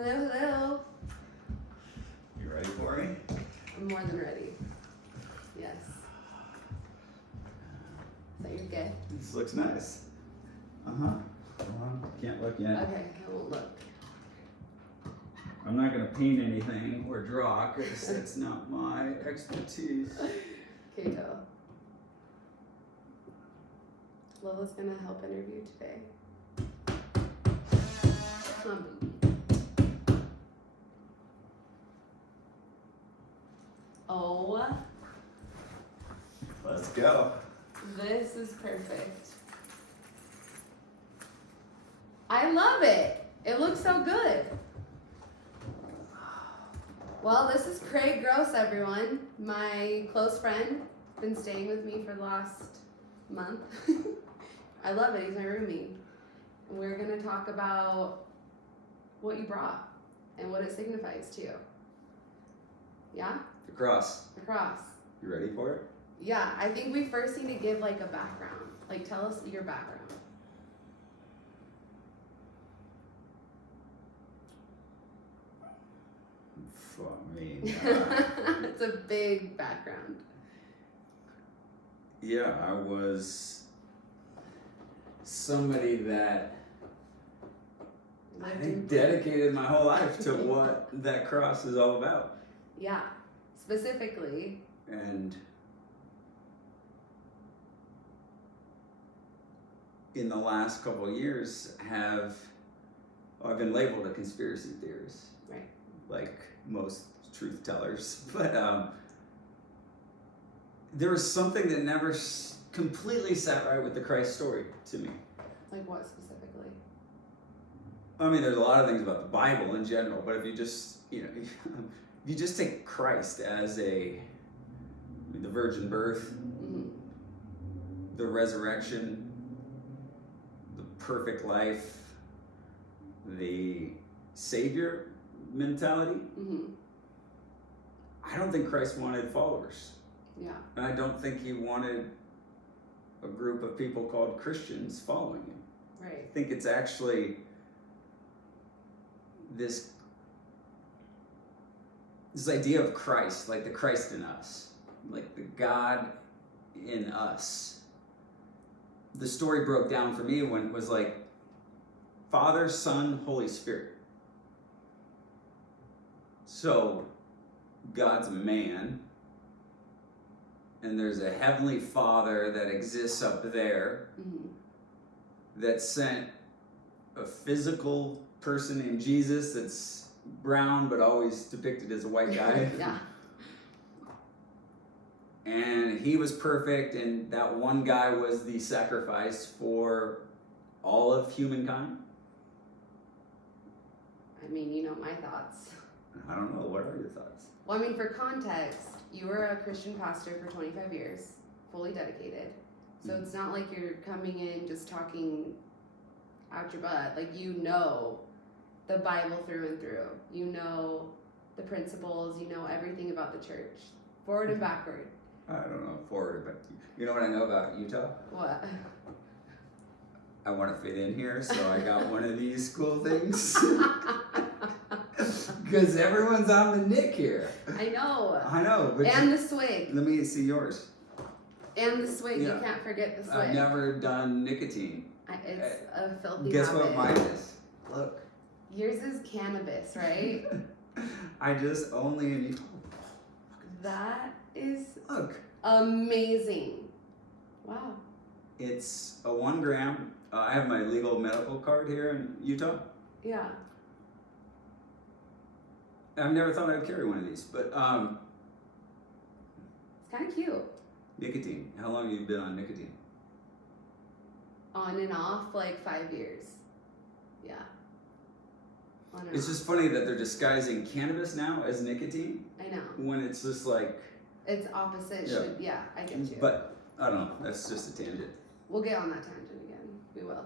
Hello, hello. You ready for me? I'm more than ready. Yes. Is that your gift? This looks nice. Can't look yet. Okay, I won't look. I'm not going to paint anything or draw because that's not my expertise. Okay, go. Lola's gonna help interview today. Oh, Let's go. this is perfect. I love it. It looks so good. Well, this is Craig Gross, everyone. My close friend. Been staying with me for the last month. I love it. He's my roomie. And we're going to talk about what you brought and what it signifies to you. Yeah? The cross. The cross. You ready for it? Yeah, I think we first need to give like a background. Like, tell us your background. Fuck me. It's a big background. Yeah, I was somebody that I think dedicated my whole life to what that cross is all about. Yeah, specifically. And in the last couple of years I've been labeled a conspiracy theorist. Right. Like most truth tellers. But there was something that never completely sat right with the Christ story to me. Like what specifically? I mean, there's a lot of things about the Bible in general, but if you just, if you just take Christ as the virgin birth, the resurrection, the perfect life, the Savior mentality, I don't think Christ wanted followers. Yeah. And I don't think he wanted a group of people called Christians following him. Right. I think it's actually this idea of Christ, like the Christ in us, like the God in us. The story broke down for me when it was like Father, Son, Holy Spirit. So God's a man, and there's a heavenly Father that exists up there that sent a physical person named Jesus that's brown but always depicted as a white guy. Yeah. And he was perfect, and that one guy was the sacrifice for all of humankind. I mean, you know my thoughts. I don't know. What are your thoughts? Well, I mean, for context, you were a Christian pastor for 25 years, fully dedicated. So it's not like you're coming in just talking out your butt. Like, you know the Bible through and through. You know the principles. You know everything about the church, forward and backward. I don't know forward, but you know what I know about Utah? What? I want to fit in here, so I got one of these cool things. Because everyone's on the nick here. I know. I know. But And the swig. Let me see yours. And the swig. Yeah. You can't forget the swig. I've never done nicotine. It's a filthy Guess habit. what mine is? Look. Yours is cannabis, right? I just only in Utah. That is Look. amazing. Wow. It's a 1 gram. I have my legal medical card here in Utah. Yeah. I've never thought I'd carry one of these, but It's kind of cute. nicotine. How long have you been on nicotine? On and off, like 5 years. Yeah. On and It's off. just funny that they're disguising cannabis now as nicotine I know. when it's just like. It's opposite. Yeah. I get you. But I don't know. That's just a tangent. We'll get on that tangent again. We will.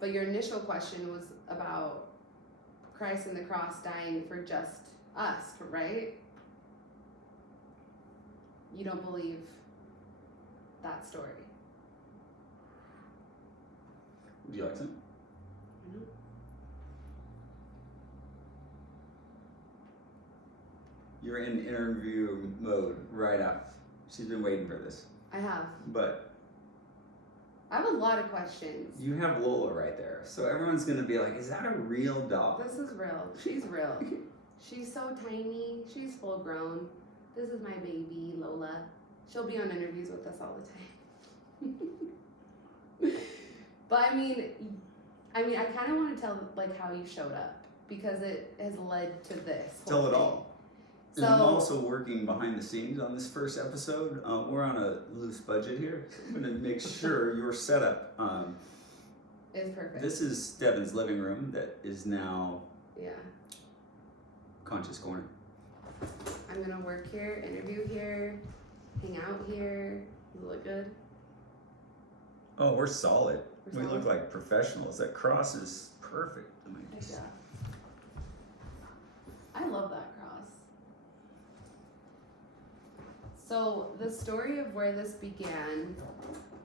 But your initial question was about Christ and the cross dying for just us, right? You don't believe that story. Would you like some? You're in interview mode right up. She's been waiting for this. I have. But I have a lot of questions. you have Lola right there. So everyone's going to be like, is that a real dog? This is real. She's real. She's so tiny. She's full grown. This is my baby, Lola. She'll be on interviews with us all the time. But I mean, I kind of want to tell like how you showed up because it has led to this. Tell it all. So, and I'm also working behind the scenes on this first episode. We're on a loose budget here, so I'm going to make sure your setup is perfect. This is Devynne's living room that is now Conscious Corner. I'm going to work here, interview here, hang out here. You look good. Oh, we're solid. We're We solid? look like professionals. That cross is perfect. I mean, Yeah. I love that cross. So the story of where this began,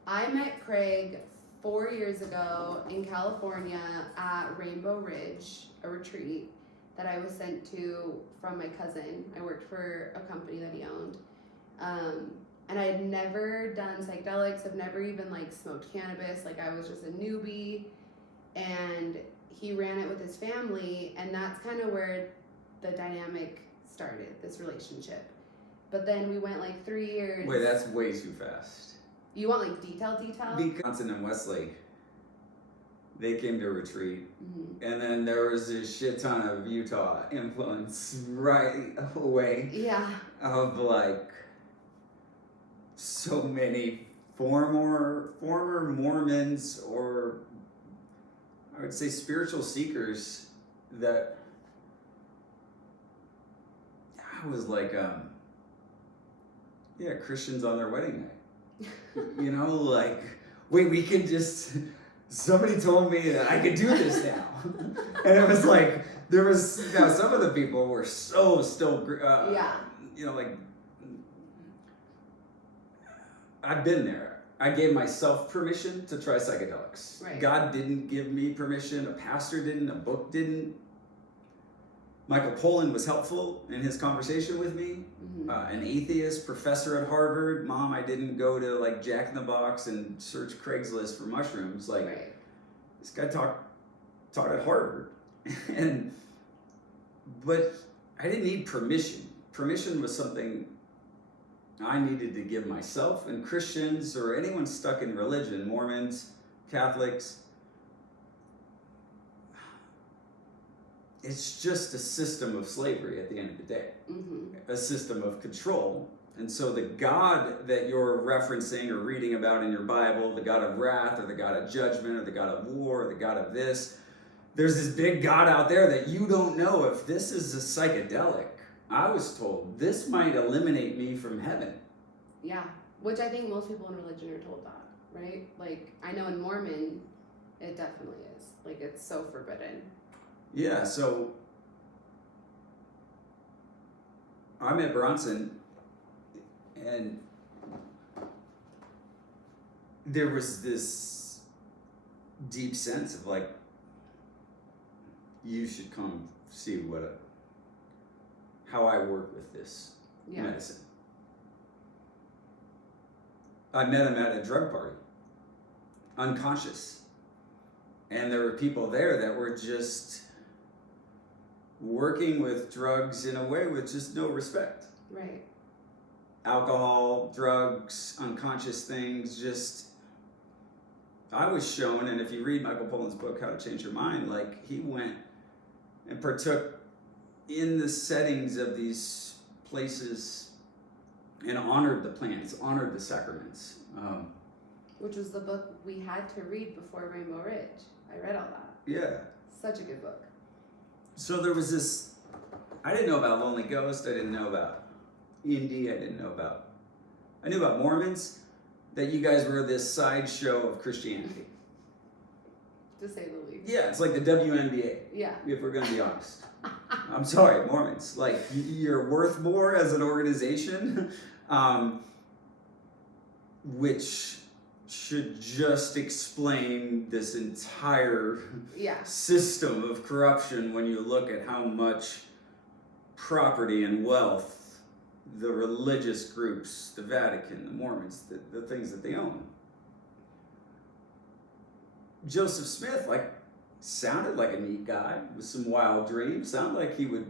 I met Craig 4 years ago in California at Rainbow Ridge, a retreat that I was sent to from my cousin. I worked for a company that he owned. And I had never done psychedelics. I've never even like smoked cannabis. Like I was just a newbie. And he ran it with his family. And that's kind of where the dynamic started, this relationship. But then we went like 3 years. wait, that's way too fast. You want like detail? Because Johnson and Wesley, they came to a retreat. Mm-hmm. And then there was this shit ton of Utah influence right away Yeah. of like so many former Mormons, or I would say spiritual seekers, that I was like, Christians on their wedding night. You know, like, wait, we can just, somebody told me that I could do this now. And it was like, there was, some of the people were so still, you know, like, I've been there. I gave myself permission to try psychedelics. Right. God didn't give me permission. A pastor didn't. A book didn't. Michael Pollan was helpful in his conversation with me. Mm-hmm. An atheist professor at Harvard. Mom, I didn't go to like Jack in the Box and search Craigslist for mushrooms. Like, Right. this guy taught at Harvard. But I didn't need permission. Permission was something I needed to give myself, and Christians or anyone stuck in religion, Mormons, Catholics. It's just a system of slavery at the end of the day, Mm-hmm. a system of control. And so the God that you're referencing or reading about in your Bible, the God of wrath or the God of judgment or the God of war or the God of this, there's this big God out there that you don't know if this is a psychedelic. I was told this might eliminate me from heaven. Yeah, which I think most people in religion are told that, right? Like, I know in Mormon, it definitely is. Like, it's so forbidden. Yeah, so I met Bronson, and there was this deep sense of like, you should come see how I work with this medicine. I met him at a drug party, unconscious. And there were people there that were just working with drugs in a way with just no respect. Right. Alcohol, drugs, unconscious things, just, I was shown, and if you read Michael Pollan's book, How to Change Your Mind, like, he went and partook in the settings of these places and honored the plants, honored the sacraments. Which was the book we had to read before Rainbow Ridge. I read all that. Yeah. Such a good book. So there was this, I didn't know about Lonely Ghost, I didn't know about Indie, I knew about Mormons, that you guys were this sideshow of Christianity. To say the least. Yeah, it's like the WNBA. Yeah. If we're gonna be honest. I'm sorry, Mormons. Like, you're worth more as an organization, which should just explain this entire system of corruption when you look at how much property and wealth, the religious groups, the Vatican, the Mormons, the things that they own. Joseph Smith, like, sounded like a neat guy with some wild dreams, sounded like he would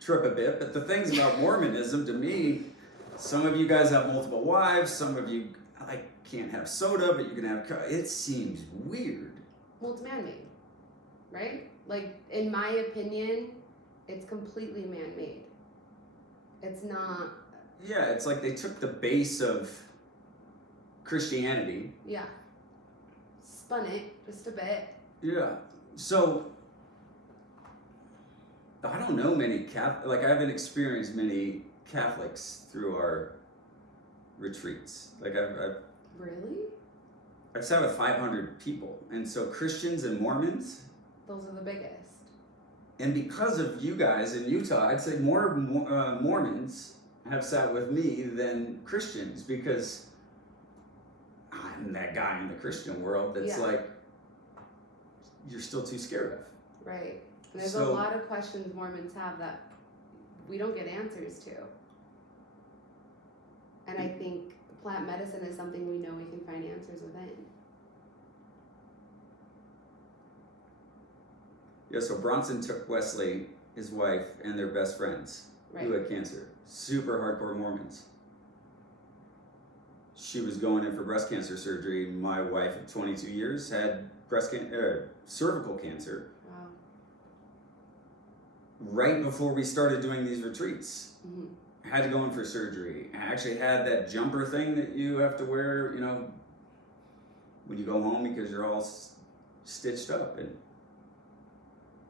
trip a bit, but the things about Mormonism, to me, some of you guys have multiple wives, some of you, like, can't have soda, but you can have, it seems weird. Well, it's man-made, right? Like, in my opinion, it's completely man-made. It's not... Yeah, it's like they took the base of Christianity. Yeah. Spun it just a bit. Yeah. So, I don't know many Catholic, like, I haven't experienced many Catholics through our retreats. Like, I've Really? I've sat with 500 people, and so Christians and Mormons. Those are the biggest. And because of you guys in Utah, I'd say more Mormons have sat with me than Christians, because I'm that guy in the Christian world that's like, you're still too scared of. Right. And there's a lot of questions Mormons have that we don't get answers to. And I think plant medicine is something we know we can find answers within. Yeah, so Bronson took Wesley, his wife, and their best friends who had cancer. Super hardcore Mormons. She was going in for breast cancer surgery. My wife of 22 years had cervical cancer. Wow. Right before we started doing these retreats. Mm-hmm. Had to go in for surgery. I actually had that jumper thing that you have to wear, you know, when you go home, because you're all stitched up. And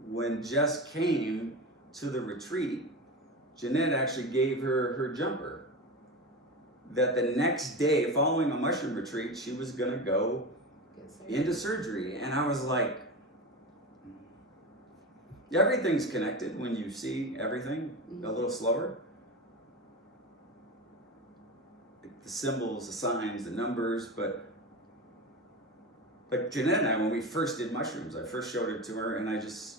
when Jess came to the retreat, Jeanette actually gave her jumper. That the next day, following a mushroom retreat, she was going to go into surgery. And I was like, everything's connected when you see everything a little slower. The symbols, the signs, the numbers, but like Jeanette and I, when we first did mushrooms, I first showed it to her, and I just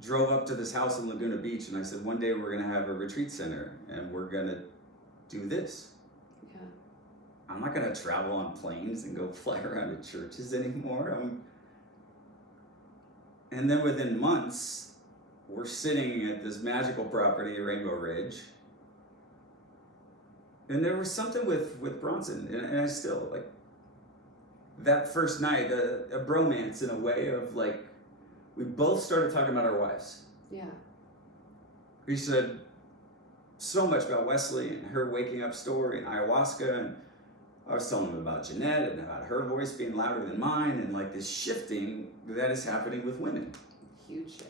drove up to this house in Laguna Beach, and I said, one day we're going to have a retreat center, and we're going to do this. Yeah. I'm not going to travel on planes and go fly around to churches anymore. And then within months, we're sitting at this magical property, Rainbow Ridge. And there was something with Bronson, and I still, like, that first night, a bromance in a way of, like, we both started talking about our wives. Yeah. He said so much about Wesley and her waking up story and ayahuasca, and I was telling him about Jeanette and about her voice being louder than mine, and, like, this shifting that is happening with women. Huge shift.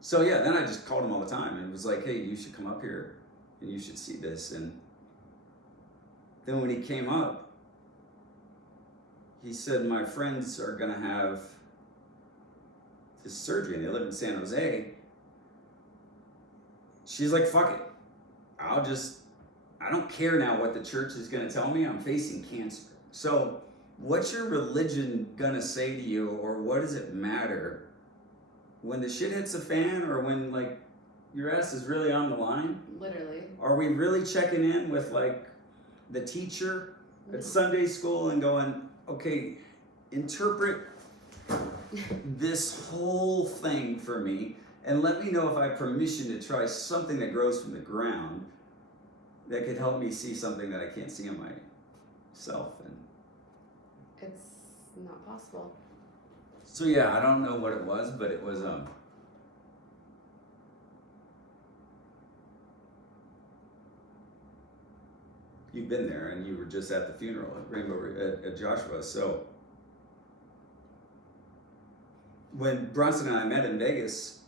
So, yeah, then I just called him all the time and was like, hey, you should come up here. And you should see this. And then when he came up, he said, my friends are going to have this surgery, and they live in San Jose. She's like, fuck it. I don't care now what the church is going to tell me. I'm facing cancer. So what's your religion going to say to you, or what does it matter when the shit hits the fan, or when, like, your ass is really on the line? Literally. Are we really checking in with, like, the teacher at Sunday school and going, okay, interpret this whole thing for me and let me know if I have permission to try something that grows from the ground that could help me see something that I can't see in myself? And it's not possible. So yeah, I don't know what it was, but it was you've been there, and you were just at the funeral at Rainbow at Joshua. So when Bronson and I met in Vegas,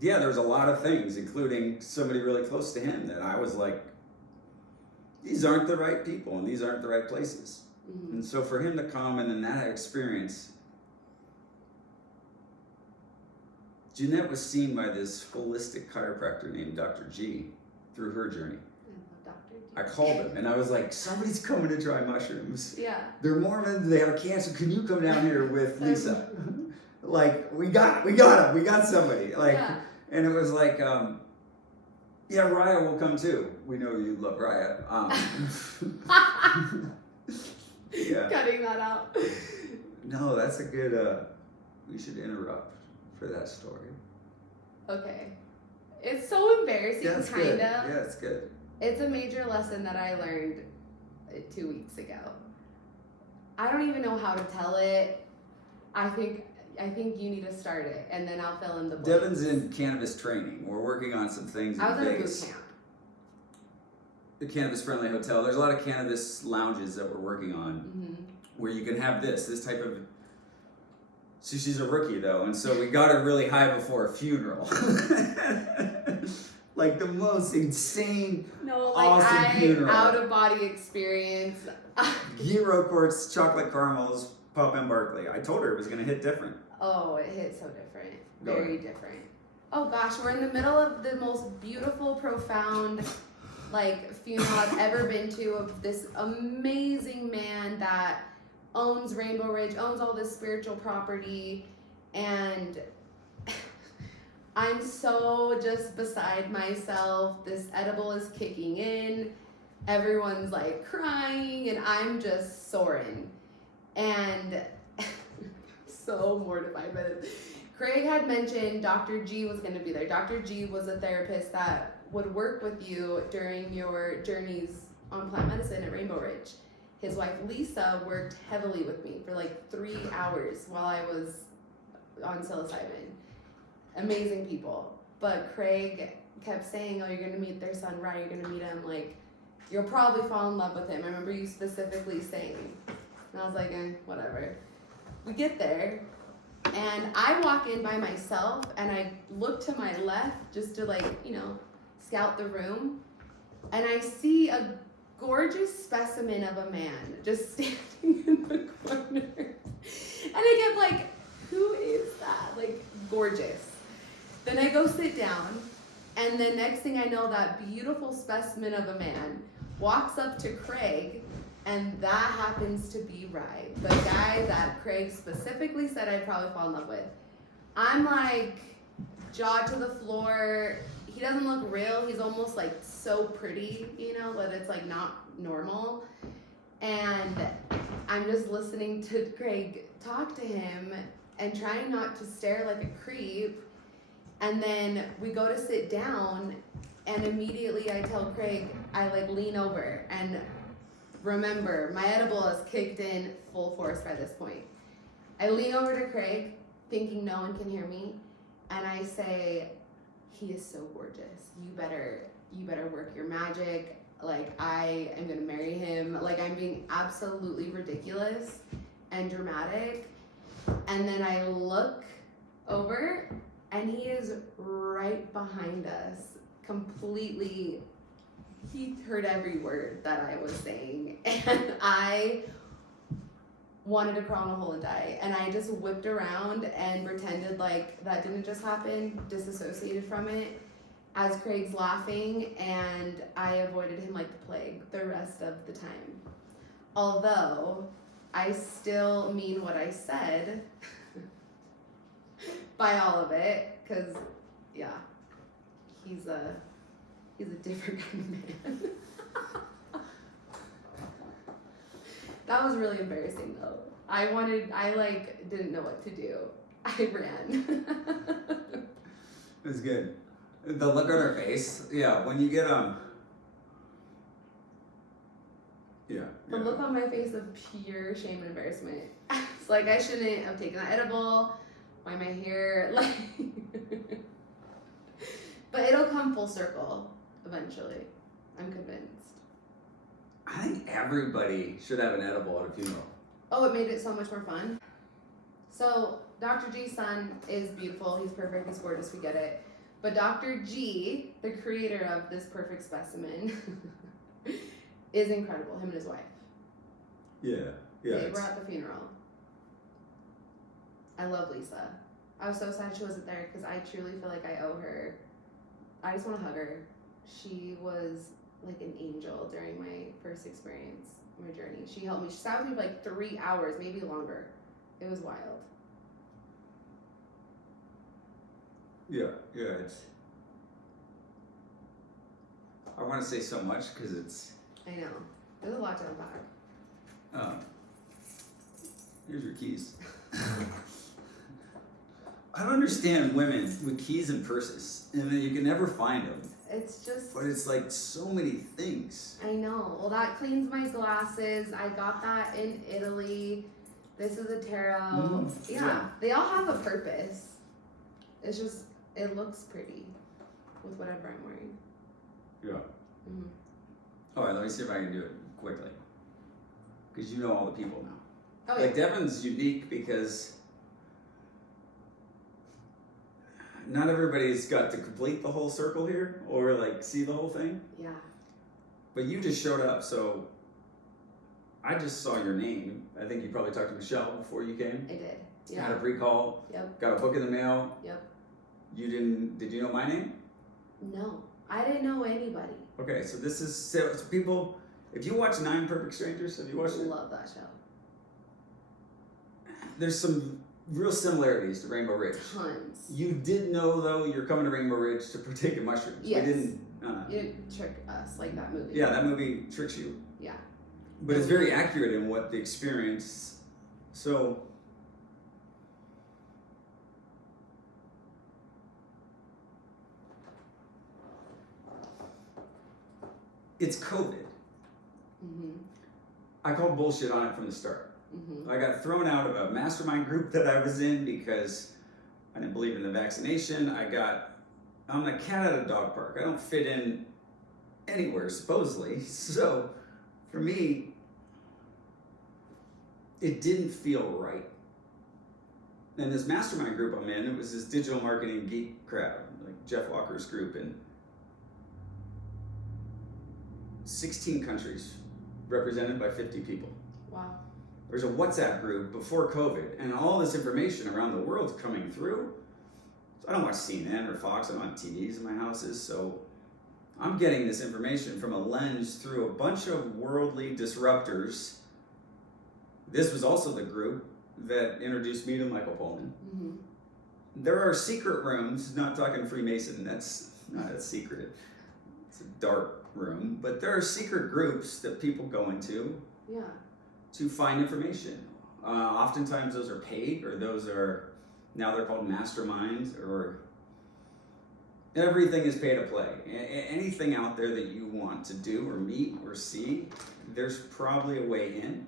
yeah, there was a lot of things, including somebody really close to him, that I was like, these aren't the right people, and these aren't the right places. Mm-hmm. And so for him to come and then that experience, Jeanette was seen by this holistic chiropractor named Dr. G through her journey. I called him and I was like, somebody's coming to try mushrooms. Yeah. They're Mormons, they have cancer. Can you come down here with Lisa? like, we got him, we got somebody. Like, Yeah. and it was like, yeah, Raya will come too. We know you love Raya. Yeah. Cutting that out. No, that's a good, we should interrupt for that story. Okay. It's so embarrassing, Yeah, it's kind good. of. Yeah, it's good. It's a major lesson that I learned 2 weeks ago. I don't even know how to tell it. I think you need to start it, and then I'll fill in the blanks. Devyn's in cannabis training. We're working on some things I in was at a Vegas. boot camp. The cannabis-friendly hotel. There's a lot of cannabis lounges that we're working on where you can have this type of... So she's a rookie, though, and so we got her really high before a funeral. Like the most insane, awesome funeral. Out-of-body experience. Hero quartz, chocolate caramels, Pop and Barkley. I told her it was going to hit different. Oh, it hit so different. Go Very ahead. different. Oh gosh, we're in the middle of the most beautiful, profound, funeral I've ever been to of this amazing man that owns Rainbow Ridge, owns all this spiritual property, and I'm so just beside myself. This edible is kicking in. Everyone's crying, and I'm just soaring. And so mortified by this. Craig had mentioned Dr. G was going to be there. Dr. G was a therapist that would work with you during your journeys on plant medicine at Rainbow Ridge. His wife Lisa worked heavily with me for 3 hours while I was on psilocybin. Amazing people. But Craig kept saying, oh, you're going to meet their son, right? You're going to meet him. You'll probably fall in love with him. I remember you specifically saying. And I was like, whatever. We get there, and I walk in by myself, and I look to my left just to scout the room, and I see a gorgeous specimen of a man just standing in the corner. And I kept who is that? Gorgeous. Then I go sit down, and the next thing I know, that beautiful specimen of a man walks up to Craig, and that happens to be Rye, the guy that Craig specifically said I'd probably fall in love with. I'm jaw to the floor. He doesn't look real. He's almost so pretty, but it's not normal. And I'm just listening to Craig talk to him and trying not to stare like a creep. And then we go to sit down, and immediately I tell Craig, I lean over, and remember, my edible has kicked in full force by this point. I lean over to Craig, thinking no one can hear me, and I say, he is so gorgeous. You better work your magic. I am gonna marry him. I'm being absolutely ridiculous and dramatic. And then I look over, and he is right behind us, completely. He heard every word that I was saying, and I wanted to crawl in a hole and die. And I just whipped around and pretended that didn't just happen, disassociated from it, as Craig's laughing, and I avoided him like the plague the rest of the time. Although I still mean what I said by all of it, because, yeah, he's a different kind of man. That was really embarrassing though. I didn't know what to do. I ran. It was good. The look on her face, yeah, when you get The look on my face of pure shame and embarrassment. It's I shouldn't have taken that edible. Why my hair But it'll come full circle eventually. I'm convinced. I think everybody should have an edible at a funeral. Oh, it made it so much more fun. So Dr. G's son is beautiful. He's perfect. He's gorgeous. We get it. But Dr. G, the creator of this perfect specimen, is incredible. Him and his wife. Yeah. They were at the funeral. I love Lisa. I was so sad she wasn't there because I truly feel like I owe her. I just want to hug her. She was like an angel during my first experience, my journey. She helped me. She sat with me for 3 hours, maybe longer. It was wild. Yeah, it's. I want to say so much because it's. I know. There's a lot to unpack. Here's your keys. I don't understand women with keys and purses, and then you can never find them. It's just. But it's like so many things. I know. Well, that cleans my glasses. I got that in Italy. This is a tarot. Yeah, they all have a purpose. It's just, it looks pretty with whatever I'm wearing. Yeah. All right, let me see if I can do it quickly. Because you know all the people now. Oh, like, Devynne's unique because not everybody's got to complete the whole circle here or like see the whole thing. Yeah. But you just showed up, so I just saw your name. I think you probably talked to Michelle before you came. I did. Yeah. Had a pre-call. Yep. Got a book in the mail. Yep. You didn't, did you know my name? No. I didn't know anybody. Okay, so this is, so people, if you watch 9 Perfect Strangers, have you watched it? Love that show. There's some real similarities to Rainbow Ridge. Tons. You did know, though, you're coming to Rainbow Ridge to partake in mushrooms. Yes. We didn't, You didn't trick us like that movie. yeah, that movie tricks you. Yeah. But it's very accurate in what the experience, so. It's COVID. I called bullshit on it from the start. I got thrown out of a mastermind group that I was in because I didn't believe in the vaccination. I'm a cat at a dog park. I don't fit in anywhere, supposedly. So for me, it didn't feel right. And this mastermind group I'm in, it was this digital marketing geek crowd, like Jeff Walker's group, in 16 countries, represented by 50 people. Wow. There's a WhatsApp group before COVID, and all this information around the world's coming through. So I don't watch CNN or Fox. I don't have TVs in my houses, so I'm getting this information from a lens through a bunch of worldly disruptors. This was also the group that introduced me to Michael Pollan. There are secret rooms, not talking Freemason, that's not a secret. It's a dark room, but there are secret groups that people go into to find information. Oftentimes those are paid, or those are, now they're called masterminds, or everything is pay to play. Anything out there that you want to do or meet or see, there's probably a way in.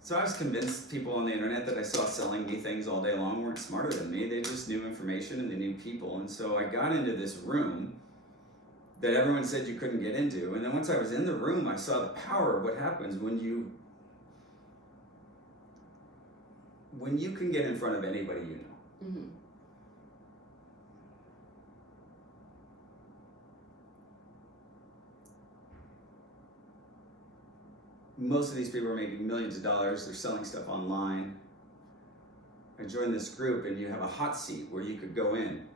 So I was convinced people on the internet that I saw selling me things all day long weren't smarter than me. They just knew information and they knew people. And so I got into this room that everyone said you couldn't get into. And then once I was in the room, I saw the power of what happens when you can get in front of anybody you know. Most of these people are making millions of dollars. They're selling stuff online. I joined this group, and you have a hot seat where you could go in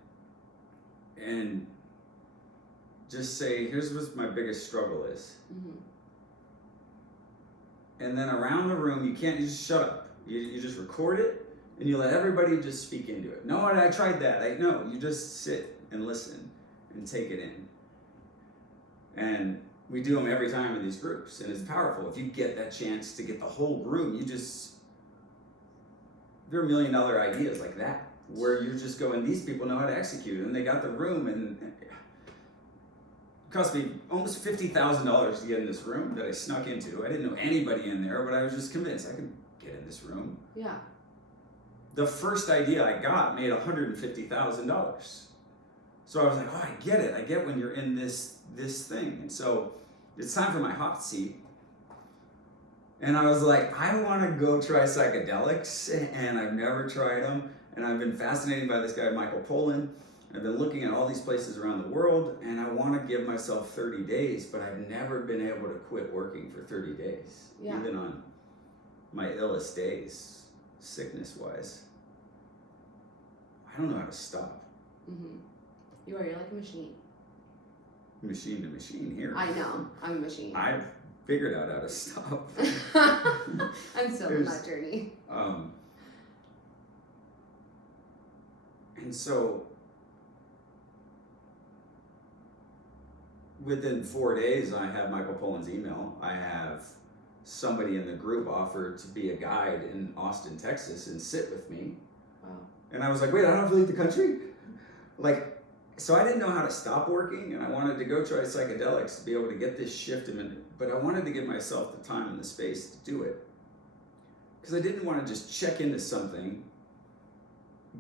and just say, here's what my biggest struggle is. And then around the room, you just shut up. You just record it, and you let everybody just speak into it. No, I tried that. No, you just sit and listen and take it in. And we do them every time in these groups, and it's powerful. If you get that chance to get the whole room, there are $1 million ideas like that, where you're just going, these people know how to execute it, and they got the room, and it cost me almost $50,000 to get in this room that I snuck into. I didn't know anybody in there, but I was just convinced I could get in this room. Yeah. The first idea I got made $150,000. So I was like, oh, I get it. I get when you're in this thing. And so it's time for my hot seat. And I was like, I want to go try psychedelics, and I've never tried them. And I've been fascinated by this guy, Michael Pollan. I've been looking at all these places around the world, and I want to give myself 30 days, but I've never been able to quit working for 30 days, even on my illest days, sickness-wise. I don't know how to stop. You're like a machine. Machine to machine here. I know. I'm a machine. I've figured out how to stop. I'm still on that journey. And so within 4 days, I have Michael Pollan's email. I have somebody in the group offer to be a guide in Austin, Texas, and sit with me. Wow. And I was like, wait, I don't have to leave the country? Like, so I didn't know how to stop working, and I wanted to go try psychedelics to be able to get this shift but I wanted to give myself the time and the space to do it. Because I didn't want to just check into something,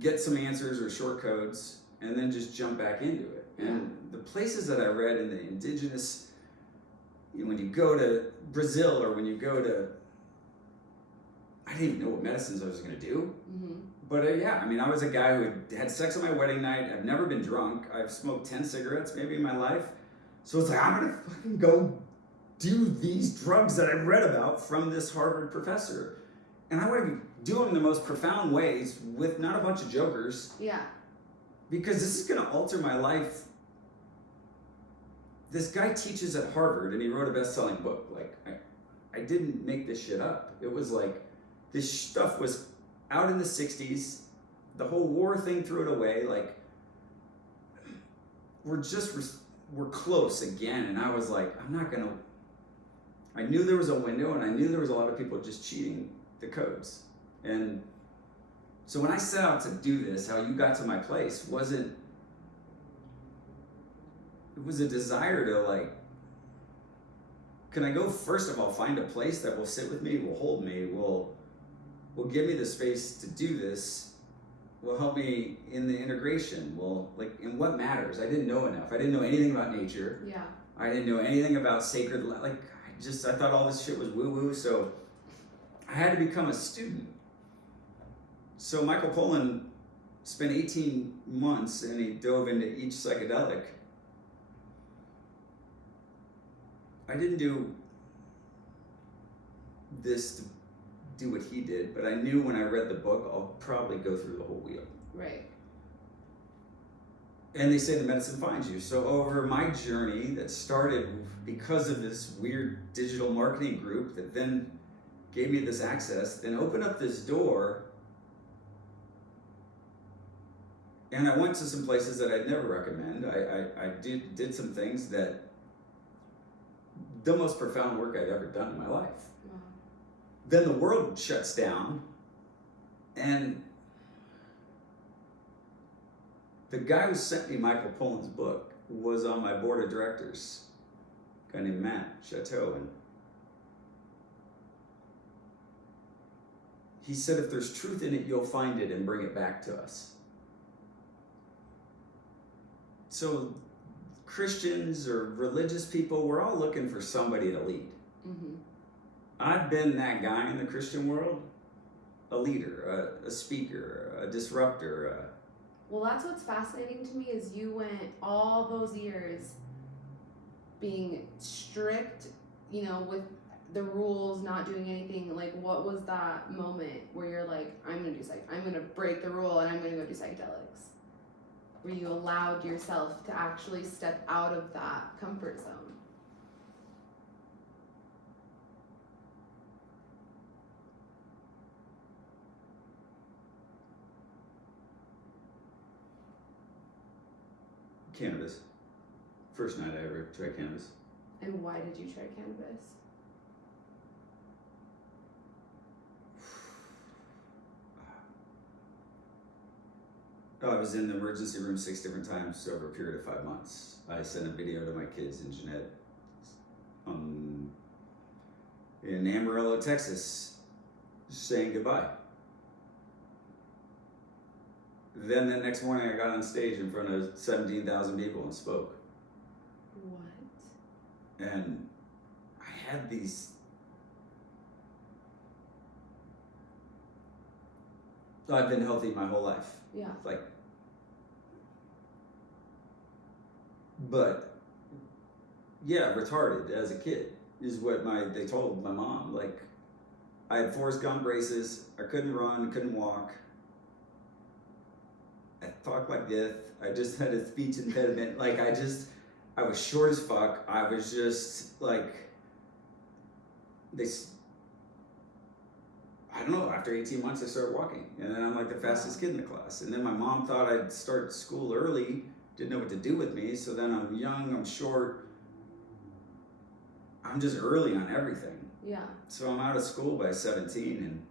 get some answers or short codes, and then just jump back into it. And the places that I read in the indigenous, when you go to Brazil or when you go to, I didn't even know what medicines I was going to do. Mm-hmm. But I was a guy who had sex on my wedding night. I've never been drunk. I've smoked 10 cigarettes maybe in my life. So it's like, I'm going to fucking go do these drugs that I read about from this Harvard professor. And I want to do them in the most profound ways with not a bunch of jokers. Yeah. Because this is going to alter my life. This guy teaches at Harvard and he wrote a best-selling book. Like, I didn't make this shit up. It was like, this stuff was out in the 60s. The whole war thing threw it away. Like, we're close again. And I was like, I knew there was a window and I knew there was a lot of people just cheating the codes. And so when I set out to do this, how you got to my place it was a desire to like, can I go first of all find a place that will sit with me, will hold me, will give me the space to do this, will help me in the integration, in what matters. I didn't know enough. I didn't know anything about nature. Yeah. I didn't know anything about sacred, I thought all this shit was woo-woo, so I had to become a student. So Michael Pollan spent 18 months and he dove into each psychedelic. I didn't do this to do what he did, but I knew when I read the book, I'll probably go through the whole wheel. Right. And they say the medicine finds you. So over my journey that started because of this weird digital marketing group that then gave me this access, then opened up this door. And I went to some places that I'd never recommend. I did some things that, the most profound work I'd ever done in my life. Wow. Then the world shuts down, and the guy who sent me Michael Pollan's book was on my board of directors, a guy named Matt Chateau, and he said, if there's truth in it, you'll find it and bring it back to us. So Christians or religious people, we're all looking for somebody to lead. Mm-hmm. I've been that guy in the Christian world, a leader, a speaker, a disruptor. Well, that's what's fascinating to me is you went all those years being strict, with the rules, not doing anything. Like, what was that moment where you're like, I'm gonna break the rule and I'm gonna go do psychedelics? Where you allowed yourself to actually step out of that comfort zone? Cannabis. First night I ever tried cannabis. And why did you try cannabis? I was in the emergency room 6 different times over a period of 5 months. I sent a video to my kids and Jeanette in Amarillo, Texas, saying goodbye. Then the next morning I got on stage in front of 17,000 people and spoke. What? And I had these... I've been healthy my whole life. Yeah. But yeah, retarded as a kid is what they told my mom. Like, I had Forrest Gump braces. I couldn't run, couldn't walk. I talked like this. I just had a speech impediment. I was short as fuck. I was just I don't know, after 18 months I started walking, and then I'm like the fastest kid in the class. And then my mom thought I'd start school early, didn't know what to do with me, so then I'm young, I'm short, I'm just early on everything. Yeah. So I'm out of school by 17, and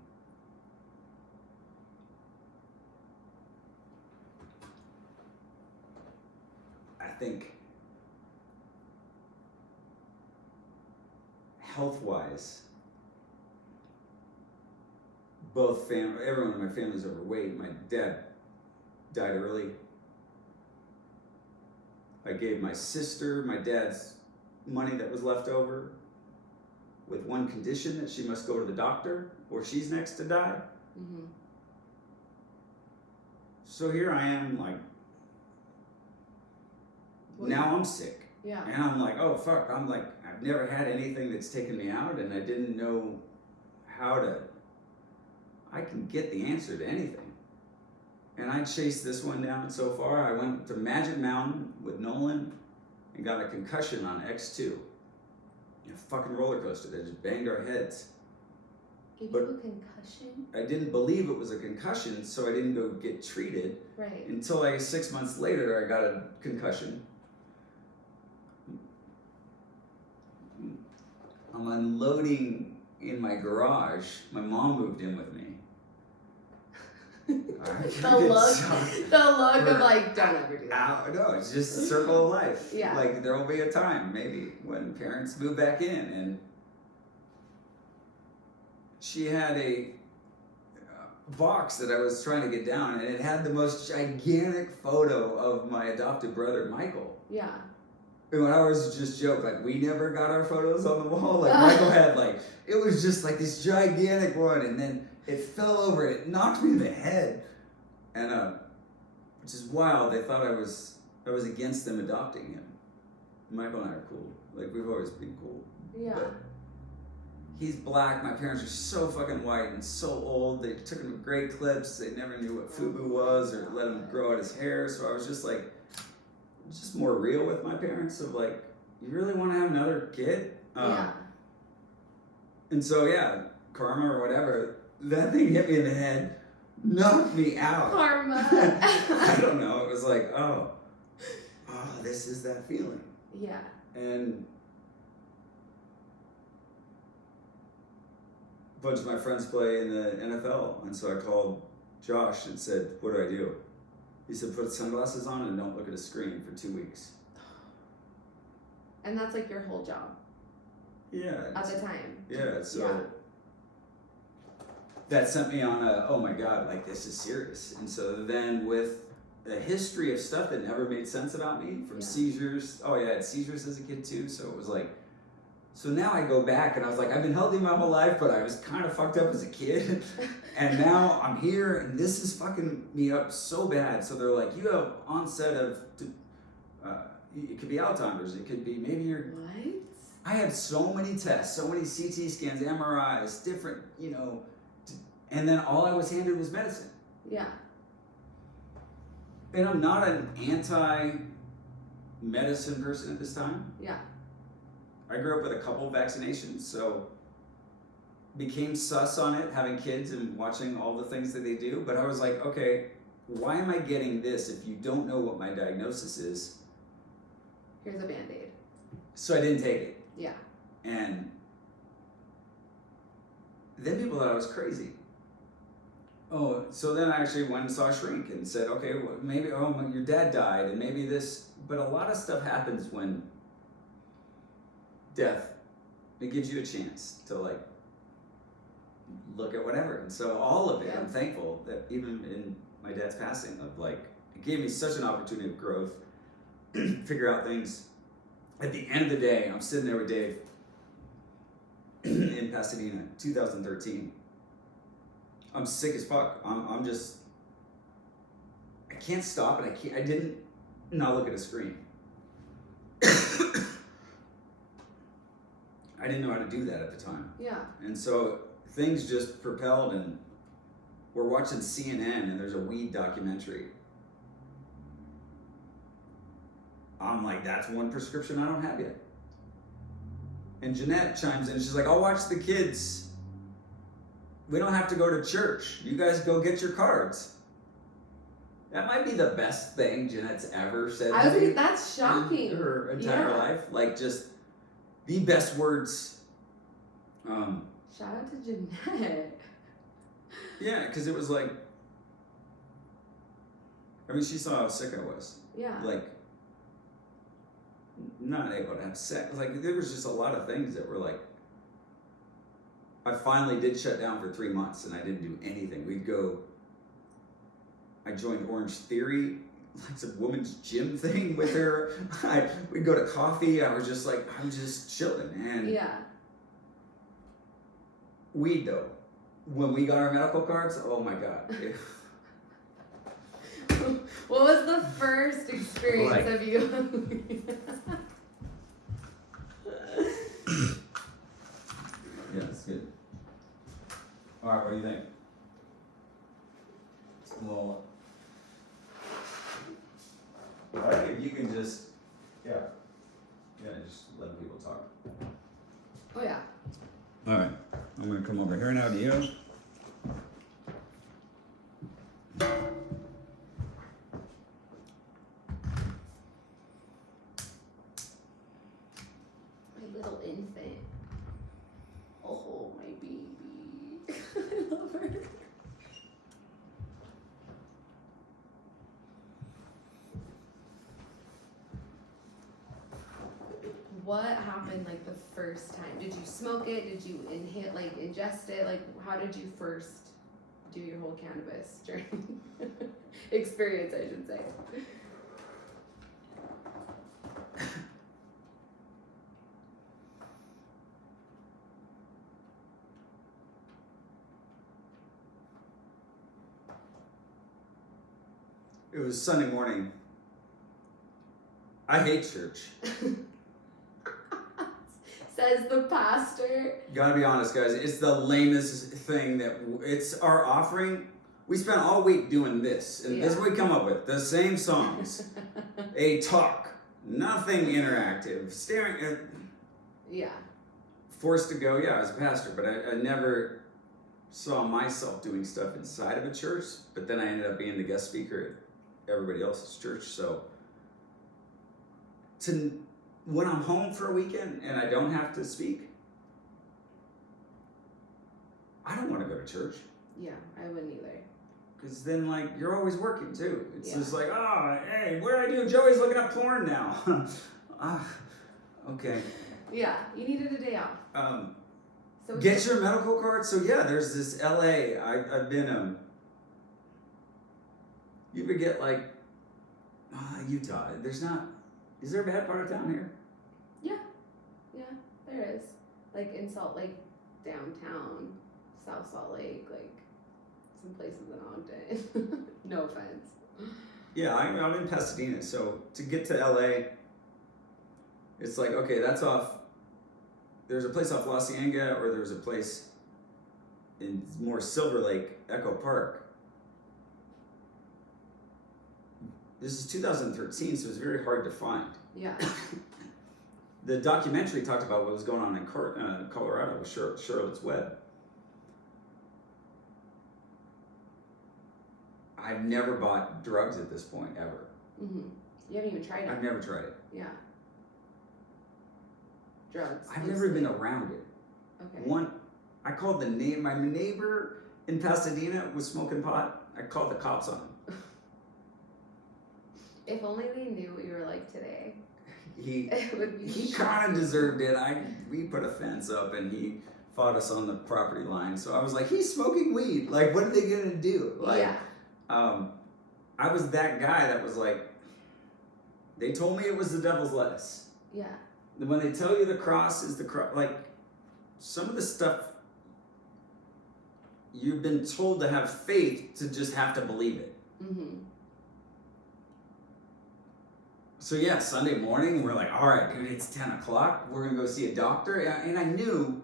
I think health-wise, everyone in my family's overweight. My dad died early. I gave my sister my dad's money that was left over with one condition, that she must go to the doctor or she's next to die. Mm-hmm. So here I am, like, now I'm sick. Yeah. And I'm like, oh fuck, I'm like, I've never had anything that's taken me out, and I didn't know I can get the answer to anything. And I chased this one down so far. I went to Magic Mountain with Nolan and got a concussion on X2. A fucking roller coaster that just banged our heads. Gave you a concussion? I didn't believe it was a concussion, so I didn't go get treated. Right. Until like 6 months later, I got a concussion. I'm unloading in my garage. My mom moved in with me. The look of like, don't ever do that. No, it's just a circle of life. Yeah. Like, there will be a time, maybe, when parents move back in, and she had a box that I was trying to get down, and it had the most gigantic photo of my adopted brother, Michael. Yeah. And when I was just joke, like, we never got our photos on the wall. Like, Michael had, like, it was just like this gigantic one, and then it fell over and it knocked me in the head. And which is wild. They thought I was against them adopting him. Michael and I are cool. Like, we've always been cool. Yeah. But he's black. My parents are so fucking white and so old. They took him to great clips. They never knew what FUBU was or let him grow out his hair. So I was just like, just more real with my parents of like, you really want to have another kid? Yeah. And so, yeah, karma or whatever, that thing hit me in the head, knocked me out. Karma. I don't know. It was like, oh, this is that feeling. Yeah. And a bunch of my friends play in the NFL, and so I called Josh and said, what do I do? He said, put sunglasses on and don't look at a screen for 2 weeks. And that's like your whole job. Yeah. At the time. Yeah, so Yeah. that sent me on a, oh my God, like, this is serious. And so then with a history of stuff that never made sense about me, from seizures. Oh yeah, I had seizures as a kid too, so it was like, so now I go back and I was like, I've been healthy my whole life, but I was kind of fucked up as a kid. And now I'm here and this is fucking me up so bad. So they're like, you have onset of, it could be Alzheimer's, it could be maybe you're... What? I had so many tests, so many CT scans, MRIs, different, and then all I was handed was medicine. Yeah. And I'm not an anti-medicine person at this time. Yeah. I grew up with a couple of vaccinations, so became sus on it, having kids and watching all the things that they do. But I was like, okay, why am I getting this if you don't know what my diagnosis is? Here's a Band-Aid. So I didn't take it. Yeah. And then people thought I was crazy. Oh, so then I actually went and saw a shrink and said, okay, well, maybe, your dad died and maybe this, but a lot of stuff happens when death, it gives you a chance to like, look at whatever. And so all of it, I'm thankful that even in my dad's passing of like, it gave me such an opportunity of growth, figure out things. At the end of the day, I'm sitting there with Dave in Pasadena, 2013. I'm sick as fuck. I'm just, I can't stop and I didn't not look at a screen. I didn't know how to do that at the time. Yeah. And so things just propelled, and we're watching CNN and there's a weed documentary. I'm like, that's one prescription I don't have yet. And Jeanette chimes in, she's like, I'll watch the kids we don't have to go to church. You guys go get your cards. That might be the best thing Jeanette's ever said to me. That's shocking. In her entire life. Like, just the best words. Shout out to Jeanette. Yeah, because it was like, I mean, she saw how sick I was. Yeah. Like, not able to have sex. Like, there was just a lot of things that were like, I finally did shut down for 3 months and I didn't do anything. I joined Orange Theory, like some women's gym thing with her. We'd go to coffee. I was just chilling, man. Yeah. Weed, though. When we got our medical cards, oh my God. What was the first experience of you? Yeah, it's good. All right, what do you think? Well, I think if you can just, just let people talk. Oh yeah. All right, I'm gonna come over here now to you. My little infant. Oh, my baby. I love her. What happened like the first time? Did you smoke it? Did you ingest it? Like, how did you first do your whole cannabis journey? Experience, I should say. It was Sunday morning. I hate church. Says the pastor. Gotta be honest, guys. It's the lamest thing it's our offering. We spent all week doing this, and this is what we come up with: the same songs, a talk, nothing interactive, staring at. Yeah. Forced to go, as a pastor, but I never saw myself doing stuff inside of a church. But then I ended up being the guest speaker at everybody else's church. So when I'm home for a weekend and I don't have to speak, I don't want to go to church. Yeah, I wouldn't either. Because then, you're always working too. It's just like, hey, what do I do? Joey's looking up porn now. Okay. Yeah, you needed a day off. So get your medical card. So there's this LA. I've been you could get Utah. Is there a bad part of town here? Yeah, there is. Like in Salt Lake downtown, South Salt Lake, some places in Ogden. No offense. Yeah, I'm in Pasadena, so to get to LA, it's like, okay, that's off. There's a place off La Cienega, or there's a place in more Silver Lake, Echo Park. This is 2013, so it's very hard to find. Yeah. The documentary talked about what was going on in Colorado with Charlotte's Web. I've never bought drugs at this point, ever. Mm-hmm. You haven't even tried it? I've never tried it. Yeah. Drugs. I've never been around it. Okay. I called my neighbor in Pasadena was smoking pot. I called the cops on him. If only they knew what you were like today. He would be kind of deserved it. We put a fence up and he fought us on the property line. So I was like, he's smoking weed. What are they gonna do? I was that guy that was like, they told me it was the devil's lettuce. Yeah. When they tell you the cross is the cross, some of the stuff, you've been told to have faith to just have to believe it. Mm-hmm. So Sunday morning, we're like, all right, dude, it's 10 o'clock. We're going to go see a doctor. And I knew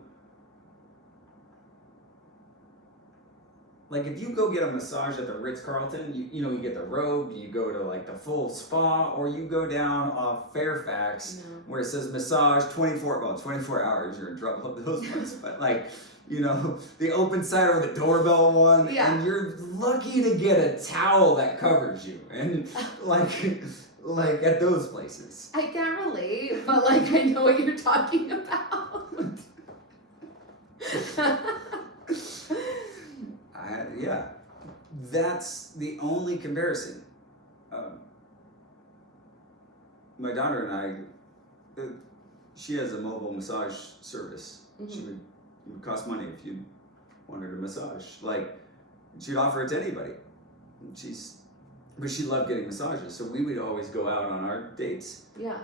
like if you go get a massage at the Ritz-Carlton, you get the robe, you go to like the full spa, or you go down off Fairfax where it says massage 24 hours, you're in trouble with those ones, but like, the open side or the doorbell one, and you're lucky to get a towel that covers you, and like at those places. I can't relate, but like I know what you're talking about. Yeah, that's the only comparison. My daughter and I, she has a mobile massage service. Mm-hmm. It would cost money if you wanted a massage. Like, she'd offer it to anybody. But she loved getting massages, so we would always go out on our dates. Yeah.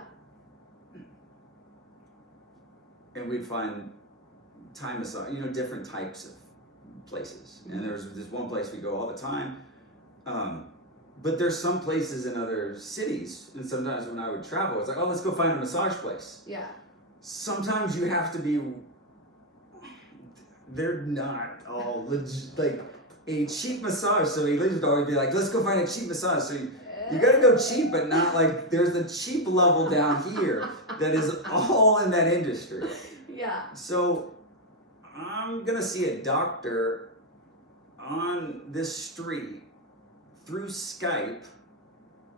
And we'd find Thai massage, different types of places. And there's this one place we go all the time. But there's some places in other cities, and sometimes when I would travel, it's like, oh, let's go find a massage place. Yeah. Sometimes you have to be, they're not all legit, like a cheap massage. So he would always be like, let's go find a cheap massage. So you gotta go cheap, but not like, there's the cheap level down here that is all in that industry. Yeah. So I'm gonna see a doctor on this street through Skype,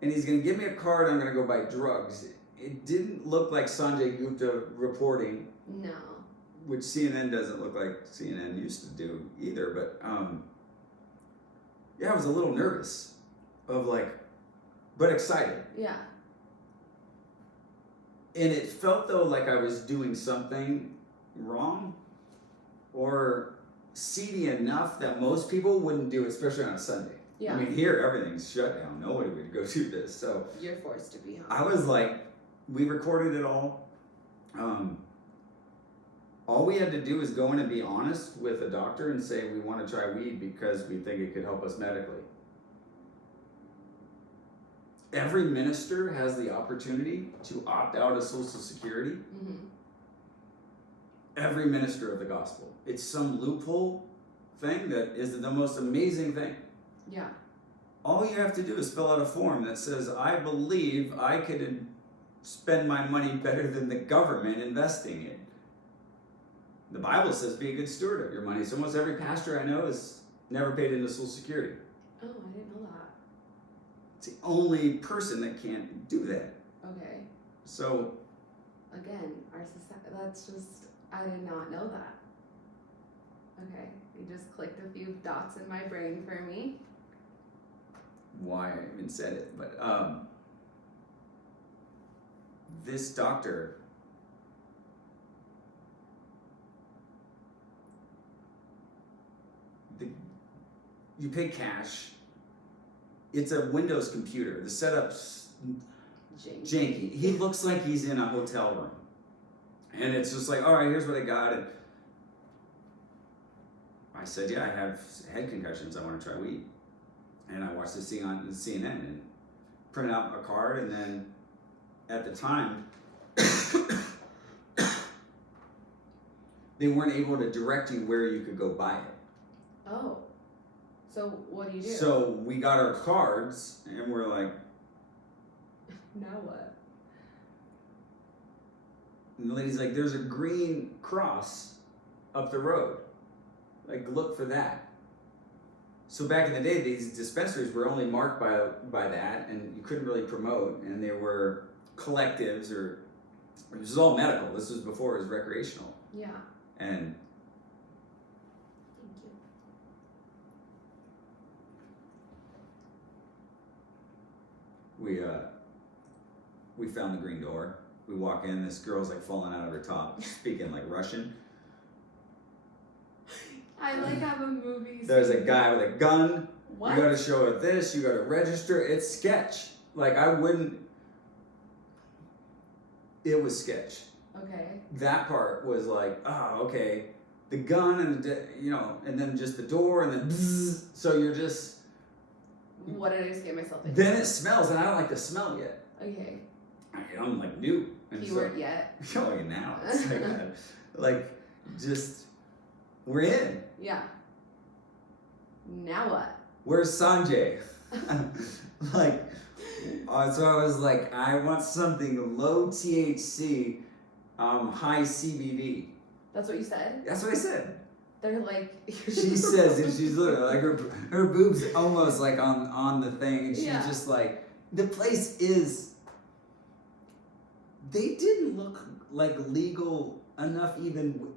and he's gonna give me a card. I'm gonna go buy drugs. It didn't look like Sanjay Gupta reporting. No. Which CNN doesn't look like CNN used to do either. But I was a little nervous, but excited. Yeah. And it felt though like I was doing something wrong, or seedy enough that most people wouldn't do, especially on a Sunday. Yeah. I mean, here everything's shut down. Nobody would go do this. So you're forced to be home. I was like, we recorded it all. All we had to do is go in and be honest with a doctor and say we want to try weed because we think it could help us medically. Every minister has the opportunity to opt out of Social Security. Mm-hmm. Every minister of the gospel. It's some loophole thing that is the most amazing thing. Yeah. All you have to do is fill out a form that says, I believe I could spend my money better than the government investing it. The Bible says be a good steward of your money. So almost every pastor I know has never paid into Social Security. Oh, I didn't know that. It's the only person that can't do that. Okay. So. Again, our society, that's just, I did not know that. Okay, you just clicked a few dots in my brain for me. Why I even said it, but this doctor, you pay cash. It's a Windows computer. The setup's janky. He looks like he's in a hotel room, and it's just like, all right, here's what I got. And I said, yeah, I have head concussions. I want to try weed. And I watched this thing on CNN and printed out a card. And then at the time, they weren't able to direct you where you could go buy it. Oh. So what do you do? So we got our cards and we're like, now what? And the lady's like, there's a green cross up the road. Like, look for that. So back in the day, these dispensaries were only marked by that, and you couldn't really promote, and they were collectives, or it was all medical. This was before it was recreational. Yeah. And thank you. We found the green door. We walk in, this girl's like falling out of her top, speaking like Russian. I like have a movie. There's a guy with a gun. What? You gotta show her this, you gotta register. It's sketch. Like, I wouldn't. It was sketch. Okay. That part was like, oh, okay. The gun and and then just the door and then bzzz. So you're just. What did I just get myself into? Then it smells, and I don't like the smell yet. Okay. I'm like new. And Keyword yet. Oh, now it's like just we're in. Yeah. Now what? Where's Sanjay? Like, so I was like, I want something low THC, high CBD. That's what you said? That's what I said. They're like... She says, and she's literally like, her boob's almost like on the thing, and she's just like, the place is, they didn't look like legal enough even,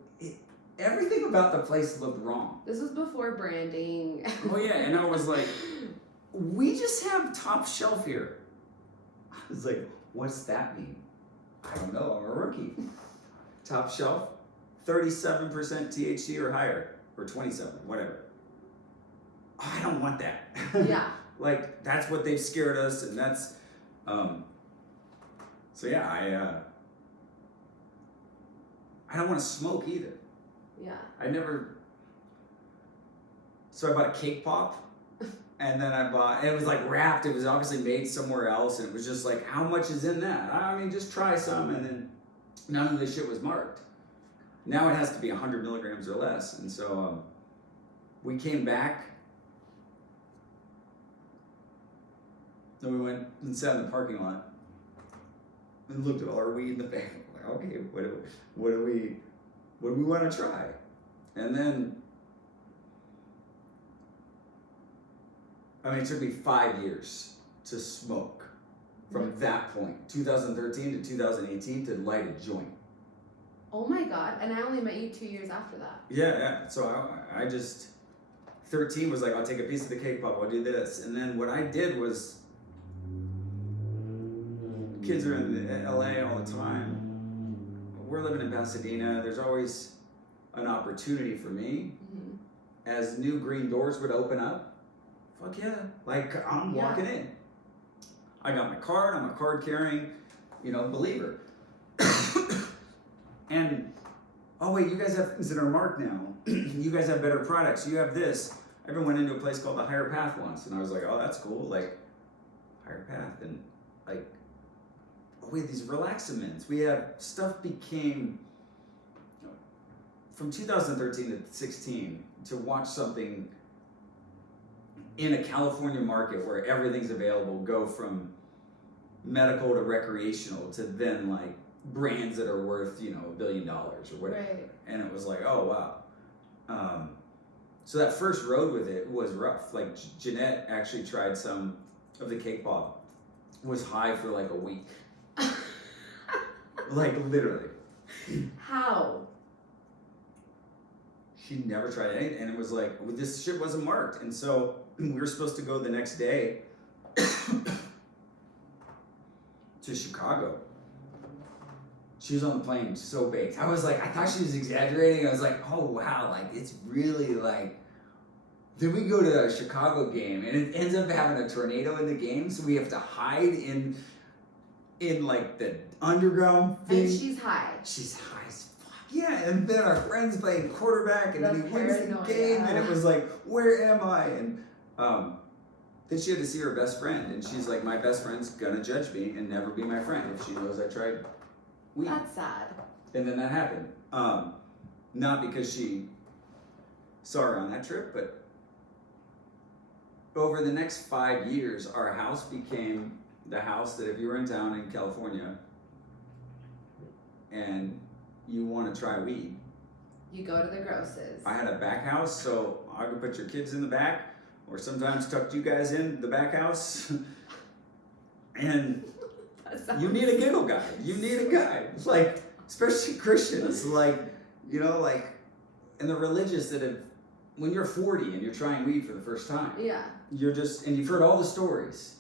everything about the place looked wrong. This was before branding. Oh yeah, and I was like, we just have top shelf here. I was like, what's that mean? I don't know, I'm a rookie. Top shelf, 37% THC or higher, or 27, whatever. Oh, I don't want that. Yeah. Like, that's what they've scared us, and that's, so yeah, I don't want to smoke either. Yeah. So I bought a cake pop, and then and it was like wrapped, it was obviously made somewhere else, and it was just like, how much is in that? I mean, just try some, and then none of this shit was marked. Now it has to be 100 milligrams or less, and so we came back, and we went and sat in the parking lot, and looked at all our weed in the bag. Like, okay, what do we want to try? And then, I mean, it took me 5 years to smoke from that point, 2013 to 2018, to light a joint. Oh my God, and I only met you 2 years after that. Yeah. So I just, 13 was like, I'll take a piece of the cake pop, I'll do this. And then what I did was, kids are in LA all the time. We're living in Pasadena. There's always an opportunity for me. Mm-hmm. As new green doors would open up, fuck yeah. Like, I'm walking in. I got my card, I'm a card carrying, believer. And, oh wait, you guys have things that are marked now. You guys have better products. You have this. I even went into a place called the Higher Path once, and I was like, oh, that's cool. Like, Higher Path, and like, we had these relaxaments. We had stuff became, from 2013 to 16, to watch something in a California market where everything's available go from medical to recreational to then like brands that are worth, $1 billion or whatever. Right. And it was like, oh wow. So that first road with it was rough. Like Jeanette actually tried some of the cake pop, was high for like a week. Like literally. How? She never tried anything, and it was like, this shit wasn't marked. And so we were supposed to go the next day to Chicago. She was on the plane so baked. I was like, I thought she was exaggerating. I was like, oh wow, like it's really like. Then we go to a Chicago game, and it ends up having a tornado in the game, so we have to hide in like the underground thing. And she's high. She's high as fuck. Yeah, and then our friend's playing quarterback, and then he wins the game, and it was like, where am I? And then she had to see her best friend, and she's like, my best friend's gonna judge me and never be my friend if she knows I tried weed. That's sad. And then that happened. Not because she saw her on that trip, but over the next 5 years, our house became the house that if you were in town in California and you want to try weed, you go to the grosses. I had a back house, so I could put your kids in the back, or sometimes tucked you guys in the back house. And you need a giggle guy. You need a guy. It's like, especially Christians, like, like, and the religious that have, when you're 40 and you're trying weed for the first time. Yeah. You're just, and you've heard all the stories.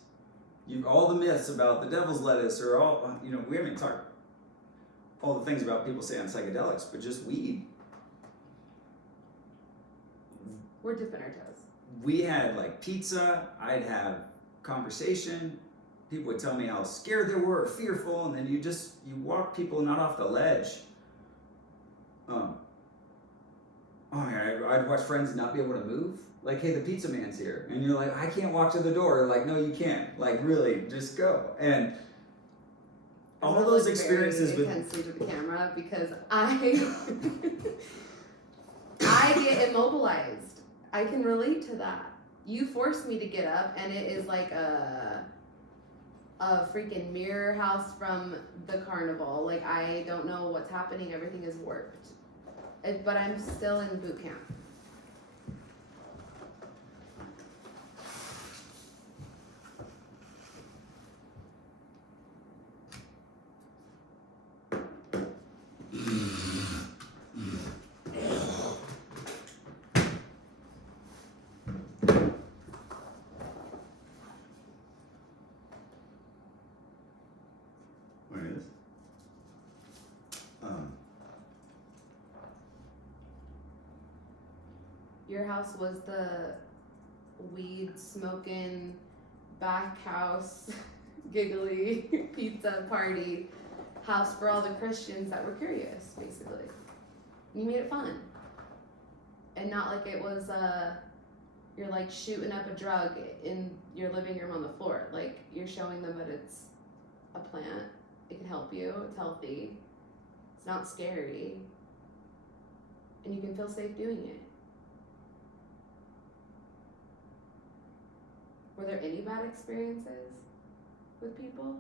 All the myths about the devil's lettuce, or all, we haven't talked all the things about people say on psychedelics, but just weed. We're dipping our toes. We had like pizza, I'd have conversation, people would tell me how scared they were, or fearful, and then you walk people not off the ledge. I'd watch friends not be able to move. Like, hey, the pizza man's here. And you're like, I can't walk to the door. They're like, no, you can't. Like, really, just go. And all of those experiences with... intensely to the camera because I get immobilized. I can relate to that. You forced me to get up, and it is like a freaking mirror house from the carnival. Like, I don't know what's happening. Everything is warped. But I'm still in boot camp. Your house was the weed smoking, back house, giggly pizza party house for all the Christians that were curious, basically. You made it fun. And not like it was, you're like shooting up a drug in your living room on the floor. Like, you're showing them that it's a plant. It can help you. It's healthy. It's not scary. And you can feel safe doing it. Were there any bad experiences with people?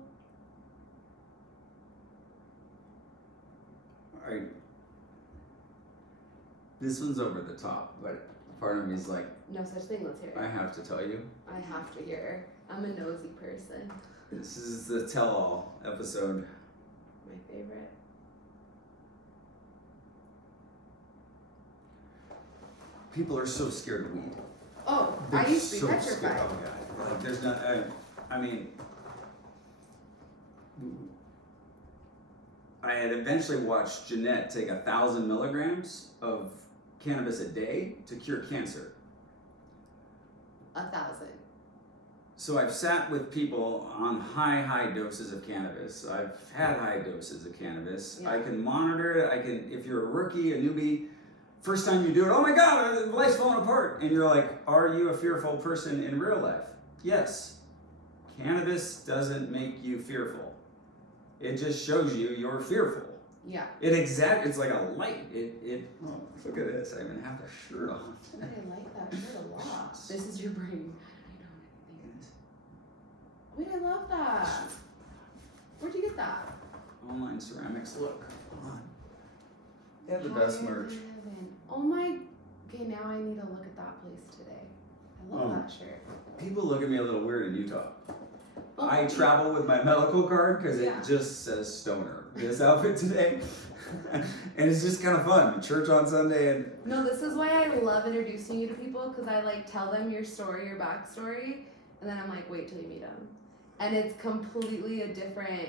This one's over the top, but part of me is like, no such thing, let's hear it. I have to tell you. I have to hear. I'm a nosy person. This is the tell-all episode. My favorite. People are so scared of weed. Oh, They're I used to be so petrified. scared. Oh, God. Like, there's not, I mean, I had eventually watched Jeanette take 1,000 milligrams of cannabis a day to cure cancer. 1,000. So I've sat with people on high doses of cannabis. I've had high doses of cannabis. Yeah. I can monitor it. If you're a rookie, a newbie, first time you do it, oh my God, life's falling apart. And you're like, are you a fearful person in real life? Yes. Cannabis doesn't make you fearful. It just shows you you're fearful. Yeah. It's like a light. Oh, look at this. I even have the shirt on. I like that shirt a lot. This is your brain. Wait, I love that. Where'd you get that? Online ceramics. Look. Come on. They have the best merch. Oh my. Okay, now I need to look at that place today. I love that shirt. People look at me a little weird in Utah. Oh, I travel with my medical card because Yeah. it just says stoner. This outfit today. And it's just kind of fun. Church on Sunday and No, this is why I love introducing you to people, because I like tell them your story, your backstory, and then I'm like, wait till you meet them. And it's completely a different,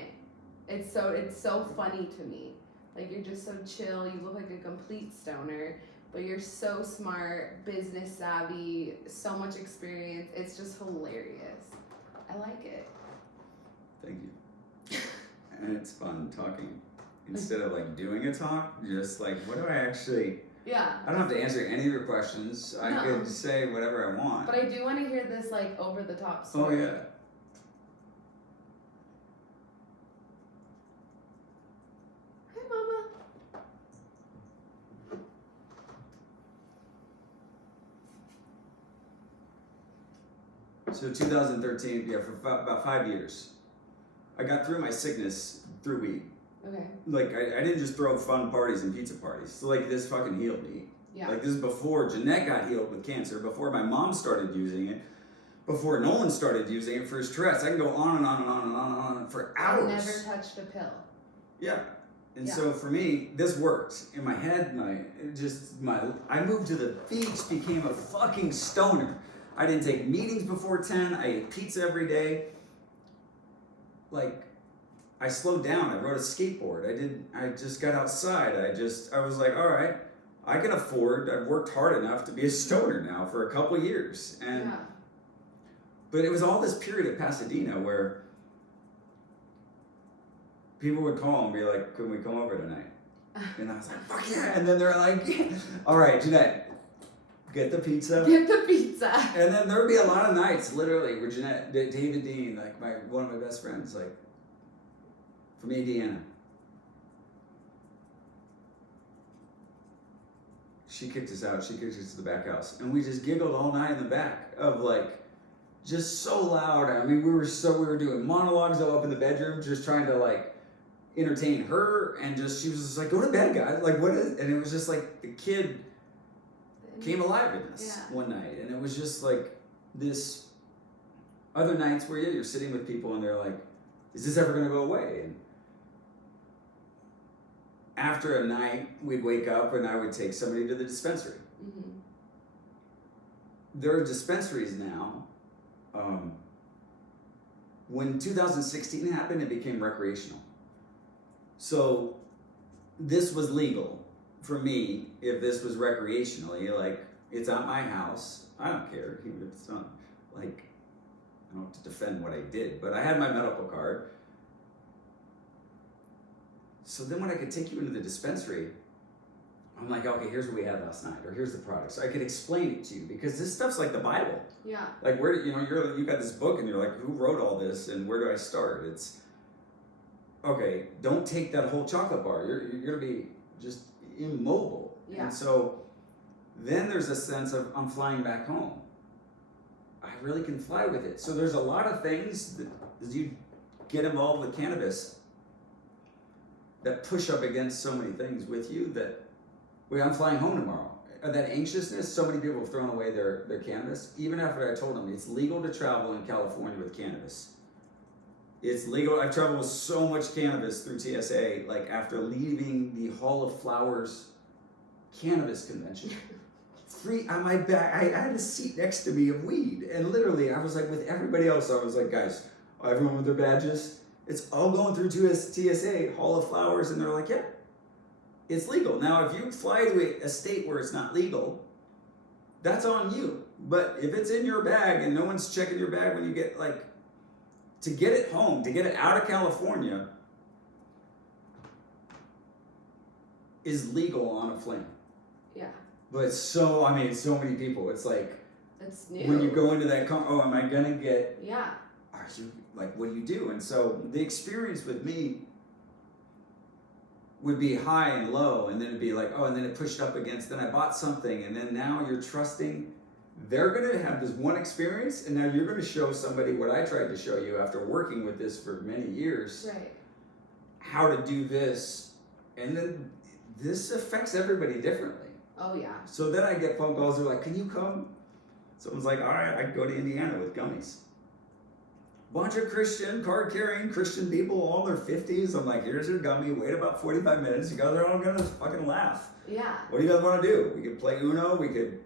it's so funny to me. Like, you're just so chill, you look like a complete stoner, but you're so smart, business savvy, so much experience. It's just hilarious. I like it. thank you. And it's fun talking. Instead of like doing a talk, just like, what do I actually... Yeah. I don't have to answer any of your questions. I No. could say whatever I want. But I do want to hear this like over the top Oh story. yeah. Hi, Mama. So 2013, yeah, for about 5 years, I got through my sickness through weed. Okay. Like, I didn't just throw fun parties and pizza parties. So, like, this fucking healed me. Yeah. Like, this is before Jeanette got healed with cancer, before my mom started using it, before Nolan started using it for his Tourette's. I can go on and on and on and on and on for hours. I never touched a pill. Yeah. And Yeah. so for me, this worked. In my head, I moved to the beach, became a fucking stoner. I didn't take meetings before 10. I ate pizza every day. Like, I slowed down. I rode a skateboard. I just got outside. I was like, all right, I've worked hard enough to be a stoner now for a couple years. And Yeah. But it was all this period of Pasadena where people would call and be like, can we come over tonight? And I was like, fuck yeah. And then they're like, all right, Jeanette, get the pizza. Get the pizza. And then there would be a lot of nights, literally, where Jeanette, David Dean, like one of my best friends, like, from Indiana. she kicked us out. She kicked us to the back house. And we just giggled all night in the back of like, just so loud. I mean, we were doing monologues all up in the bedroom, just trying to like entertain her. And just, she was just like, go to bed, guys. Like, what is, and it was just like, the kid came alive in us one night. And it was just like this, other nights where you're sitting with people and they're like, is this ever going to go away? And after a night, we'd wake up and I would take somebody to the dispensary. Mm-hmm. There are dispensaries now. When 2016 happened, it became recreational. So this was legal for me. If this was recreationally, like, it's at my house, I don't care, even if it's not, like, I don't have to defend what I did, but I had my medical card. So then when I could take you into the dispensary, I'm like, okay, here's what we had last night, or here's the product. So I could explain it to you, because this stuff's like the Bible. Yeah. Like, where, you know, you got this book and you're like, who wrote all this and where do I start? It's, okay, don't take that whole chocolate bar. You're gonna be just immobile. Yeah. And so then there's a sense of, I'm flying back home. I really can fly with it. So there's a lot of things that, as you get involved with cannabis, that push up against so many things with you that, wait, I'm flying home tomorrow. That anxiousness, so many people have thrown away their cannabis. Even after I told them it's legal to travel in California with cannabis. It's legal. I've traveled with so much cannabis through TSA, like after leaving the Hall of Flowers cannabis convention. Free on my back, I had a seat next to me of weed. And literally, I was like, with everybody else, I was like, guys, everyone with their badges, it's all going through TSA, Hall of Flowers, and they're like, yeah, it's legal. Now, if you fly to a state where it's not legal, that's on you. But if it's in your bag and no one's checking your bag when you get, like, to get it home, to get it out of California, is legal on a plane. Yeah. But so many people, it's like, it's new. When you go into that, am I gonna get, yeah. Are you, like, what do you do? And so the experience with me would be high and low, and then it'd be like, and then it pushed up against, then I bought something, and then now you're trusting, they're gonna have this one experience, and now you're gonna show somebody what I tried to show you after working with this for many years, right? How to do this, and then this affects everybody differently. Oh yeah. So then I get phone calls, they're like, can you come? Someone's like, all right, I can go to Indiana with gummies. Bunch of card-carrying Christian people, all in their 50s. I'm like, here's your gummy, wait about 45 minutes. You guys are all gonna fucking laugh. Yeah. What do you guys wanna do? We could play Uno, we could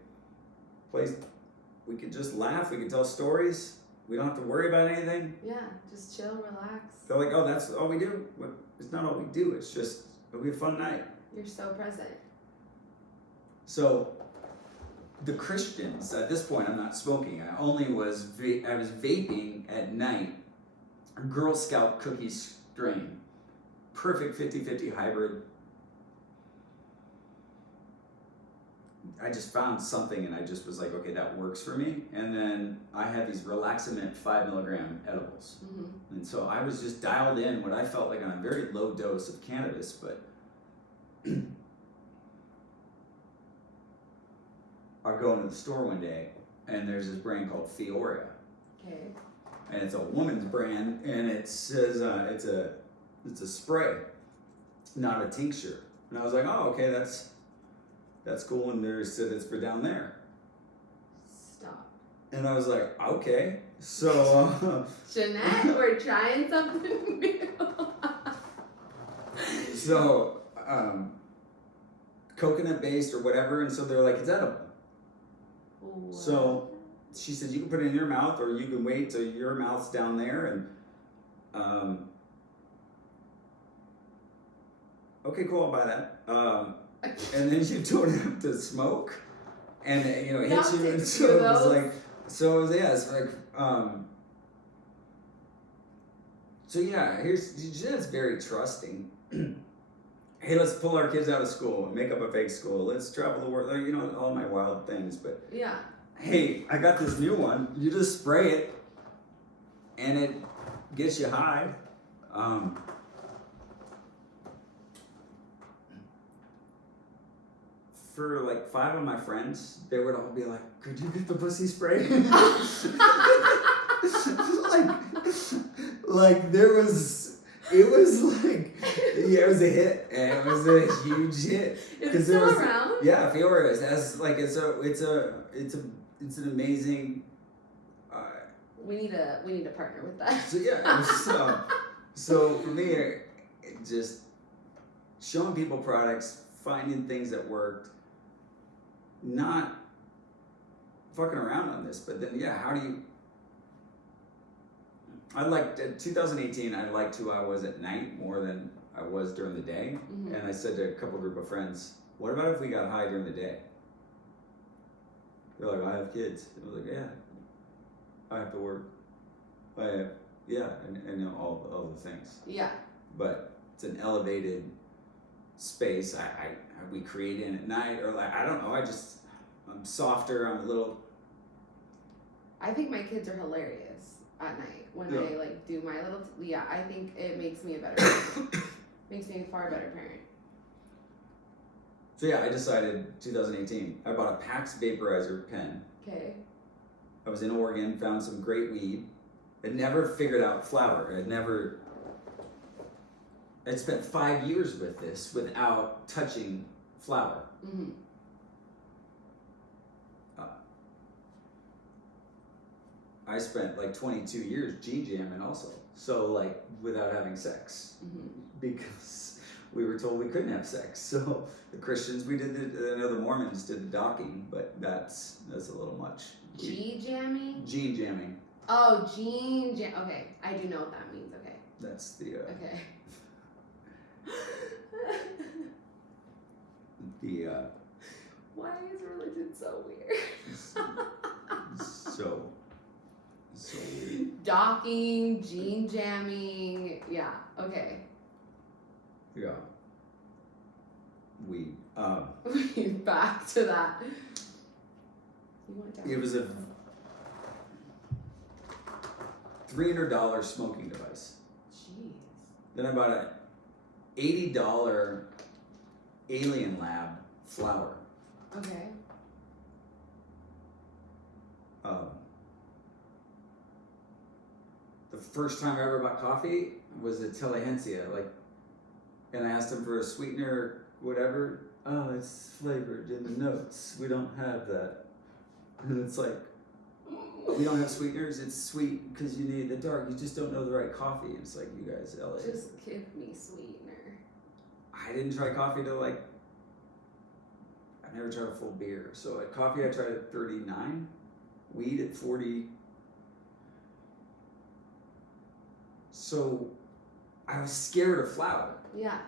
just laugh, we could tell stories. We don't have to worry about anything. Yeah, just chill, relax. They're like, oh, that's all we do? It's not all we do, it's just, it'll be a fun night. You're so present. So, the Christians, at this point I'm not smoking, I was vaping at night, Girl Scout cookie strain, perfect 50-50 hybrid. I just found something and I just was like, okay, that works for me. And then I had these Relaxament 5 milligram edibles. Mm-hmm. And so I was just dialed in what I felt like on a very low dose of cannabis, but I go into the store one day, and there's this brand called Fioria. Okay. And it's a woman's brand, and it says it's a spray, not a tincture. And I was like, oh, okay, that's cool. And they said it's for down there. Stop. And I was like, okay. So Jeanette, we're trying something new. So coconut based or whatever, and so they're like, it's edible. What? So she said, you can put it in your mouth, or you can wait till your mouth's down there, and okay, cool, I'll buy that. And then you don't have to smoke, and it hits you, and so it was like, it's like, so yeah, Jeanette's very trusting. Hey, let's pull our kids out of school and make up a fake school. Let's travel the world, all my wild things. But yeah, hey, I got this new one. You just spray it, and it gets you high. for like 5 of my friends, they would all be like, "Could you get the pussy spray?" like there was, it was like, yeah, it was a hit, and it was a huge hit. Is it still around? Yeah, Fiora is. As like it's an amazing. We need to partner with that. So yeah, so for me, it just showing people products, finding things that worked, not fucking around on this, but then yeah, how do you? I liked 2018. I liked who I was at night more than I was during the day, and I said to a couple group of friends, "What about if we got high during the day?" They're like, "I have kids." I was like, "Yeah, I have to work. I know all the things." Yeah. But it's an elevated space. We create in at night, or like I don't know. I'm softer. I'm a little. I think my kids are hilarious at night when I like do my little. I think it makes me a better parent. Makes me a far better parent. So yeah, I decided 2018. I bought a Pax vaporizer pen. Okay. I was in Oregon, found some great weed. I'd never figured out flower. I'd spent 5 years with this without touching flower. Mm-hmm. I spent like 22 years G-jamming also. So like without having sex. Mm-hmm. Because we were told we couldn't have sex. So the Christians, I know the Mormons did the docking, but that's a little much. G-jamming? G-jamming. Oh, gene jam. Okay, I do know what that means. Okay. That's the. Okay. Why is religion so weird? so weird. Docking, gene jamming. Yeah. Okay. Yeah. Back to that. It was a $300 smoking device. Jeez. Then I bought a $80 Alien Lab flower. Okay. The first time I ever bought coffee was at Telehencia, and I asked him for a sweetener, whatever. Oh, it's flavored in the notes. We don't have that. And it's like, we don't have sweeteners. It's sweet because you need the dark. You just don't know the right coffee. And it's like, you guys, LA. Just give me sweetener. I didn't try coffee till I never tried a full beer. So at coffee, I tried at 39, weed at 40. So I was scared of flower. Yeah.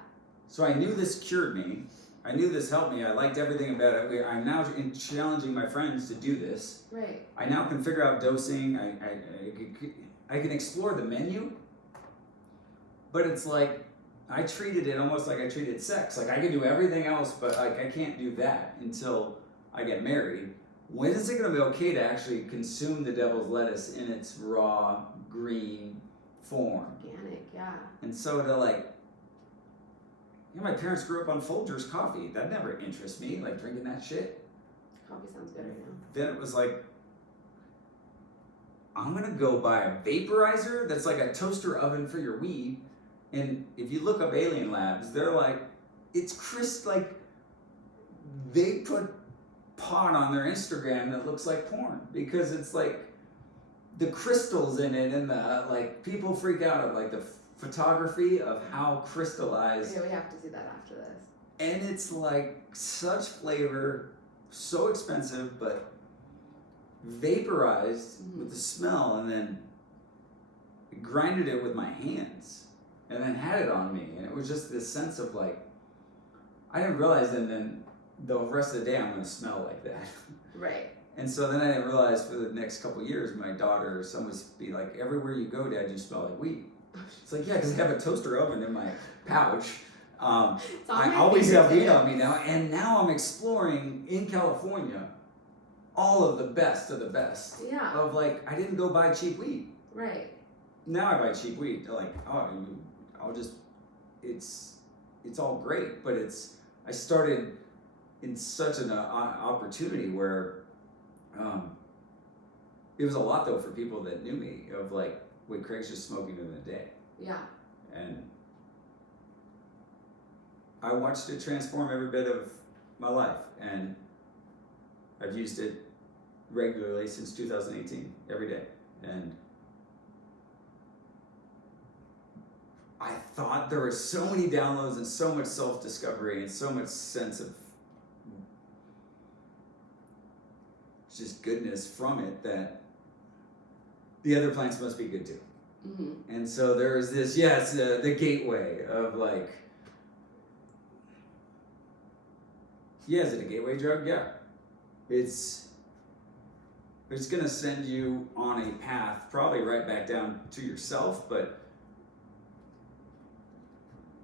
So I knew this cured me. I knew this helped me. I liked everything about it. I'm now challenging my friends to do this. Right. I now can figure out dosing. I can explore the menu. But it's like, I treated it almost like I treated sex. Like I can do everything else, but like I can't do that until I get married. When is it going to be okay to actually consume the devil's lettuce in its raw, green form? Organic, yeah. And so to my parents grew up on Folgers coffee. That never interests me, like drinking that shit. Coffee sounds good right now. Then it was like, I'm gonna go buy a vaporizer that's like a toaster oven for your weed. And if you look up Alien Labs, they're like, they put pot on their Instagram that looks like porn because it's like the crystals in it and the people freak out at the photography of how crystallized. Okay, we have to see that after this. And it's like such flavor, so expensive, but vaporized with the smell, and then grinded it with my hands and then had it on me. And it was just this sense of I didn't realize, and then the rest of the day I'm going to smell like that. Right. And so then I didn't realize for the next couple of years, my daughter or someone would be like, everywhere you go, Dad, you smell like weed. It's like, yeah, because I have a toaster oven in my pouch. I always have weed on me now. And now I'm exploring in California all of the best of the best. Yeah. Of I didn't go buy cheap weed. Right. Now I buy cheap weed. I'll just, it's all great. But I started in such an opportunity where it was a lot though for people that knew me of like, wait, Craig's just smoking during the day. Yeah. And I watched it transform every bit of my life, and I've used it regularly since 2018, every day. And I thought there were so many downloads and so much self-discovery and so much sense of just goodness from it that the other plants must be good too. Mm-hmm. And so there was this, the gateway of like, is it a gateway drug? Yeah. It's gonna send you on a path, probably right back down to yourself, but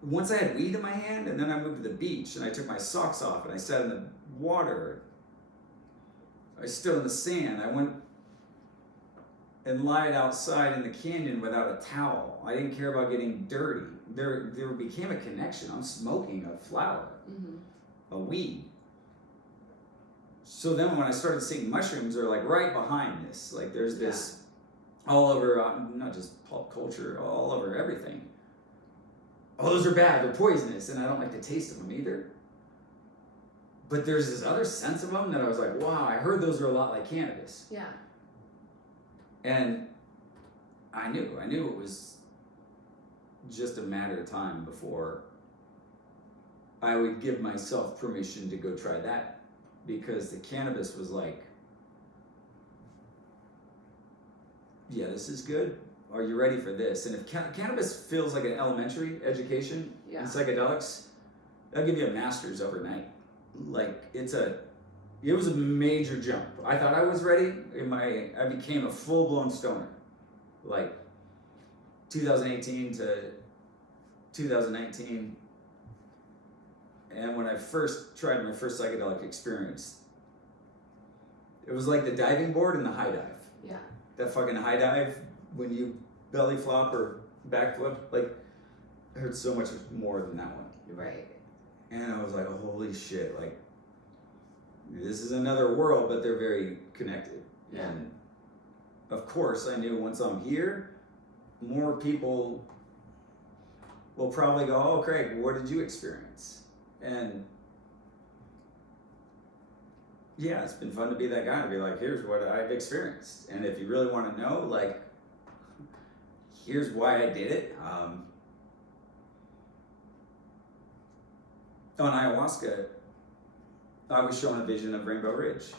once I had weed in my hand and then I moved to the beach and I took my socks off and I sat in the water, I stood in the sand, I went and lied outside in the canyon without a towel. I didn't care about getting dirty. There became a connection. I'm smoking a flower, a weed. So then when I started seeing mushrooms, they're like right behind this. Like there's this all over, not just pop culture, all over everything. Oh, those are bad, they're poisonous, and I don't like the taste of them either. But there's this other sense of them that I was like, wow, I heard those are a lot like cannabis. Yeah. And I knew it was just a matter of time before I would give myself permission to go try that, because the cannabis was like, yeah, this is good. Are you ready for this? And if cannabis feels like an elementary education in psychedelics, that'll give you a master's overnight. Like it was a major jump. I thought I was ready. I became a full-blown stoner, like 2018 to 2019. And when I first tried my first psychedelic experience, it was like the diving board and the high dive. Yeah. That fucking high dive, when you belly flop or backflip, like, I heard so much more than that one. Right. And I was like, holy shit, like, this is another world, but they're very connected. Yeah. And of course, I knew once I'm here, more people will probably go, oh, Craig, what did you experience? And yeah, it's been fun to be that guy to be like, here's what I've experienced. And if you really want to know, like, here's why I did it. On ayahuasca, I was shown a vision of Rainbow Ridge. It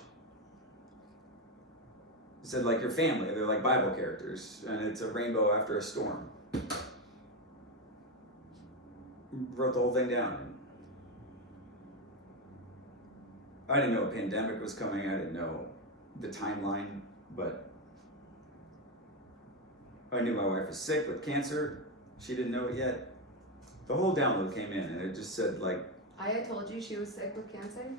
said, like, your family, they're like Bible characters, and it's a rainbow after a storm. Wrote the whole thing down. I didn't know a pandemic was coming, I didn't know the timeline, but I knew my wife was sick with cancer. She didn't know it yet. The whole download came in, and it just said, like, I had told you she was sick with cancer?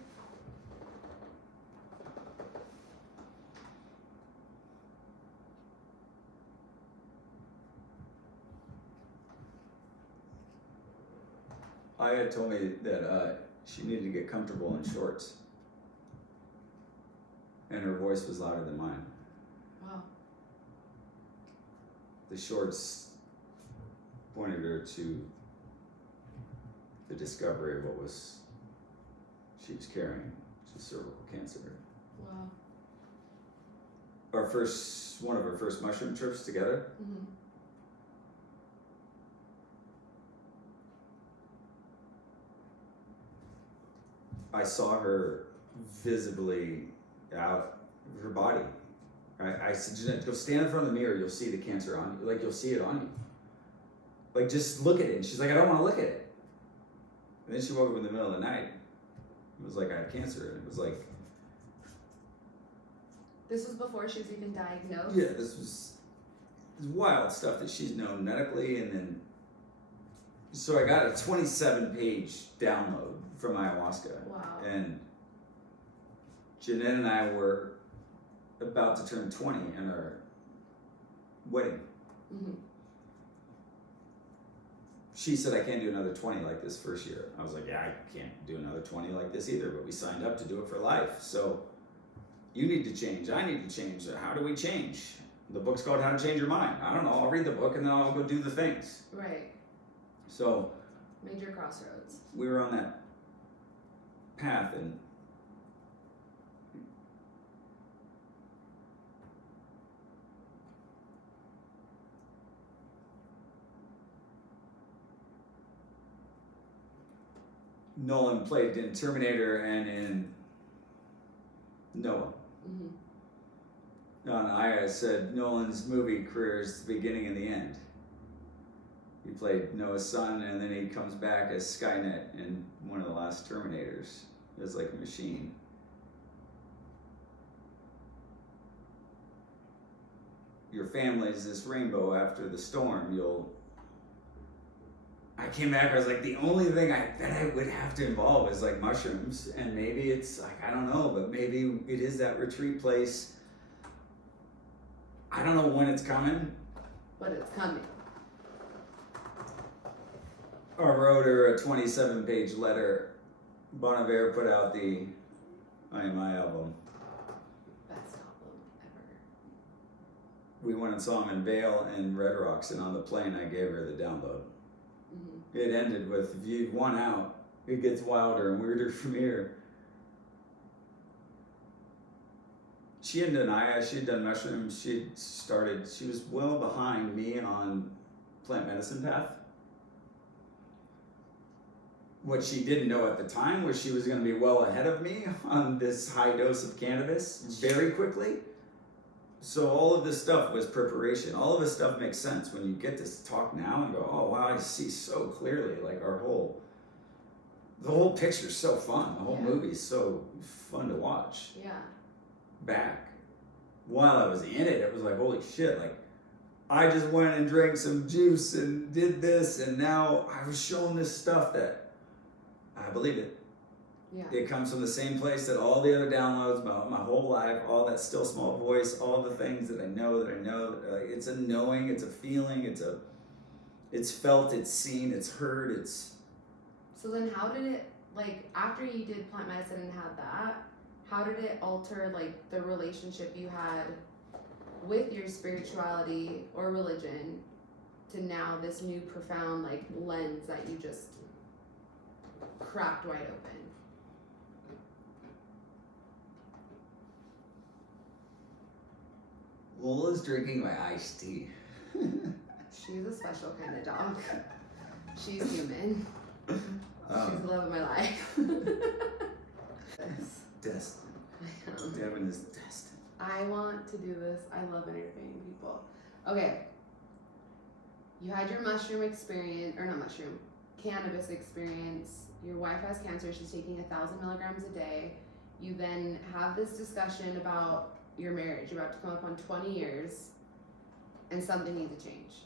Aya had told me that she needed to get comfortable in shorts. And her voice was louder than mine. Wow. The shorts pointed her to the discovery of what she was carrying, which is cervical cancer. Wow. One of our first mushroom trips together. Mm-hmm. I saw her visibly out of her body. I said, Jeanette, go stand in front of the mirror, you'll see the cancer on you. Like, you'll see it on you. Like, just look at it. And she's like, I don't want to look at it. And then she woke up in the middle of the night. It was like, I have cancer. And it was like... This was before she was even diagnosed? Yeah, this was wild stuff that she's known medically. And then... So I got a 27-page download from ayahuasca. Wow. And Jeanette and I were about to turn 20 in our wedding. Mm-hmm. she said, I can't do another 20 like this first year. I was like, yeah, I can't do another 20 like this either, but we signed up to do it for life. So you need to change. I need to change. How do we change? The book's called How to Change Your Mind. I don't know. I'll read the book and then I'll go do the things. Right. So major crossroads. we were on that path, and Nolan played in Terminator and in Noah. On I said Nolan's movie career is the beginning and the end. He played Noah's son, and then he comes back as Skynet in one of the last Terminators. As like a machine. Your family's this rainbow after the storm. I came back, I was like, the only thing that I would have to involve is like mushrooms, and maybe it's like, I don't know, but maybe it is that retreat place. I don't know when it's coming. But it's coming. I wrote her a 27-page letter. Bon Iver put out the I Am I album. Best album ever. We went and saw him in Vail and Red Rocks, and on the plane I gave her the download. It ended with, if you want out, it gets wilder and weirder from here. She had done mushrooms. She was well behind me on plant medicine path. What she didn't know at the time was she was going to be well ahead of me on this high dose of cannabis very quickly. So all of this stuff was preparation. All of this stuff makes sense when you get to talk now and go, oh wow, I see so clearly, like the whole picture's so fun. The whole movie's so fun to watch. Yeah. Back. While I was in it, it was like, holy shit, like I just went and drank some juice and did this, and now I was shown this stuff that I believe it. Yeah. It comes from the same place that all the other downloads, my whole life, all that still small voice, all the things that I know. It's a knowing, it's a feeling, it's felt, it's seen, it's heard, So then how did it, like, after you did plant medicine and had that, how did it alter, like, the relationship you had with your spirituality or religion to now this new profound, like, lens that you just cracked wide open? Lola's drinking my iced tea. She's a special kind of dog. She's human. She's the love of my life. Destined. Devynne is destined. I want to do this. I love entertaining people. Okay. You had your mushroom experience, or not mushroom, cannabis experience. Your wife has cancer. She's taking 1,000 milligrams a day. You then have this discussion about your marriage, about to come up on 20 years, and something needs to change.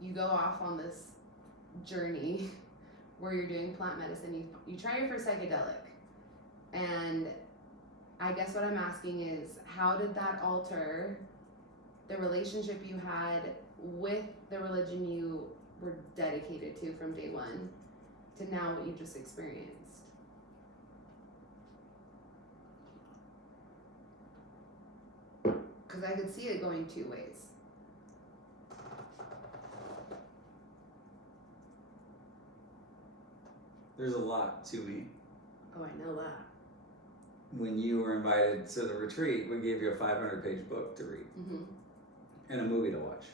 You go off on this journey where you're doing plant medicine. You try your first psychedelic. And I guess what I'm asking is, how did that alter the relationship you had with the religion you were dedicated to from day one to now what you just experienced? Because I could see it going two ways. There's a lot to me. Oh, I know that. When you were invited to the retreat, we gave you a 500-page book to read and a movie to watch.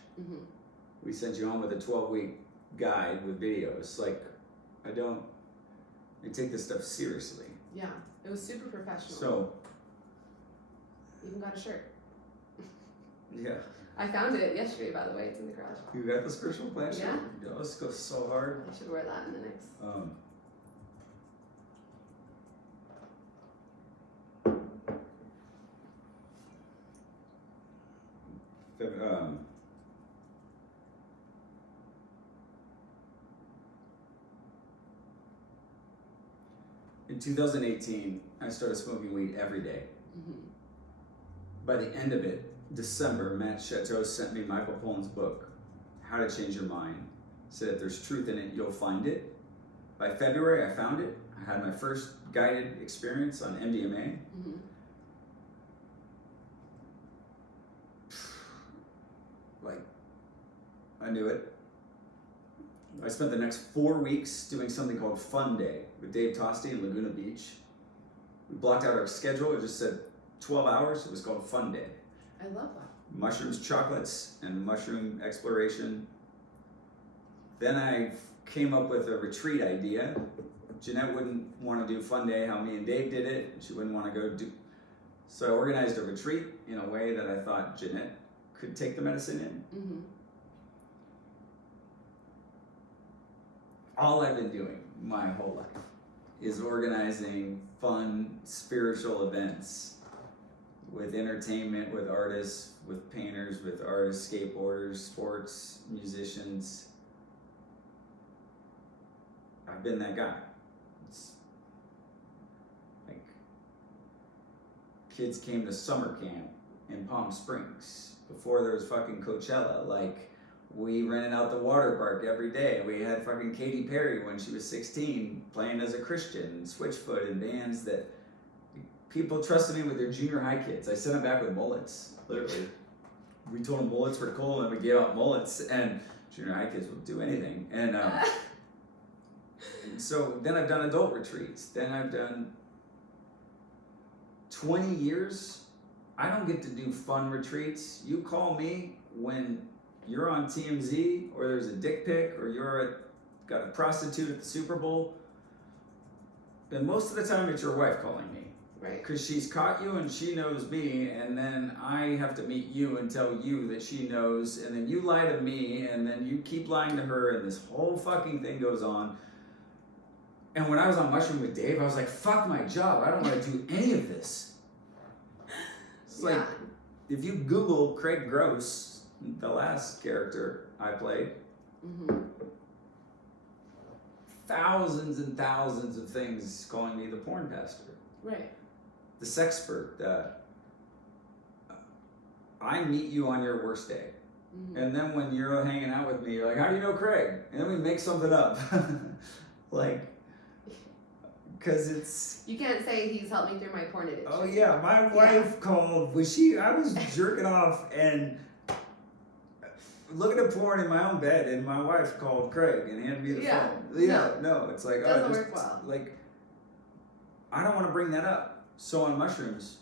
We sent you home with a 12-week guide with videos. Like, I take this stuff seriously. Yeah, it was super professional. So, even got a shirt. Yeah. I found it yesterday, by the way. It's in the garage. You got the spiritual plan? Yeah. Oh, this goes so hard. I should wear that in the next. In 2018, I started smoking weed every day. By the end of it, December, Matt Chateau sent me Michael Pollan's book, How to Change Your Mind. Said if there's truth in it, you'll find it. By February, I found it. I had my first guided experience on MDMA. Mm-hmm. Like, I knew it. I spent the next 4 weeks doing something called Fun Day with Dave Tosti in Laguna Beach. We blocked out our schedule. It just said 12 hours. It was called Fun Day. I love that. Mushrooms, chocolates, and mushroom exploration. Then I came up with a retreat idea. Jeanette wouldn't want to do Fun Day how me and Dave did it. She wouldn't want to go do. So I organized a retreat in a way that I thought Jeanette could take the medicine in. Mm-hmm. All I've been doing my whole life is organizing fun spiritual events with entertainment, with artists, with painters, with artists, skateboarders, sports, musicians. I've been that guy. It's like kids came to summer camp in Palm Springs before there was fucking Coachella. Like, we rented out the water park every day. We had fucking Katy Perry when she was 16 playing as a Christian, Switchfoot, and bands that people trusted me with their junior high kids. I sent them back with mullets, literally. We told them mullets were cool, and we gave out mullets, and junior high kids will do anything. And so then I've done adult retreats. Then I've done 20 years. I don't get to do fun retreats. You call me when you're on TMZ, or there's a dick pic, or got a prostitute at the Super Bowl. And most of the time it's your wife calling me. Right. Because she's caught you and she knows me, and then I have to meet you and tell you that she knows, and then you lie to me, and then you keep lying to her, and this whole fucking thing goes on. And when I was on Mushroom with Dave, I was like, fuck my job. I don't want to do any of this. It's like, if you Google Craig Gross, the last character I played, mm-hmm. thousands and thousands of things calling me the porn pastor. Right. The sexpert. I meet you on your worst day. Mm-hmm. And then when you're hanging out with me, you're like, how do you know Craig? And then we make something up. Like, because it's... You can't say he's helped me through my porn addiction. Oh yeah, my wife called. I was jerking off and looking at porn in my own bed, and my wife called Craig and handed me the phone. Yeah, no, it's like... Doesn't work well. Like, I don't want to bring that up. So on mushrooms,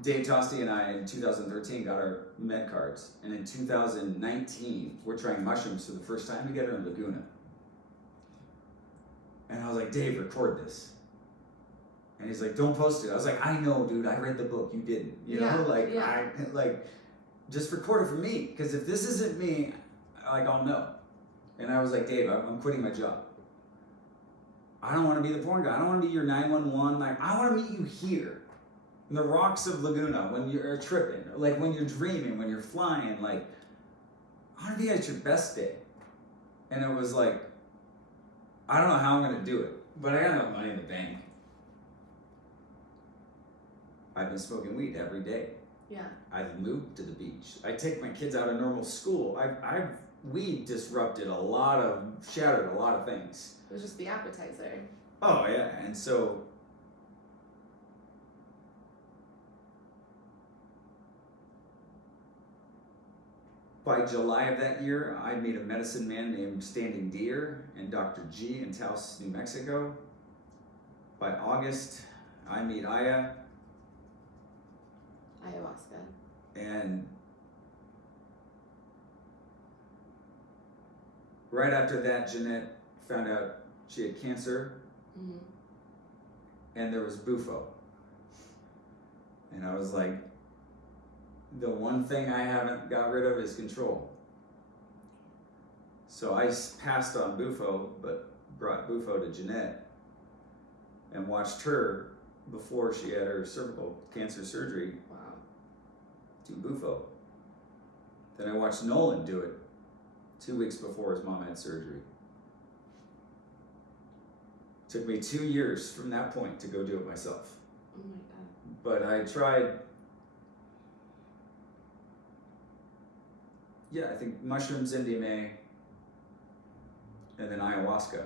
Dave Tosti and I in 2013 got our med cards, and in 2019 we're trying mushrooms for the first time together in Laguna. And I was like, Dave, record this. And he's like, don't post it. I was like, I know, dude. I read the book. You didn't. You know, just record it for me. Because if this isn't me, like, I'll know. And I was like, Dave, I'm quitting my job. I don't want to be the porn guy. I don't want to be your 911. Like, I want to meet you here in the rocks of Laguna when you're tripping, like when you're dreaming, when you're flying. Like, I want to be at your best day. And it was like, I don't know how I'm going to do it, but I got enough money in the bank. I've been smoking weed every day. Yeah. I've moved to the beach. I take my kids out of normal school. Weed shattered a lot of things. It was just the appetizer. Oh yeah, and so by July of that year, I met a medicine man named Standing Deer and Dr. G in Taos, New Mexico. By August, I meet Ayahuasca. And right after that, Jeanette found out she had cancer, mm-hmm. and there was bufo. And I was like, the one thing I haven't got rid of is control. So I passed on bufo, but brought bufo to Jeanette and watched her before she had her cervical cancer surgery. Wow. Do bufo. Then I watched Nolan do it 2 weeks before his mom had surgery. Took me 2 years from that point to go do it myself. Oh my God. But I tried yeah, I think mushrooms, MDMA, and then ayahuasca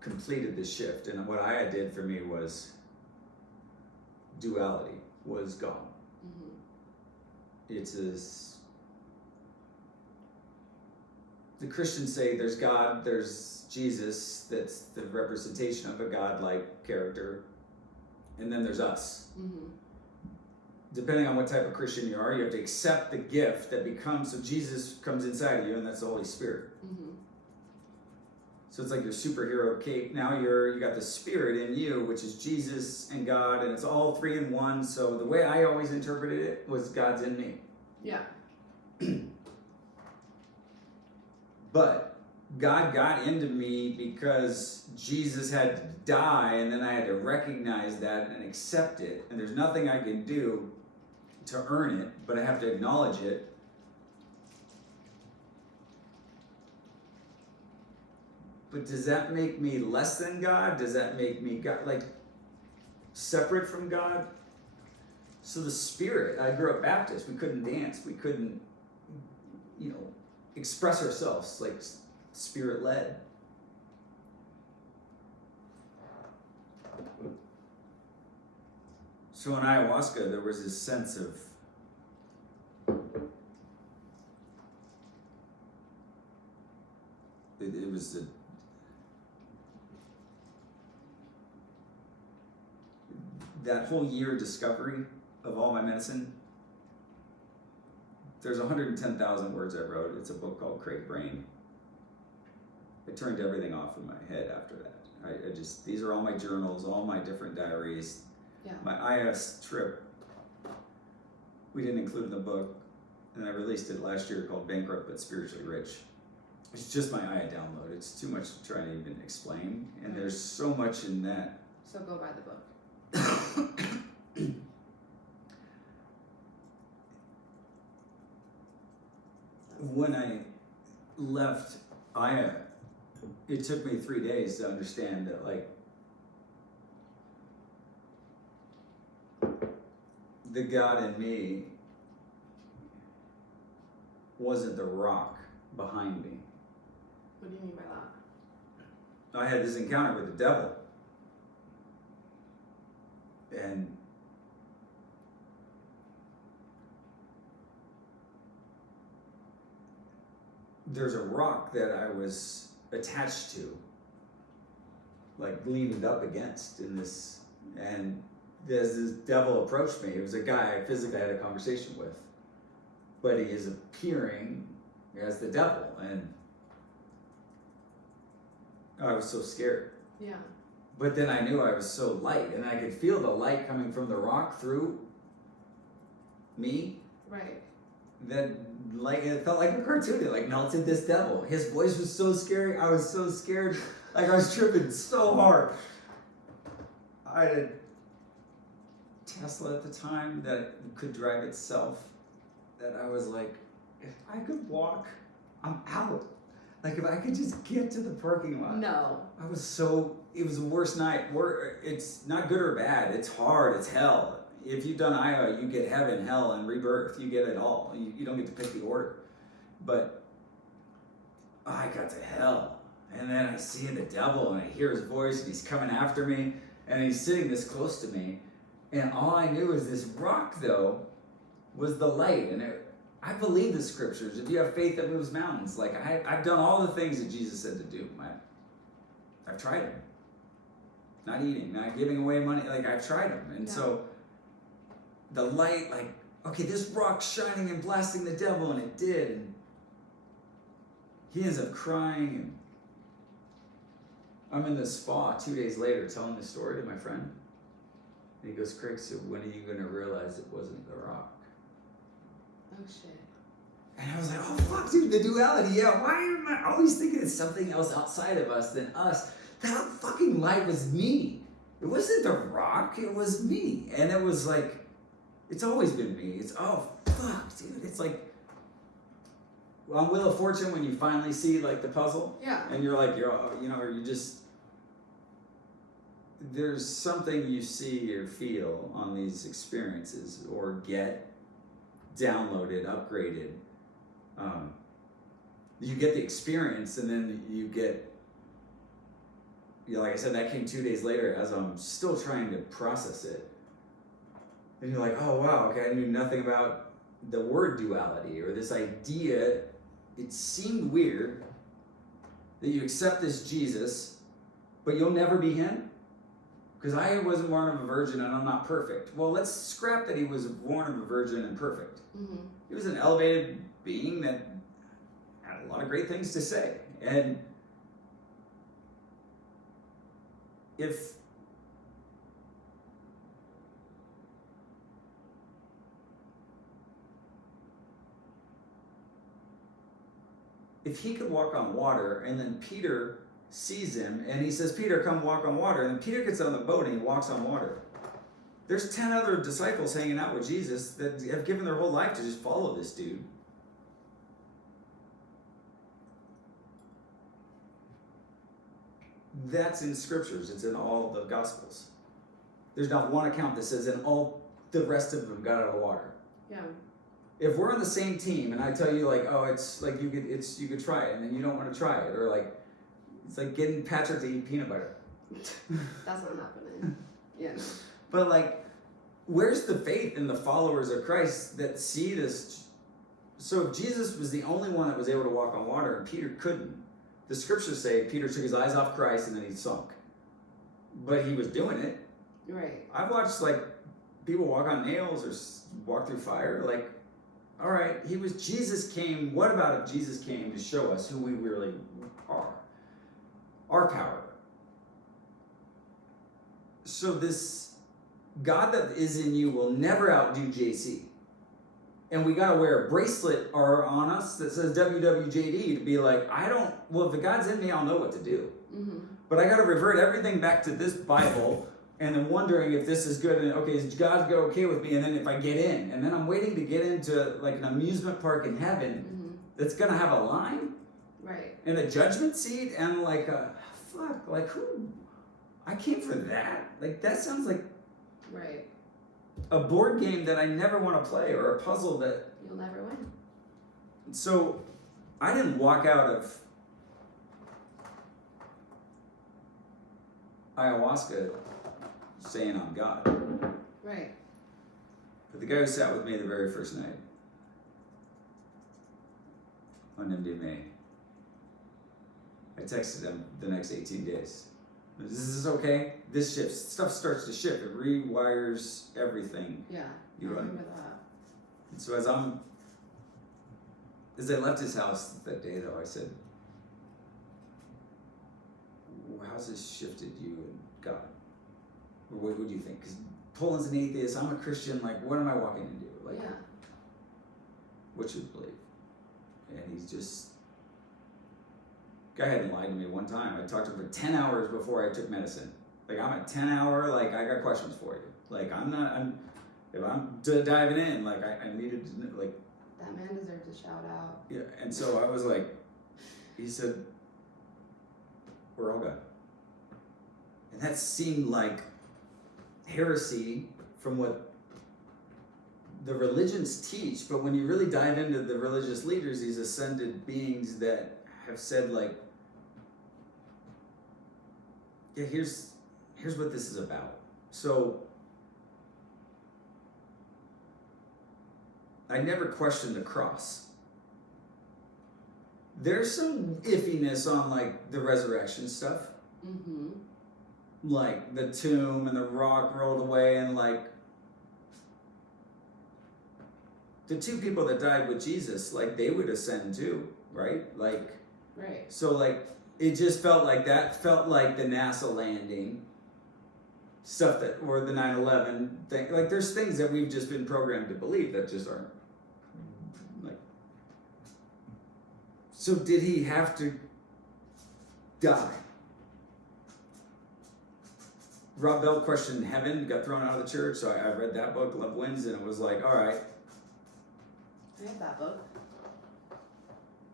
completed the shift. And what Aya did for me was duality was gone. It's as the Christians say there's God, there's Jesus, that's the representation of a God-like character, and then there's us. Depending on what type of Christian you are, you have to accept the gift that becomes, so Jesus comes inside of you, and that's the Holy Spirit. So it's like your superhero cape. Now you got the Spirit in you, which is Jesus and God, and it's all three in one. So the way I always interpreted it was God's in me. Yeah. But God got into me because Jesus had to die, and then I had to recognize that and accept it. And there's nothing I can do to earn it, but I have to acknowledge it. But does that make me less than God? Does that make me God, like separate from God? So the Spirit, I grew up Baptist. We couldn't dance. We couldn't, express ourselves like Spirit-led. So in ayahuasca, there was this sense of it was that whole year discovery of all my medicine. There's 110,000 words I wrote. It's a book called Craig Brain. I turned everything off in my head after that. I just, these are all my journals, all my different diaries. Yeah. My IS trip, we didn't include in the book, and I released it last year called Bankrupt But Spiritually Rich. It's just my IA download. It's too much to try to even explain, and there's so much in that. So go buy the book. When I left Aya, it took me 3 days to understand that, like, the God in me wasn't the rock behind me. What do you mean by that? I had this encounter with the devil. And there's a rock that I was attached to, like leaned up against in this, and as this devil approached me, it was a guy I physically had a conversation with, but he is appearing as the devil, and I was so scared. Yeah. But then I knew I was so light, and I could feel the light coming from the rock through me. Right. That, like, it felt like a cartoon. It like melted this devil. His voice was so scary. I was so scared. Like, I was tripping so hard. I had a Tesla at the time that could drive itself. That I was like, if I could walk, I'm out. Like, if I could just get to the parking lot. No. It was the worst night. It's not good or bad. It's hard. It's hell. If you've done Aya, you get heaven, hell, and rebirth. You get it all. You don't get to pick the order. But I got to hell. And then I see the devil, and I hear his voice, and he's coming after me, and he's sitting this close to me. And all I knew is this rock, though, was the light. And I believe the scriptures. If you have faith that moves mountains. Like, I've done all the things that Jesus said to do. I've tried them. Not eating, not giving away money. Like, I've tried them. And so the light, like, okay, this rock's shining and blasting the devil, and it did. And he ends up crying, and I'm in the spa 2 days later telling the story to my friend. And he goes, Craig, so when are you going to realize it wasn't the rock? Oh, shit. And I was like, oh, fuck, dude, the duality. Yeah, why am I always thinking it's something else outside of us than us? That fucking light was me. It wasn't the rock, it was me. And it was like, it's always been me. It's, oh, fuck, dude. It's like, on Wheel of Fortune, when you finally see, like, the puzzle. Yeah. And you're like, or you just, there's something you see or feel on these experiences or get downloaded, upgraded, you get the experience, and then you get, like I said, that came 2 days later as I'm still trying to process it. And you're like, oh wow, okay, I knew nothing about the word duality or this idea. It seemed weird that you accept this Jesus, but you'll never be him. Because I wasn't born of a virgin and I'm not perfect. Well, let's scrap that he was born of a virgin and perfect. Mm-hmm. He was an elevated being that had a lot of great things to say. And if he could walk on water, and then Peter sees him and he says, Peter, come walk on water, and then Peter gets on the boat and he walks on water. There's 10 other disciples hanging out with Jesus that have given their whole life to just follow this dude. That's in scriptures. It's in all the gospels. There's not one account that says, and all the rest of them got out of the water. Yeah. If we're on the same team and I tell you like, oh, it's like you could try it, and then you don't want to try it, or like it's like getting Patrick to eat peanut butter. That's not happening. Yeah. But like, where's the faith in the followers of Christ that see this? So if Jesus was the only one that was able to walk on water and Peter couldn't, the scriptures say Peter took his eyes off Christ and then he sunk. But he was doing it. Right. I've watched like people walk on nails or walk through fire. Like, all right, Jesus came. What about if Jesus came to show us who we really are? Our power. So this God that is in you will never outdo JC. And we got to wear a bracelet on us that says WWJD to be like, if the God's in me, I'll know what to do. Mm-hmm. But I got to revert everything back to this Bible and then wondering if this is good. And okay, is God okay with me? And then if I get in, and then I'm waiting to get into like an amusement park in heaven mm-hmm. that's going to have a line. Right. And a judgment seat and like who? I came for that. Like that sounds like right. a board game that I never want to play, or a puzzle that you'll never win. So I didn't walk out of ayahuasca saying I'm God. Right. But the guy who sat with me the very first night on MDMA, I texted him the next 18 days. This is okay. This shifts. Stuff starts to shift. It rewires everything. Yeah, I remember that. And so as I left his house that day, though, I said, how's this shifted you and God? Or what do you think? Because Poland's an atheist. I'm a Christian. Like, what am I walking into? Like, yeah. What should we believe? And he's just... Guy hadn't lied to me one time. I talked to him for 10 hours before I took medicine. Like, I'm a 10-hour, like, I got questions for you. Like, if I'm diving in, like, I needed to, like... That man deserves a shout out. Yeah, and so I was like, he said, we're all good. And that seemed like heresy from what the religions teach, but when you really dive into the religious leaders, these ascended beings that have said, like, yeah, here's what this is about. So I never questioned the cross. There's some iffiness on like the resurrection stuff. Mm-hmm. Like the tomb and the rock rolled away, and like the two people that died with Jesus, like they would ascend too, right? Like, right. So like it just felt like that felt like the NASA landing stuff that, or the 9/11 thing. Like there's things that we've just been programmed to believe that just aren't like. So did he have to die? Rob Bell questioned heaven, got thrown out of the church. So I read that book, Love Wins, and it was like, all right. I have that book.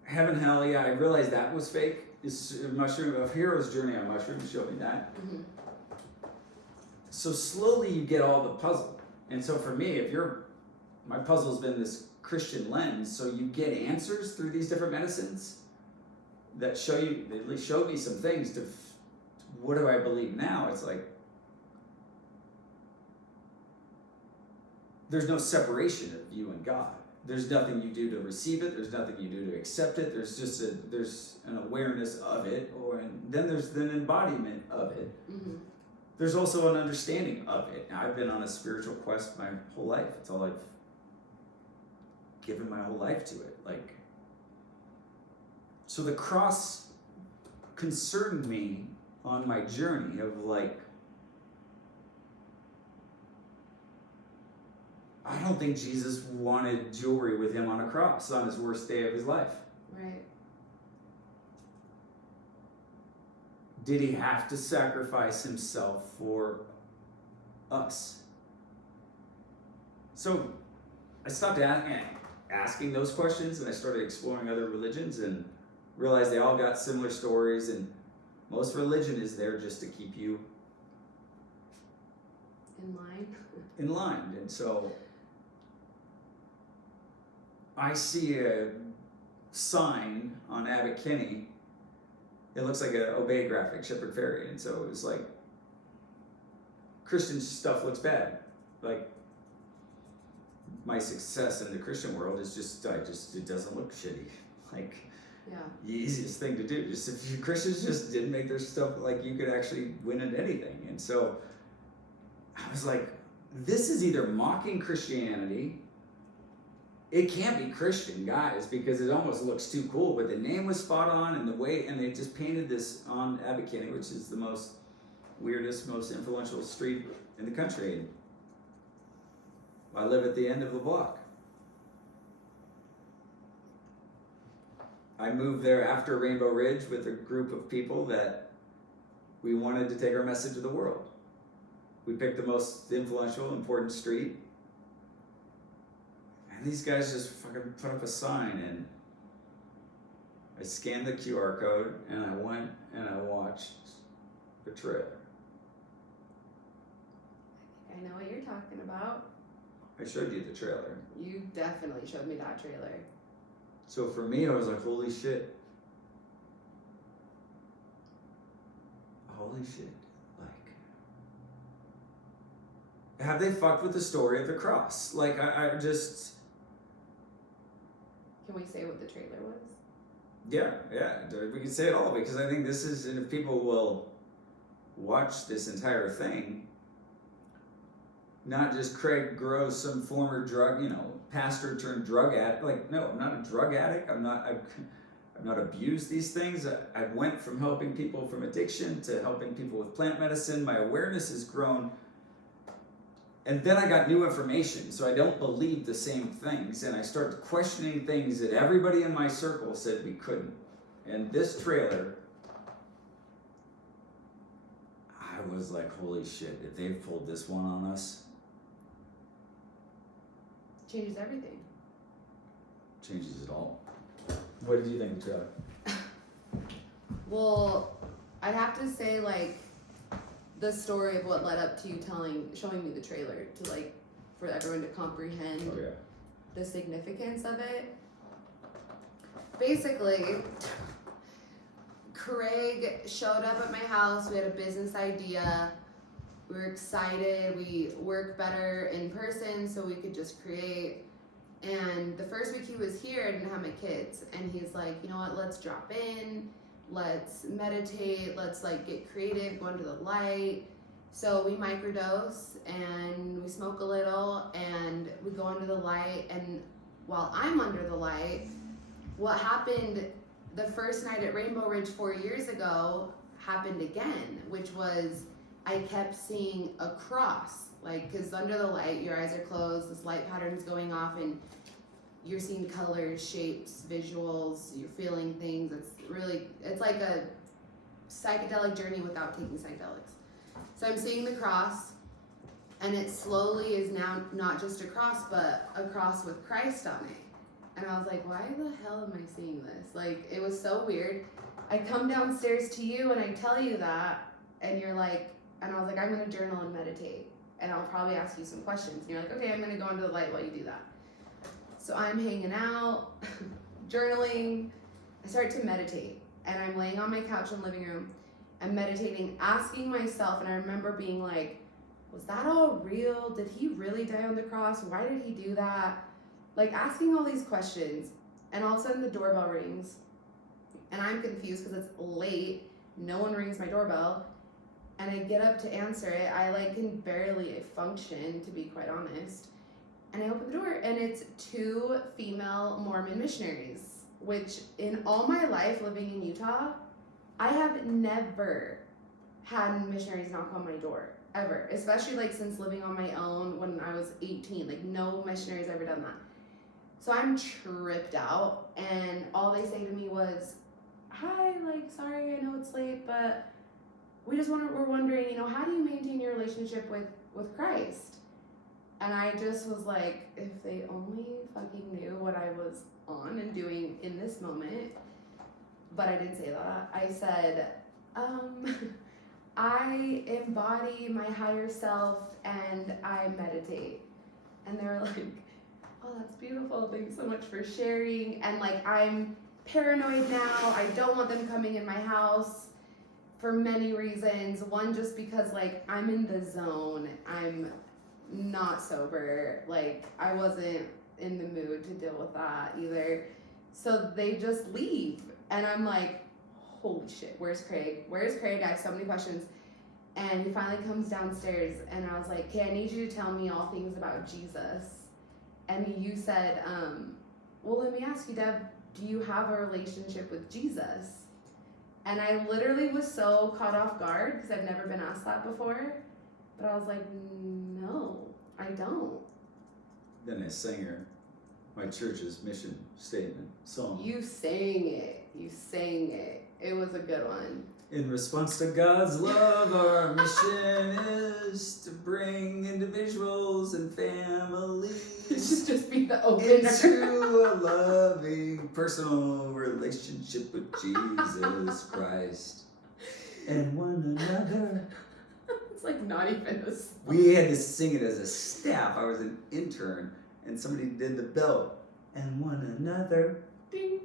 Heaven, hell, yeah. I realized that was fake. It's a mushroom, a hero's journey on mushrooms showed me that. Mm-hmm. So slowly you get all the puzzle. And so for me, if you're my puzzle's been this Christian lens, so you get answers through these different medicines that show you, they at least showed me some things to what do I believe now? It's like, there's no separation of you and God. There's nothing you do to receive it. There's nothing you do to accept it. There's just there's an awareness of it, and then there's an embodiment of it. Mm-hmm. There's also an understanding of it. Now, I've been on a spiritual quest my whole life. It's all I've given my whole life to it. Like, so the cross concerned me on my journey of like, I don't think Jesus wanted jewelry with him on a cross on his worst day of his life. Right. Did he have to sacrifice himself for us? So I stopped asking those questions, and I started exploring other religions and realized they all got similar stories, and most religion is there just to keep you in line. And so I see a sign on Abbot Kinney. It looks like an Obey graphic, Shepherd Ferry. And so it was like, Christian stuff looks bad. Like, my success in the Christian world is it doesn't look shitty. Like, yeah. The easiest thing to do. Just if you Christians just didn't make their stuff, like, you could actually win at anything. And so I was like, this is either mocking Christianity. It can't be Christian, guys, because it almost looks too cool. But the name was spot on, and the way, and they just painted this on Abbot Kinney, which is the most weirdest, most influential street in the country. And I live at the end of the block. I moved there after Rainbow Ridge with a group of people that we wanted to take our message to the world. We picked the most influential, important street. And these guys just fucking put up a sign, and I scanned the QR code, and I went and I watched the trailer. I know what you're talking about. I showed you the trailer. You definitely showed me that trailer. So for me, I was like, holy shit. Holy shit. Like, have they fucked with the story of the cross? Like, I just... Can we say what the trailer was? Yeah, we can say it all, because I think this is, and if people will watch this entire thing, not just Craig Gross, some former drug, pastor turned drug addict. Like, no, I'm not a drug addict. I've not abused these things. I went from helping people from addiction to helping people with plant medicine. My awareness has grown. And then I got new information, so I don't believe the same things, and I start questioning things that everybody in my circle said we couldn't. And this trailer, I was like, holy shit, if they've pulled this one on us. Changes everything. Changes it all. What did you think of the trailer? Well, I'd have to say, like, the story of what led up to you showing me the trailer to, like, for everyone to comprehend the significance of it. Basically, Craig showed up at my house. We had a business idea. We were excited. We work better in person, so we could just create. And the first week he was here, I didn't have my kids. And he's like, you know what, let's drop in. Let's meditate, let's like get creative, go under the light. So we microdose and we smoke a little and we go under the light. And while I'm under the light, what happened the first night at Rainbow Ridge 4 years ago happened again, which was I kept seeing a cross. Like, because under the light, your eyes are closed, this light pattern's going off, and you're seeing colors, shapes, visuals, you're feeling things. It's like a psychedelic journey without taking psychedelics. So I'm seeing the cross, and it slowly is now not just a cross, but a cross with Christ on it. And I was like, why the hell am I seeing this? Like, it was so weird. I come downstairs to you and I tell you that, and you're like, and I was like, I'm gonna journal and meditate. and I'll probably ask you some questions. And you're like, okay, I'm gonna go into the light while you do that. So I'm hanging out, journaling. I start to meditate, and I'm laying on my couch in the living room. I'm meditating, asking myself, and I remember being like, was that all real? Did he really die on the cross? Why did he do that? Like asking all these questions, and all of a sudden the doorbell rings, and I'm confused because it's late. No one rings my doorbell, and I get up to answer it. I like can barely function, to be quite honest. And I open the door, and it's 2 female Mormon missionaries, which in all my life living in Utah, I have never had missionaries knock on my door, ever. Especially like since living on my own when I was 18. Like no missionaries ever done that. So I'm tripped out, and all they say to me was, hi, like, sorry, I know it's late, but we're wondering, you know, how do you maintain your relationship with Christ? And I just was like, if they only fucking knew what I was on and doing in this moment. But I didn't say that. I said, I embody my higher self and I meditate. And they were like, oh, that's beautiful. Thanks so much for sharing. And like, I'm paranoid now. I don't want them coming in my house for many reasons. One, just because like I'm in the zone. I'm not sober. Like I wasn't in the mood to deal with that either. So they just leave. And I'm like, holy shit, where's Craig? Where's Craig? I have so many questions. And he finally comes downstairs, and I was like, okay, I need you to tell me all things about Jesus. And you said, well, let me ask you, Deb, do you have a relationship with Jesus? And I literally was so caught off guard because I've never been asked that before. But I was like, no, I don't. Then I sang her my church's mission statement song. You sang it. You sang it. It was a good one. In response to God's love, our mission is to bring individuals and families It should just be the opener. into a loving, personal relationship with Jesus Christ and one another. It's like not even a song. We had to sing it as a staff. I was an intern, and somebody did the bell. And one another. Ding.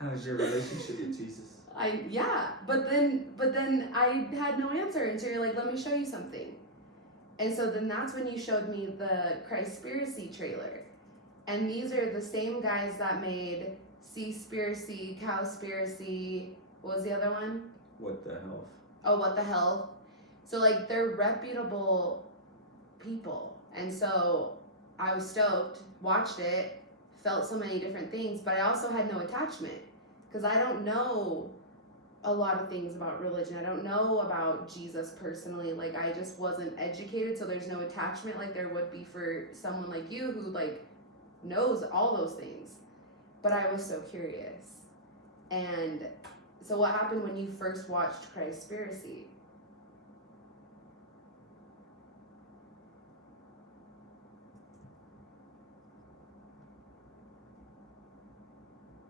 How's your relationship with Jesus? But then I had no answer, and so you're like, let me show you something. And so then that's when you showed me the Christspiracy trailer. And these are the same guys that made Seaspiracy, Cowspiracy, what was the other one? What the hell? Oh, What the Hell. So like they're reputable people. And so I was stoked, watched it, felt so many different things, but I also had no attachment because I don't know a lot of things about religion. I don't know about Jesus personally. Like I just wasn't educated, so there's no attachment like there would be for someone like you who like knows all those things. But I was so curious. And so what happened when you first watched Christspiracy?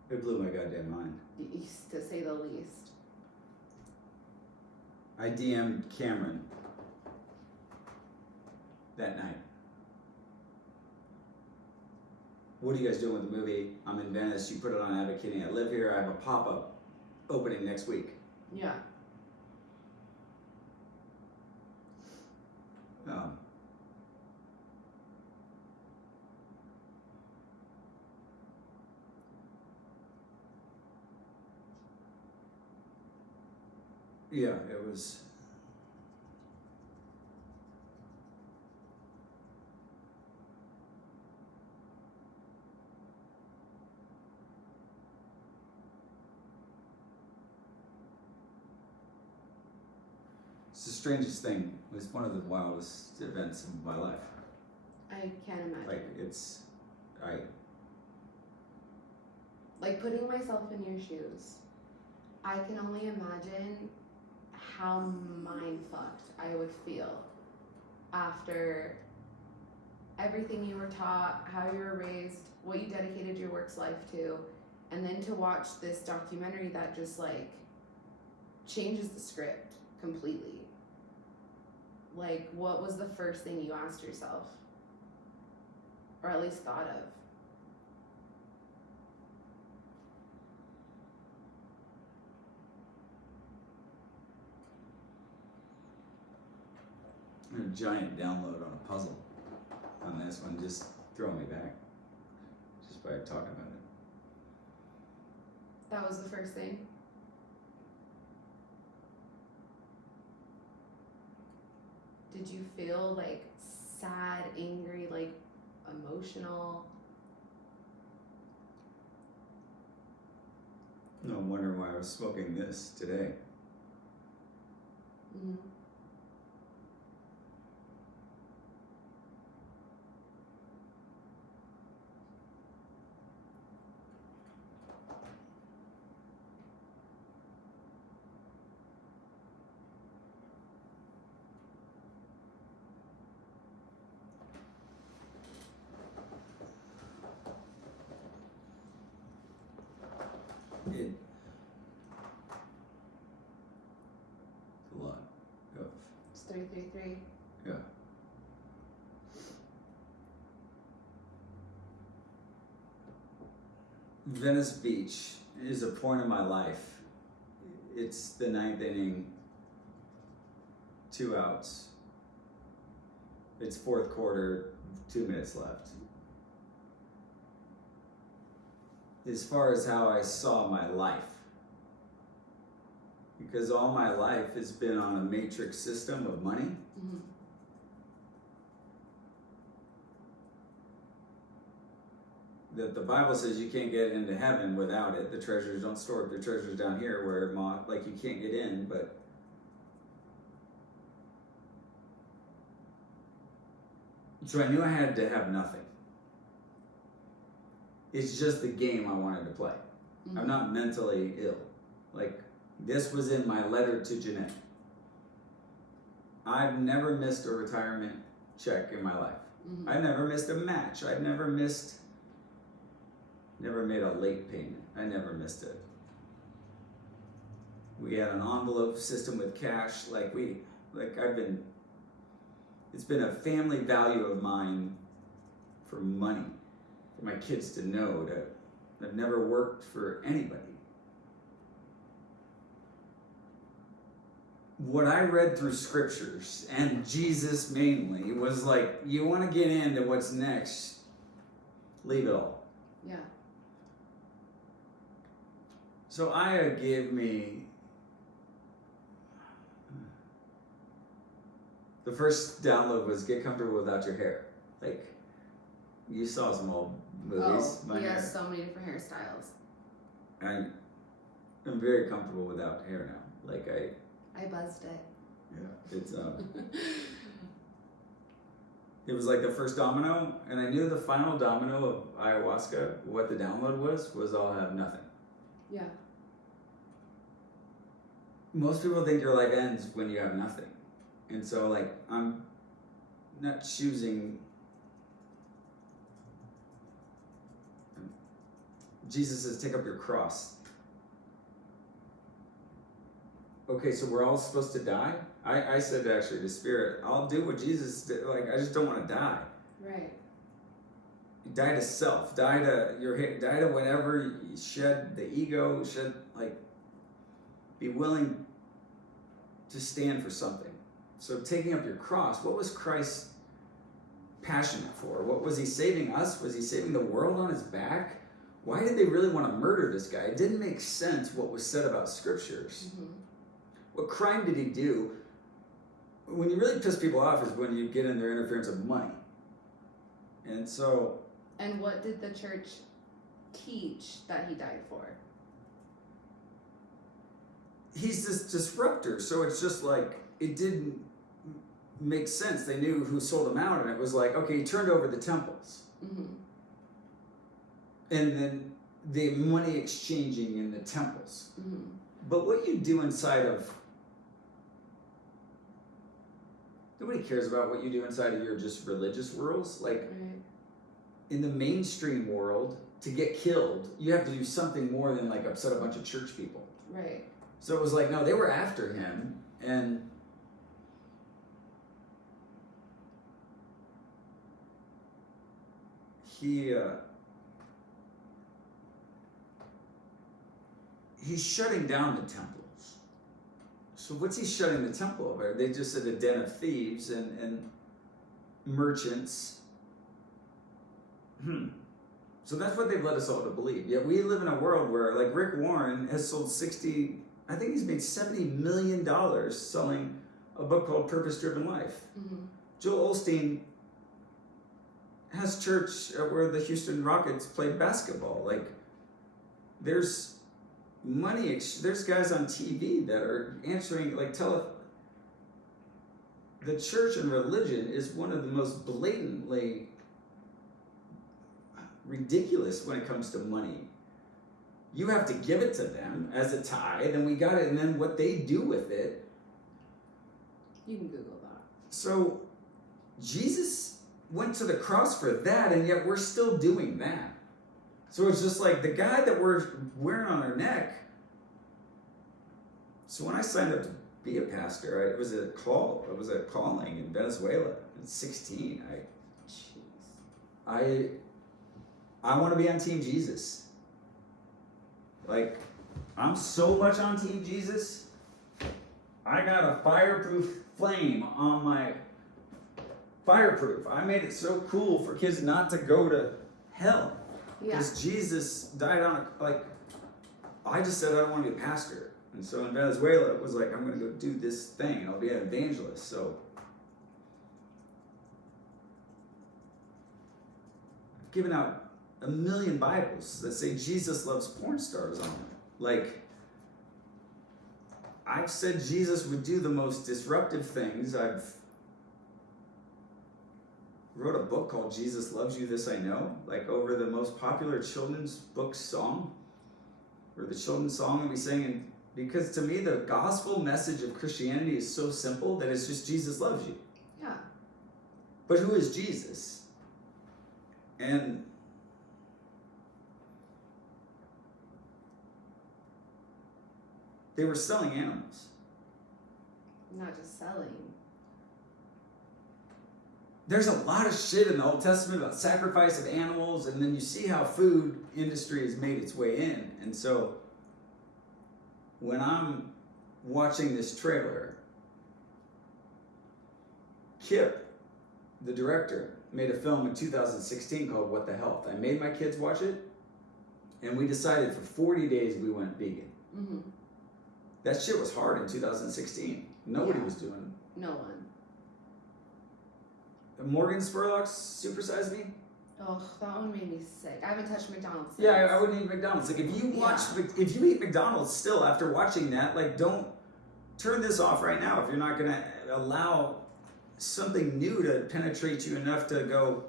It blew my goddamn mind. To say the least. I DM'd Cameron that night. What are you guys doing with the movie? I'm in Venice. You put it on advocating. I live here. I have a pop-up opening next week. Yeah. Yeah, it was. It's the strangest thing. It was one of the wildest events of my life. I can't imagine. Like putting myself in your shoes, I can only imagine how mind fucked I would feel after everything you were taught, how you were raised, what you dedicated your work's life to, and then to watch this documentary that just like changes the script completely. like, what was the first thing you asked yourself? Or at least thought of? A giant download on a puzzle on this one, just throwing me back just by talking about it. That was the first thing? Did you feel like sad, angry, like emotional? No, I'm wondering why I was smoking this today. Mm-hmm. It's a lot of, It's 333. yeah. Venice Beach is a point in my life. It's the ninth inning, 2 outs. It's fourth quarter, 2 minutes left. As far as how I saw my life, because all my life has been on a matrix system of money. Mm-hmm. That the Bible says you can't get into heaven without it. The treasures don't store up their treasures down here where moth, like you can't get in, but so I knew I had to have nothing. It's just the game I wanted to play. Mm-hmm. I'm not mentally ill. Like, this was in my letter to Jeanette. I've never missed a retirement check in my life. Mm-hmm. I've never missed a match. I've never made a late payment. I never missed it. We had an envelope system with cash. It's been a family value of mine for money, for my kids to know that I've never worked for anybody. What I read through scriptures, and Jesus mainly, was like, you want to get into what's next, leave it all. Yeah. So Aya gave me, the first download was get comfortable without your hair. Like, you saw some old movies. Oh, he has so many different hairstyles. I'm very comfortable without hair now. Like I buzzed it. yeah, it's it was like the first domino, and I knew the final domino of ayahuasca, what the download was I'll have nothing. Yeah. Most people think your life ends when you have nothing. And so, like, I'm not choosing. Jesus says, take up your cross. Okay, so we're all supposed to die? I said actually to Spirit, I'll do what Jesus did. Like, I just don't want to die. Right. Die to self, die to die to whatever, shed the ego, be willing to stand for something. So taking up your cross, what was Christ passionate for? What was he saving us? Was he saving the world on his back? Why did they really want to murder this guy? It didn't make sense what was said about scriptures. Mm-hmm. What crime did he do? When you really piss people off is when you get in their interference of money. And so... And what did the church teach that he died for? He's this disruptor, so it's just like, it didn't make sense. They knew who sold him out, and it was like, okay, he turned over the temples. Mm-hmm. And then the money exchanging in the temples. Mm-hmm. But what you do inside of... Nobody cares about what you do inside of your just religious worlds. Like, right. In the mainstream world, to get killed, you have to do something more than like upset a bunch of church people. Right. So it was like, no, they were after him, and he's shutting down the temples. So what's he shutting the temple of? They just said a den of thieves and merchants. So that's what they've led us all to believe. Yet we live in a world where, like, Rick Warren has sold I think he's made $70 million selling a book called Purpose Driven Life. Joel Osteen has church where the Houston Rockets played basketball. Like, there's money, there's guys on TV that are answering, like, the church and religion is one of the most blatantly ridiculous when it comes to money. You have to give it to them as a tithe, and we got it, and then what they do with it. You can Google that. So Jesus went to the cross for that, and yet we're still doing that. So it's just like the guy that we're wearing on our neck. So when I signed up to be a pastor, it was a calling in Venezuela at 16. I want to be on Team Jesus. Like, I'm so much on Team Jesus. I got a fireproof flame on my fireproof. I made it so cool for kids not to go to hell. Because Jesus died on I just said I don't want to be a pastor. And so in Venezuela, it was like, I'm going to go do this thing and I'll be an evangelist. So I've given out 1 million Bibles that say Jesus loves porn stars on them. Like, I've said Jesus would do the most disruptive things. I've wrote a book called Jesus Loves You, This I Know, like over the most popular children's book song, or the children's song that we sing. And because to me, the gospel message of Christianity is so simple that it's just Jesus loves you. Yeah. But who is Jesus? And they were selling animals. Not just selling. There's a lot of shit in the Old Testament about sacrifice of animals, and then you see how food industry has made its way in. And so when I'm watching this trailer, Kip, the director, made a film in 2016 called What the Health. I made my kids watch it, and we decided for 40 days we went vegan. Mm-hmm. That shit was hard in 2016. Nobody was doing. No one. Morgan Spurlock's Supersize Me? Oh, that one made me sick. I haven't touched McDonald's since. Yeah, I wouldn't eat McDonald's. Like, if you eat McDonald's still after watching that, like, don't turn this off right now if you're not going to allow something new to penetrate you enough to go,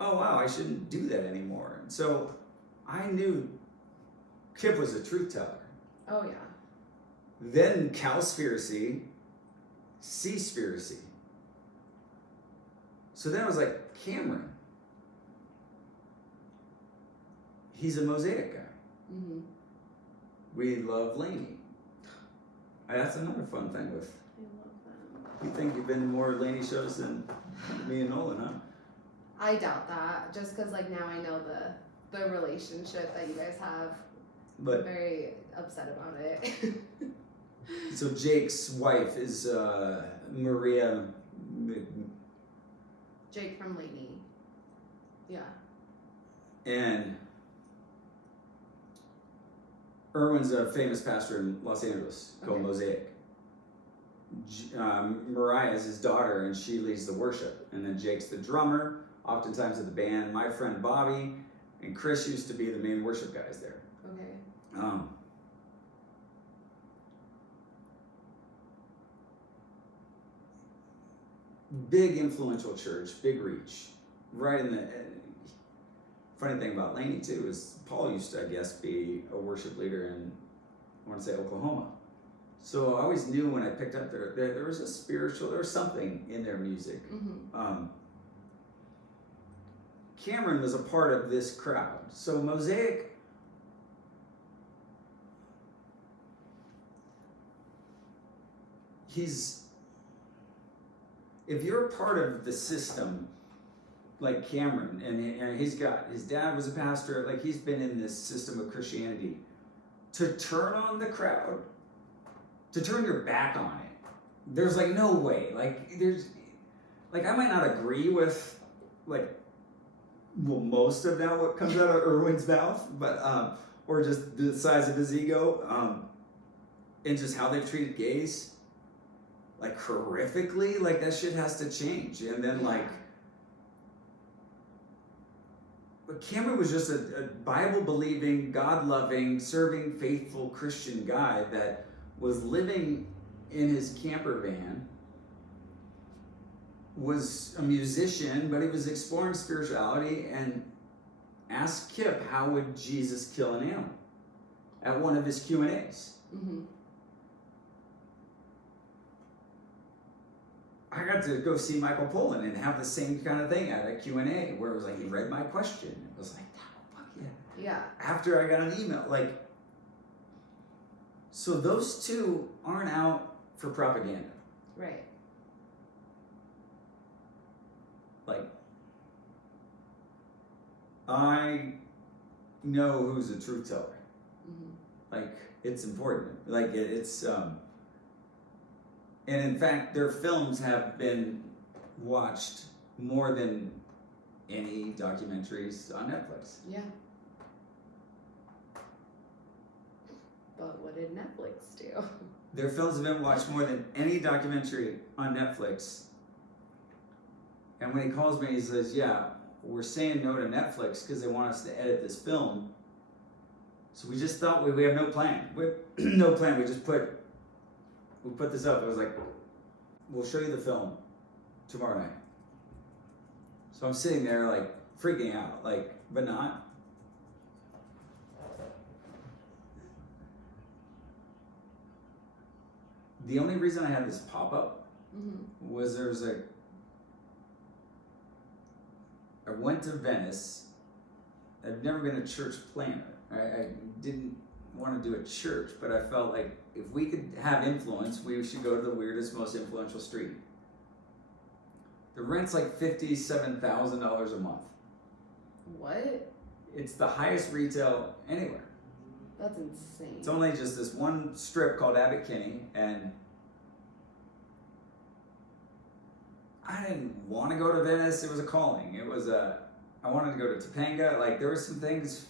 oh, wow, I shouldn't do that anymore. And so I knew Kip was a truth teller. Oh, yeah. Then Cowspiracy, Seaspiracy. So then I was like, Cameron. He's a Mosaic guy. Mm-hmm. We love Lainey. That's another fun thing with. I love that. You think you've been to more Lainey shows than me and Nolan, huh? I doubt that. Just because, like, now I know the relationship that you guys have. But I'm very upset about it. So Jake's wife is Maria. Jake from Lainey. Yeah. And Erwin's a famous pastor in Los Angeles called Mosaic. Mariah is his daughter, and she leads the worship. And then Jake's the drummer, oftentimes of the band. My friend Bobby and Chris used to be the main worship guys there. Okay. Big influential church, big reach. Right in the funny thing about Lainey too is Paul used to, I guess, be a worship leader in, I want to say, Oklahoma. So I always knew when I picked up there was a spiritual, there was something in their music. Mm-hmm. Cameron was a part of this crowd. So Mosaic, if you're a part of the system, like Cameron, and he's got, his dad was a pastor, like he's been in this system of Christianity, to turn on the crowd, to turn your back on it, there's like no way, like there's, like I might not agree with, like, well, most of now what comes out of Erwin's mouth, but, or just the size of his ego, and just how they've treated gays, like horrifically, like that shit has to change, and then like, but Cameron was just a Bible-believing, God-loving, serving, faithful Christian guy that was living in his camper van, was a musician, but he was exploring spirituality, and asked Kip, how would Jesus kill an animal? At one of his Q&As. Mm-hmm. I got to go see Michael Pollan and have the same kind of thing at a Q&A where it was like, he read my question. It was like, oh, fuck yeah. Yeah. After I got an email, like, so those two aren't out for propaganda. Right. Like, I know who's a truth teller. Mm-hmm. Like, it's important. Like, it's, and in fact, their films have been watched more than any documentaries on Netflix. Yeah. But what did Netflix do? Their films have been watched more than any documentary on Netflix. And when he calls me, he says, yeah, we're saying no to Netflix because they want us to edit this film. So we just thought we have no plan. We no plan. We put this up. It was like, we'll show you the film tomorrow night. So I'm sitting there like freaking out, like, but not. The only reason I had this pop up was I went to Venice. I've never been a church planner. I didn't want to do a church, but I felt like if we could have influence, we should go to the weirdest, most influential street. The rent's like $57,000 a month. What? It's the highest retail anywhere. That's insane. It's only just this one strip called Abbot Kinney, and I didn't want to go to Venice. It was a calling. It was I wanted to go to Topanga. Like, there were some things.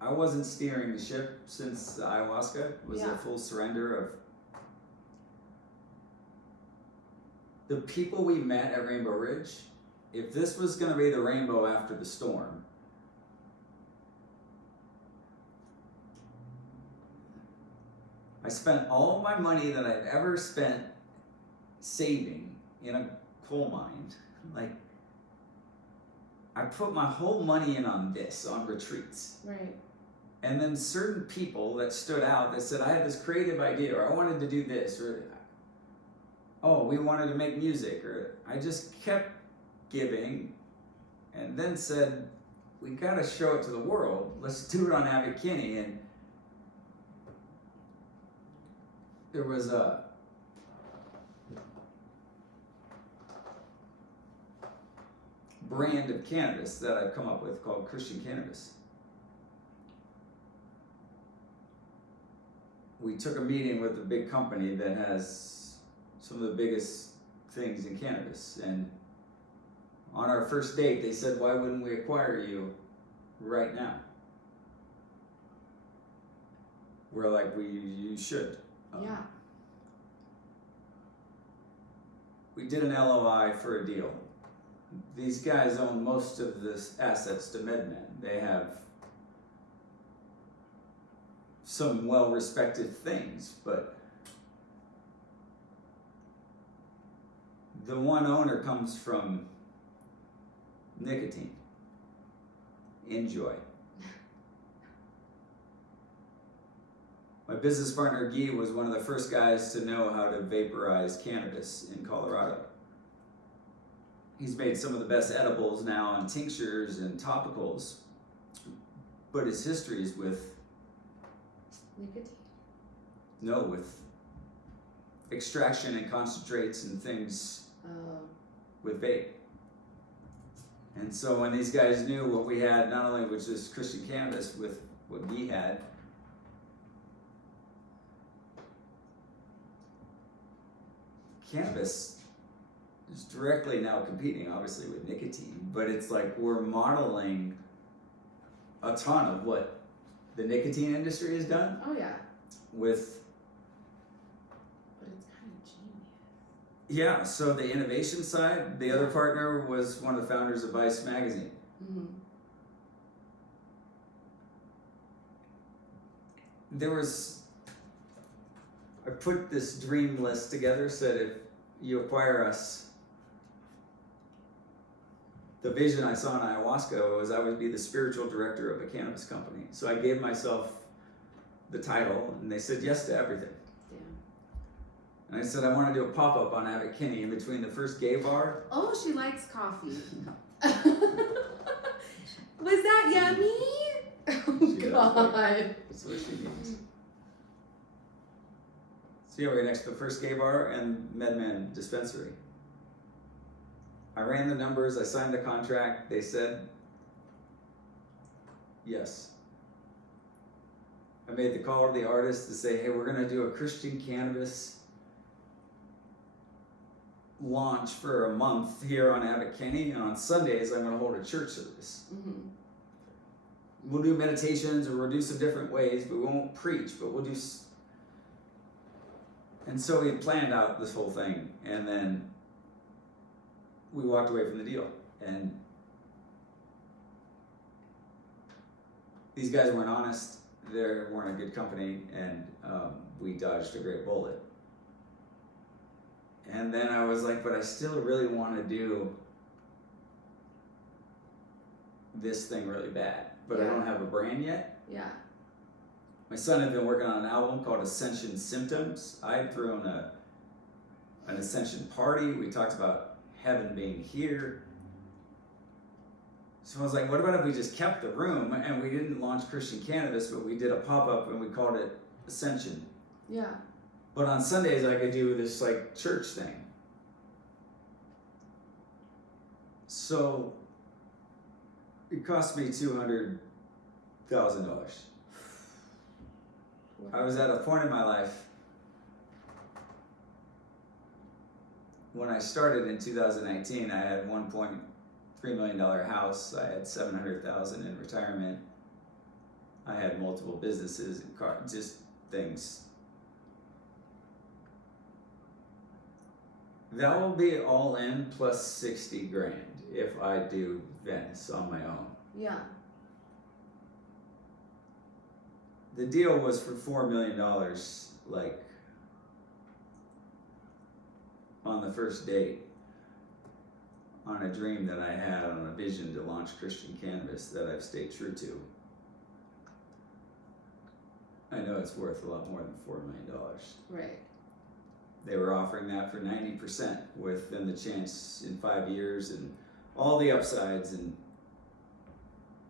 I wasn't steering the ship since ayahuasca. It was a full surrender of the people we met at Rainbow Ridge. If this was going to be the rainbow after the storm, I spent all my money that I've ever spent saving in a coal mine. Like, I put my whole money in on this, on retreats. Right. And then certain people that stood out that said, I had this creative idea, or I wanted to do this, or, oh, we wanted to make music, or I just kept giving, and then said, we gotta show it to the world. Let's do it on Abbot Kinney. And there was a brand of cannabis that I've come up with called Christian Cannabis. We took a meeting with a big company that has some of the biggest things in cannabis, and on our first date they said, why wouldn't we acquire you right now? We're like, you should. Yeah. We did an LOI for a deal. These guys own most of the assets to MedMen. They have some well-respected things, but the one owner comes from nicotine. Enjoy. My business partner Guy was one of the first guys to know how to vaporize cannabis in Colorado. He's made some of the best edibles now and tinctures and topicals, but his history is with nicotine? No, with extraction and concentrates and things with vape. And so when these guys knew what we had, not only was this Christian cannabis with what we had, cannabis is directly now competing, obviously, with nicotine, but it's like we're modeling a ton of what the nicotine industry has done. Oh yeah. With. But it's kind of genius. Yeah, so the innovation side, the other partner was one of the founders of Vice magazine. Mm-hmm. I put this dream list together, said if you acquire us, the vision I saw in ayahuasca was I would be the spiritual director of a cannabis company. So I gave myself the title, and they said yes to everything. Yeah. And I said I want to do a pop-up on Abbot Kinney in between the first gay bar. Oh, she likes coffee. Was that yummy? Oh, She does, God. That's what she needs. So yeah, we're next to the first gay bar and MedMan dispensary. I ran the numbers, I signed the contract, they said yes. I made the call to the artist to say, hey, we're gonna do a Christian cannabis launch for a month here on Abbot Kinney, and on Sundays I'm gonna hold a church service. Mm-hmm. We'll do meditations, or we'll do some different ways, but we won't preach, but we'll do. And so we planned out this whole thing, and then we walked away from the deal. And these guys weren't honest, they weren't a good company, and we dodged a great bullet. And then I was like, but I still really want to do this thing really bad, but I don't have a brand yet. Yeah. My son had been working on an album called Ascension Symptoms. I had thrown an Ascension party. We talked about heaven being here. So I was like, what about if we just kept the room and we didn't launch Christian cannabis, but we did a pop-up and we called it Ascension. Yeah. But on Sundays I could do this like church thing. So it cost me $200,000. I was at a point in my life when I started in 2019. I had $1.3 million house. I had $700,000 in retirement. I had multiple businesses and just things. That will be all in plus 60 grand if I do Venice on my own. Yeah. The deal was for $4 million, like, on the first date, on a dream that I had, on a vision to launch Christian cannabis that I've stayed true to. I know it's worth a lot more than $4 million. Right. They were offering that for 90% with then the chance in 5 years and all the upsides, and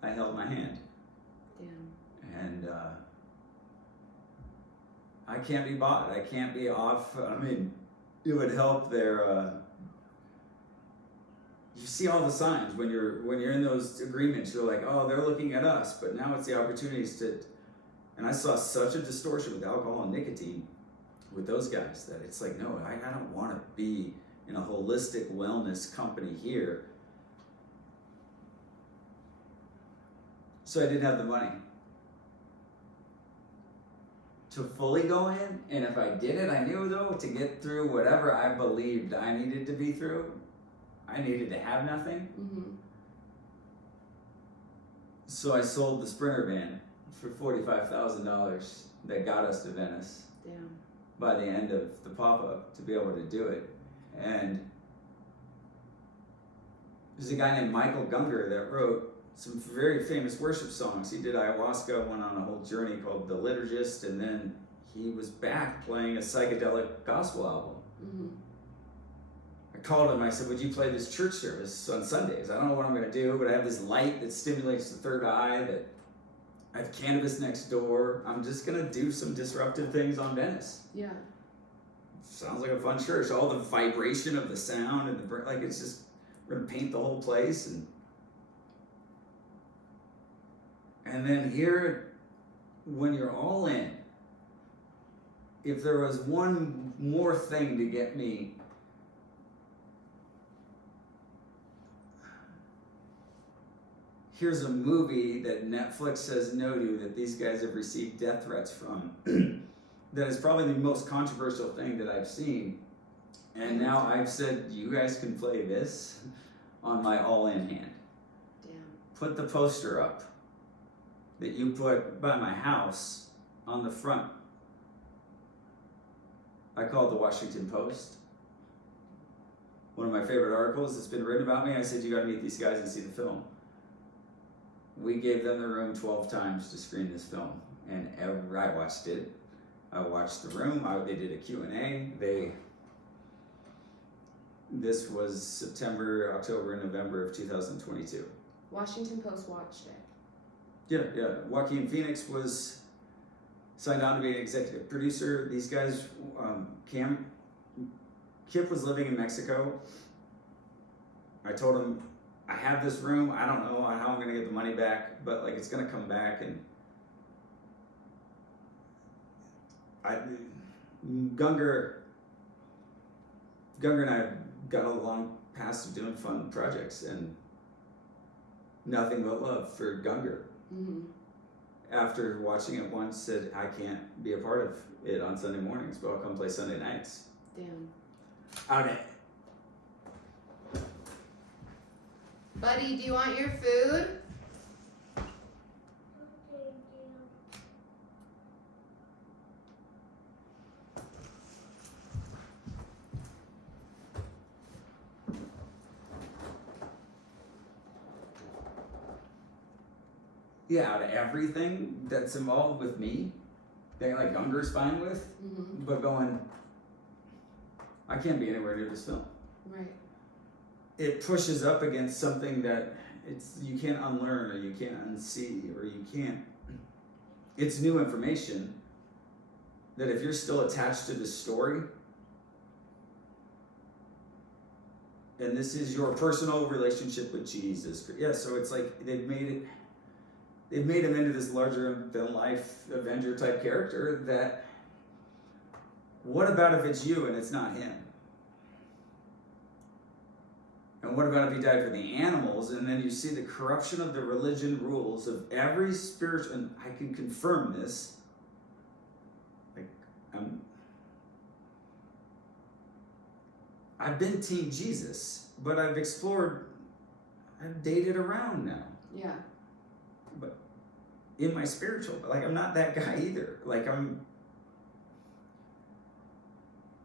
I held my hand. Damn. And I can't be bought. I can't be off. I mean, it would help their. You see all the signs when you're in those agreements. You're like, oh, they're looking at us, but now it's the opportunities to. And I saw such a distortion with alcohol and nicotine with those guys that it's like, no, I don't want to be in a holistic wellness company here. So I didn't have the money to fully go in, and if I did it, I knew though, to get through whatever I believed I needed to be through, I needed to have nothing. Mm-hmm. So I sold the Sprinter van for $45,000 that got us to Venice. Damn. By the end of the pop-up to be able to do it. And there's a guy named Michael Gungor that wrote some very famous worship songs. He did ayahuasca, went on a whole journey called The Liturgist, and then he was back playing a psychedelic gospel album. Mm-hmm. I called him, I said, would you play this church service on Sundays? I don't know what I'm gonna do, but I have this light that stimulates the third eye, that I have cannabis next door. I'm just gonna do some disruptive things on Venice. Yeah. Sounds like a fun church. All the vibration of the sound and the, like, it's just, we're gonna paint the whole place. And And then here, when you're all in, if there was one more thing to get me here's a movie that Netflix says no to, that these guys have received death threats from, that is probably the most controversial thing that I've seen. And now I've said, you guys can play this on my all-in hand. Damn. Put the poster up that you put by my house on the front. I call it the Washington Post. One of my favorite articles that's been written about me. I said, you gotta meet these guys and see the film. We gave them the room 12 times to screen this film, and I watched it. I watched the room. They did a Q&A. This was September, October, and November of 2022. Washington Post watched it. Yeah. Joaquin Phoenix was signed on to be an executive producer. These guys, Kip was living in Mexico. I told him, I have this room. I don't know how I'm going to get the money back, but like it's going to come back. And Gunger and I have got a long past of doing fun projects, and nothing but love for Gunger. Mm-hmm. After watching it once, said I can't be a part of it on Sunday mornings, but I'll come play Sunday nights. Damn. Okay. Buddy, do you want your food? Yeah, out of everything that's involved with me, that like Gunger's fine with, but going, I can't be anywhere near this film. Right. It pushes up against something that you can't unlearn, or you can't unsee, or you can't. It's new information that if you're still attached to this story, and this is your personal relationship with Jesus. Yeah, so it's like they've made him into this larger than life Avenger type character that, what about if it's you and it's not him? And what about if he died for the animals? And then you see the corruption of the religion rules of every spiritual, and I can confirm this. Like, I've been Team Jesus, but I've dated around now. Yeah. But in my spiritual, like I'm not that guy either. Like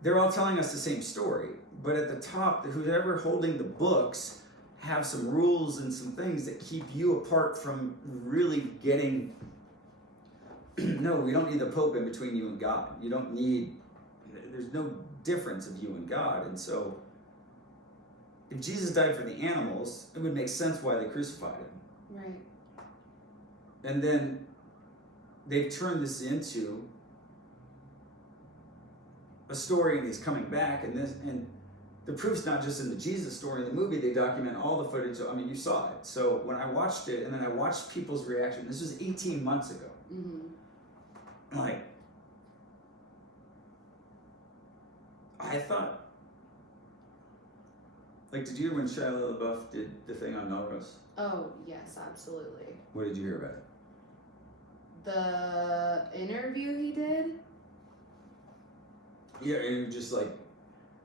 they're all telling us the same story. But at the top, whoever holding the books have some rules and some things that keep you apart from really getting. No, we don't need the Pope in between you and God. You don't need. There's no difference of you and God, and so if Jesus died for the animals, it would make sense why they crucified him. Right. And then they've turned this into a story, and he's coming back, and the proof's not just in the Jesus story. In the movie, they document all the footage. I mean, you saw it. So when I watched it, and then I watched people's reaction, this was 18 months ago. Mm-hmm. Like, I thought, like, did you hear when Shia LaBeouf did the thing on Melrose? Oh, yes, absolutely. What did you hear about it? The interview he did? Yeah, it was just like...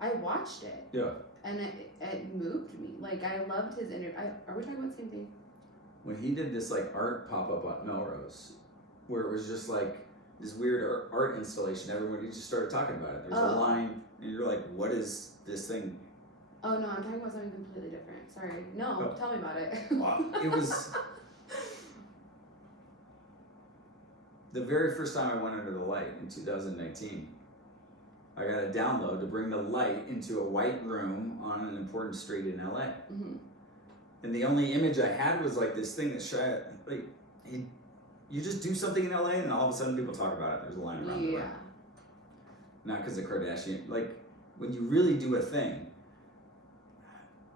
I watched it. Yeah. And it moved me. Like, I loved his interview. Are we talking about the same thing? When he did this, like, art pop-up on Melrose, where it was just, like, this weird art installation, everybody just started talking about it. There's a line, and you're like, what is this thing? Oh, no, I'm talking about something completely different. Sorry. No, tell me about it. Wow. It was... The very first time I went under the light in 2019, I got a download to bring the light into a white room on an important street in LA. Mm-hmm. And the only image I had was like this thing that Shia, like, you just do something in LA and all of a sudden people talk about it. There's a line around the room. Not because of Kardashian. Like, when you really do a thing,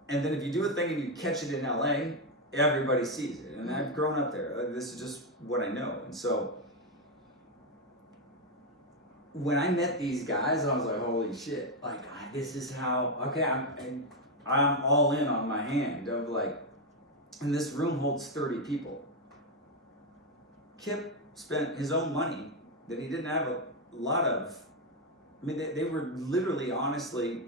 and then if you do a thing and you catch it in LA, everybody sees it. And I've grown up there. Like, this is just what I know. And so when I met these guys, I was like, holy shit, like, this is how, okay, I'm all in on my hand of like, and this room holds 30 people. Kip spent his own money that he didn't have a lot of. I mean, they were literally, honestly,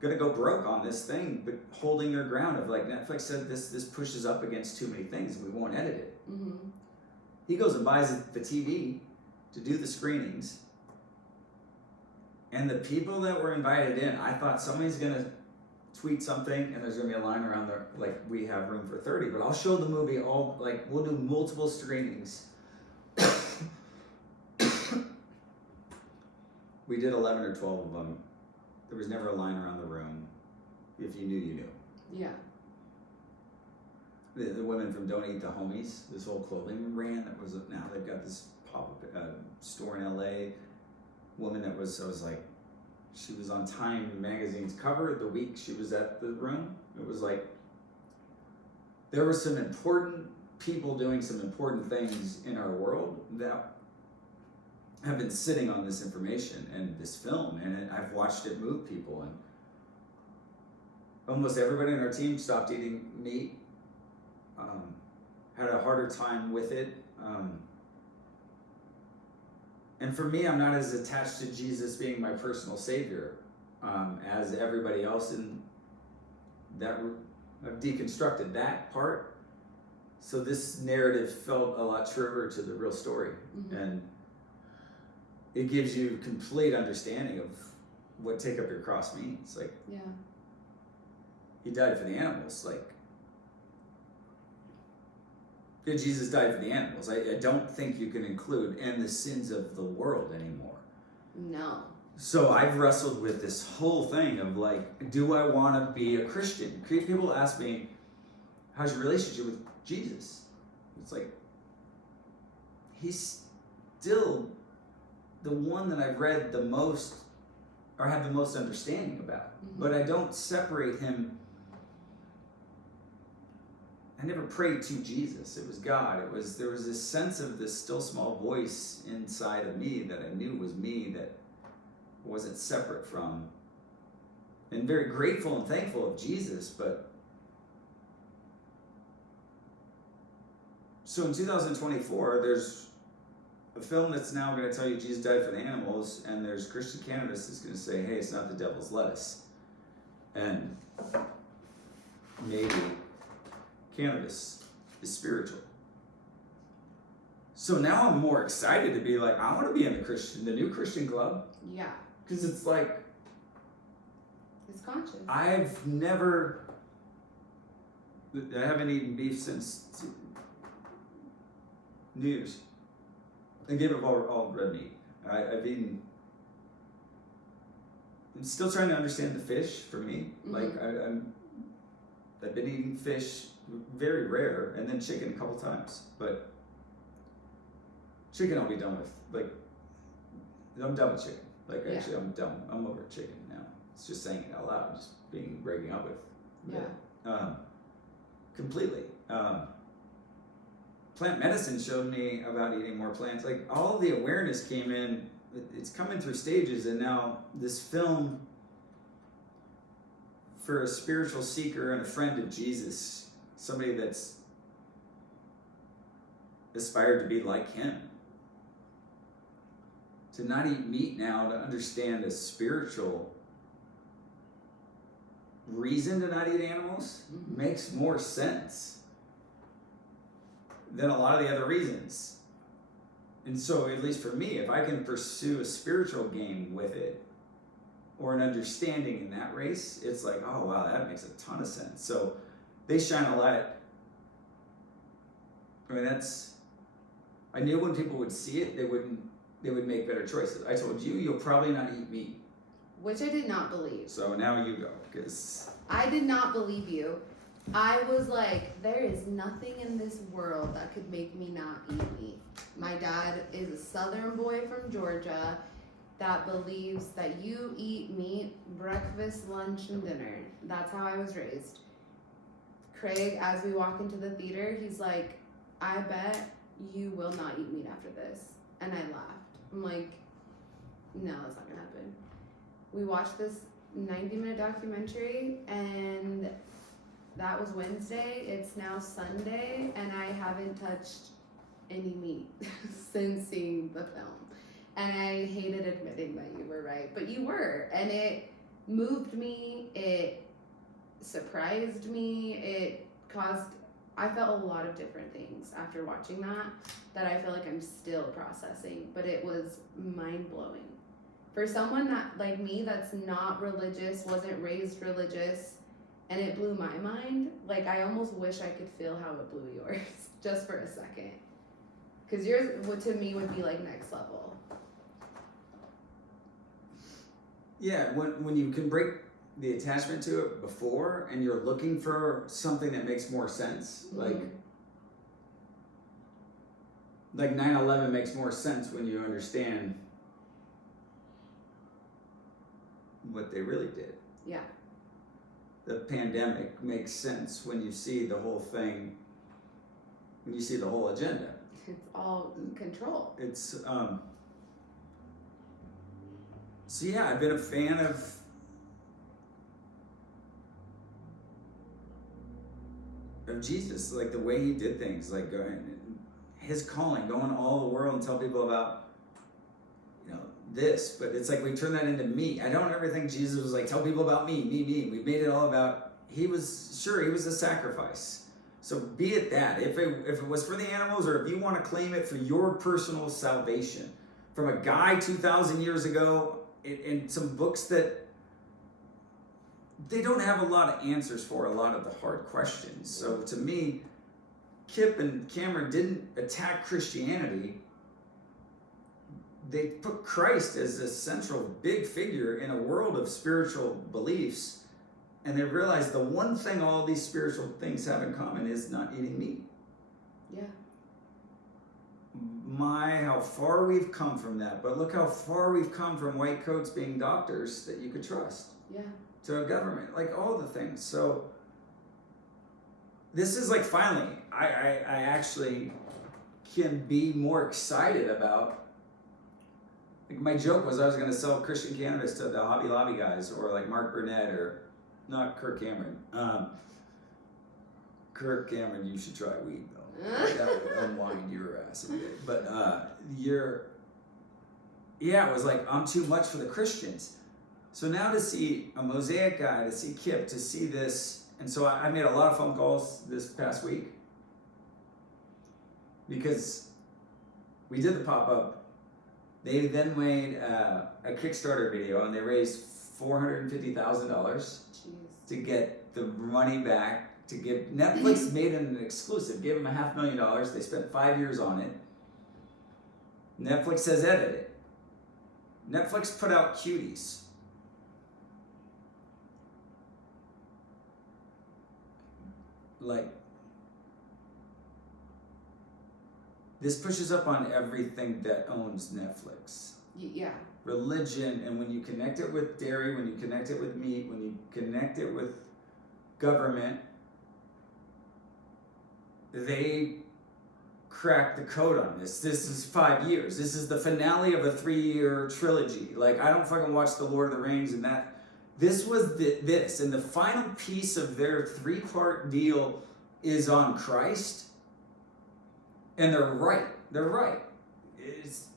gonna go broke on this thing, but holding their ground of like, Netflix said this pushes up against too many things and we won't edit it. He goes and buys the TV to do the screenings. And the people that were invited in, I thought somebody's gonna tweet something and there's gonna be a line around there, like, we have room for 30, but I'll show the movie all, like, we'll do multiple screenings. We did 11 or 12 of them. There was never a line around the room. If you knew, you knew. Yeah. The women from Don't Eat the Homies, this whole clothing brand that was, now they've got this pop-up store in LA. Woman that was, I was like, she was on Time magazine's cover the week she was at the room. It was like, there were some important people doing some important things in our world that have been sitting on this information and this film, and I've watched it move people, and almost everybody in our team stopped eating meat, had a harder time with it, and for me, I'm not as attached to Jesus being my personal savior as everybody else in that. I've deconstructed that part, so this narrative felt a lot truer to the real story, and it gives you complete understanding of what take up your cross means. Like, yeah, he died for the animals. Like, Jesus died for the animals. I don't think you can include and the sins of the world anymore. No. So I've wrestled with this whole thing of like, do I want to be a Christian? People ask me, how's your relationship with Jesus? It's like, he's still the one that I've read the most or have the most understanding about. But I don't separate him. I never prayed to Jesus. It was God. There was this sense of this still small voice inside of me that I knew was me, that wasn't separate from. And very grateful and thankful of Jesus, but so in 2024, there's a film that's now going to tell you Jesus died for the animals, and there's Christian cannabis that's going to say, hey, it's not the devil's lettuce. And maybe cannabis is spiritual. So now I'm more excited to be like, I want to be in the new Christian club. Yeah. Because it's like, it's conscious. I haven't eaten beef since New Year's. I gave up all red meat. I've eaten. I'm still trying to understand the fish for me. Like I've been eating fish, very rare, and then chicken a couple times. But chicken I'll be done with. Like, I'm done with chicken. Like, actually, I'm done. I'm over chicken now. It's just saying it out loud, just breaking up with it. Completely. Plant medicine showed me about eating more plants. Like, all the awareness came in. It's coming through stages, and now this film for a spiritual seeker and a friend of Jesus, somebody that's aspired to be like him. To not eat meat now, to understand a spiritual reason to not eat animals makes more sense than a lot of the other reasons. And so, at least for me, if I can pursue a spiritual game with it, or an understanding in that race, it's like, oh wow, that makes a ton of sense. So they shine a light. I mean, I knew when people would see it, they would make better choices. I told you, you'll probably not eat meat. Which I did not believe. So now you go, because I did not believe you. I was like, there is nothing in this world that could make me not eat meat. My dad is a southern boy from Georgia that believes that you eat meat breakfast, lunch, and dinner. That's how I was raised. Craig, as we walk into the theater, he's like, I bet you will not eat meat after this. And I laughed. I'm like, no, that's not gonna happen. We watched this 90-minute documentary, and that was Wednesday. It's now Sunday, and I haven't touched any meat since seeing the film. And I hated admitting that you were right, but you were. And it moved me, it surprised me, it caused, I felt a lot of different things after watching that I feel like I'm still processing, but it was mind-blowing. For someone that, like me, that's not religious, wasn't raised religious, and it blew my mind, like I almost wish I could feel how it blew yours, just for a second. Because yours, to me, would be like next level. Yeah, when you can break the attachment to it before and you're looking for something that makes more sense, like 9/11 makes more sense when you understand what they really did. Yeah. The pandemic makes sense when you see the whole thing, when you see the whole agenda. It's all control. It's so yeah, I've been a fan of Jesus, like the way he did things, like his calling, going all the world and tell people about, this, but it's like we turn that into me. I don't ever think Jesus was like, tell people about me. We made it all about, he was a sacrifice. So be it that. If it was for the animals, or if you want to claim it for your personal salvation, from a guy 2,000 years ago, in some books that they don't have a lot of answers for a lot of the hard questions. So to me, Kip and Cameron didn't attack Christianity. They put Christ as a central big figure in a world of spiritual beliefs, and they realized the one thing all these spiritual things have in common is not eating meat. Yeah. How far we've come from that, but look how far we've come from white coats being doctors that you could trust. Yeah. To a government, like all the things. So this is like finally, I actually can be more excited about. Like my joke was I was going to sell Christian cannabis to the Hobby Lobby guys, or like Mark Burnett, or not Kirk Cameron. Kirk Cameron, you should try weed though. That would unwind your ass a bit. But it was like I'm too much for the Christians. So now to see a Mosaic guy, to see Kip, to see this, and so I made a lot of phone calls this past week because we did the pop-up. They then made a Kickstarter video, and they raised $450,000 to get the money back. To give Netflix made it an exclusive, gave them $500,000. They spent 5 years on it. Netflix has edited it. Netflix put out Cuties. Like, this pushes up on everything that owns Netflix. Yeah. Religion, and when you connect it with dairy, when you connect it with meat, when you connect it with government, they cracked the code on this. This is 5 years. This is the finale of a 3-year trilogy. Like, I don't fucking watch The Lord of the Rings and that. This was this. And the final piece of their 3-part deal is on Christ. And they're right. They're right.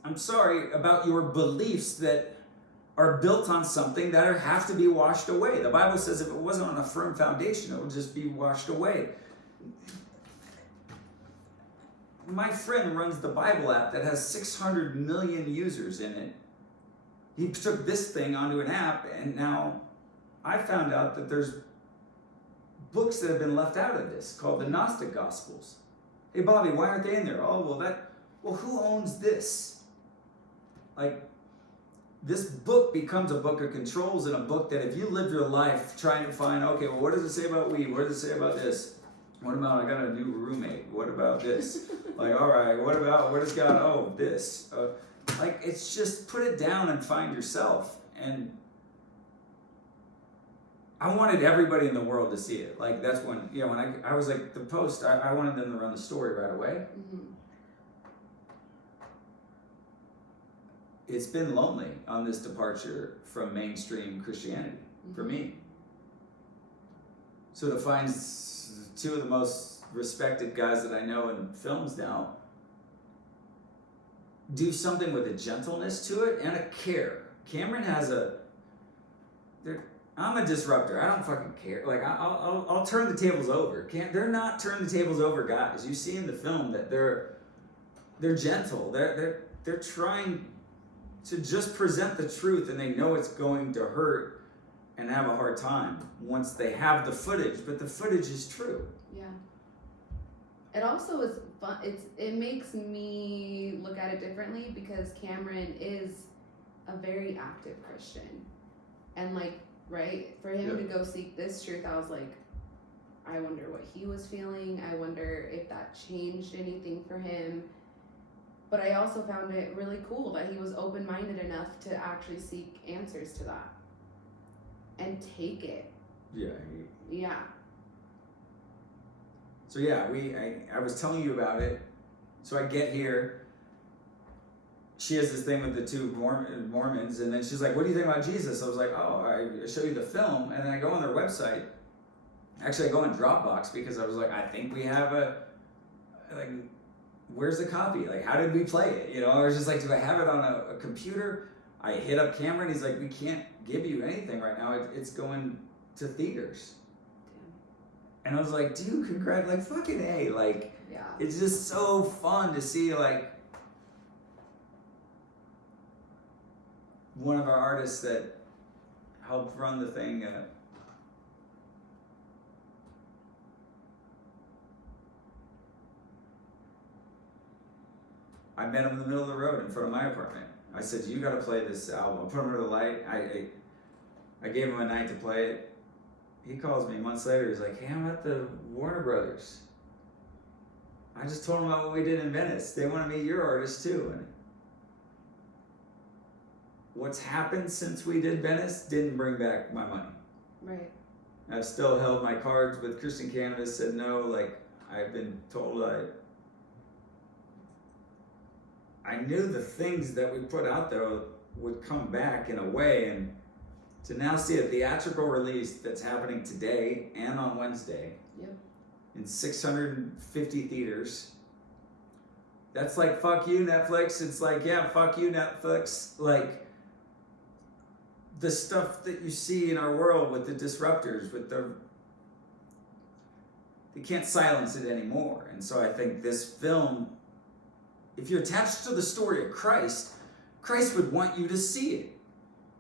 I'm sorry about your beliefs that are built on something that have to be washed away. The Bible says if it wasn't on a firm foundation, it would just be washed away. My friend runs the Bible app that has 600 million users in it. He took this thing onto an app, and now I found out that there's books that have been left out of this called the Gnostic Gospels. Hey, Bobby, why aren't they in there? Oh, well, who owns this? Like, this book becomes a book of controls, and a book that if you live your life trying to find, okay, well, what does it say about weed? What does it say about this? What about, I got a new roommate? What about this? Like, all right, what has God, oh, this. Like, it's just put it down and find yourself. And I wanted everybody in the world to see it. Like, that's when, you know, when I was like, the Post, I wanted them to run the story right away. It's been lonely on this departure from mainstream Christianity for me. So to find two of the most respected guys that I know in films now do something with a gentleness to it and a care. Cameron has I'm a disruptor. I don't fucking care. Like, I'll turn the tables over. They're not turn the tables over guys. You see in the film that they're gentle. They're trying to just present the truth, and they know it's going to hurt and have a hard time once they have the footage. But the footage is true. Yeah. It also is fun. It makes me look at it differently because Cameron is a very active Christian, and like. Right? For him to go seek this truth, I was like, I wonder what he was feeling. I wonder if that changed anything for him. But I also found it really cool that he was open-minded enough to actually seek answers to that. And take it. Yeah. Yeah. So yeah, I was telling you about it. So I get here. She has this thing with the two Mormons, and then she's like, what do you think about Jesus? I was like, oh, I show you the film, and then I go on their website. Actually, I go on Dropbox because I was like, I think we have where's the copy? Like, how did we play it? You know, I was just like, do I have it on a computer? I hit up Cameron, he's like, we can't give you anything right now. It's going to theaters. And I was like, dude, congrats, like, fucking A. Like, it's just so fun to see, like, one of our artists that helped run the thing. I met him in the middle of the road in front of my apartment. I said, you got to play this album. I put him under the light. I gave him a night to play it. He calls me months later. He's like, hey, I'm at the Warner Brothers. I just told him about what we did in Venice. They want to meet your artist too. And what's happened since we did Venice didn't bring back my money. Right. I've still held my cards with Christian Cannabis, said no, like, I've been told I knew the things that we put out there would come back in a way, and to now see a theatrical release that's happening today and on Wednesday in 650 theaters, that's like, fuck you, Netflix. It's like, yeah, fuck you, Netflix. Like, the stuff that you see in our world with the disruptors, they can't silence it anymore. And so I think this film, if you're attached to the story of Christ would want you to see it.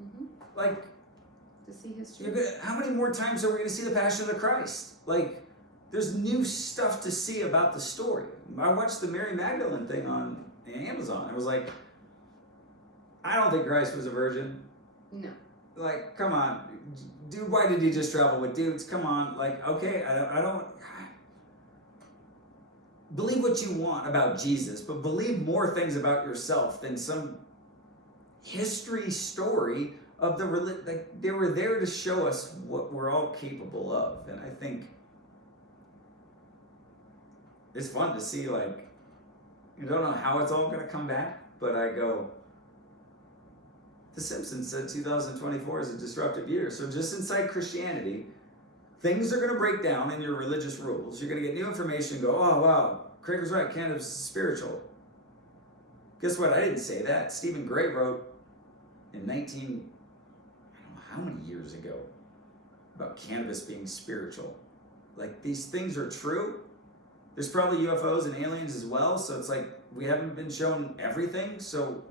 Mm-hmm. Like, to see history. How many more times are we going to see the Passion of the Christ? Like, there's new stuff to see about the story. I watched the Mary Magdalene thing on Amazon. I was like, I don't think Christ was a virgin. No. Like, come on, dude, why did he just travel with dudes? Come on, like, okay, I don't believe what you want about Jesus, but believe more things about yourself than some history story of like, they were there to show us what we're all capable of. And I think it's fun to see, like, you don't know how it's all going to come back, but I go, The Simpsons said 2024 is a disruptive year. So just inside Christianity, things are going to break down in your religious rules. You're going to get new information and go, oh, wow, Craig was right, cannabis is spiritual. Guess what? I didn't say that. Stephen Gray wrote in I don't know how many years ago, about cannabis being spiritual. Like, these things are true. There's probably UFOs and aliens as well, so it's like we haven't been shown everything, so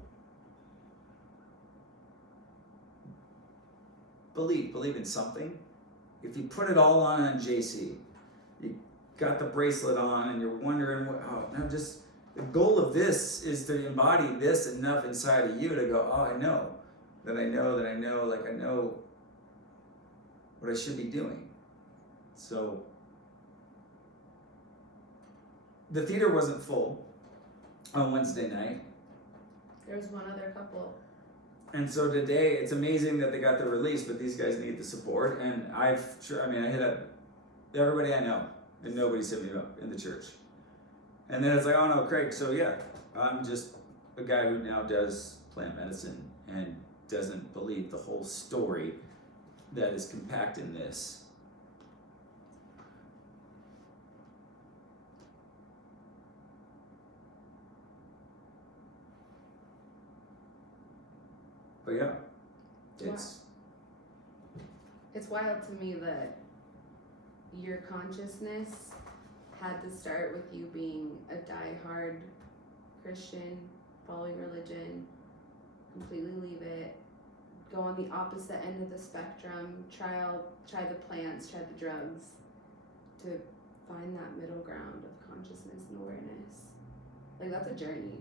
believe in something. If you put it all on JC, you got the bracelet on and you're wondering the goal of this is to embody this enough inside of you to go, oh, I know what I should be doing. So the theater wasn't full on Wednesday night. There was one other couple. And so today, it's amazing that they got the release, but these guys need the support. And I hit up everybody I know, and nobody's hit me up in the church. And then it's like, oh no, Craig, so yeah, I'm just a guy who now does plant medicine and doesn't believe the whole story that is compact in this. But yeah, it's wild to me that your consciousness had to start with you being a diehard Christian, following religion, completely leave it, go on the opposite end of the spectrum, try the plants, try the drugs, to find that middle ground of consciousness and awareness. Like, that's a journey.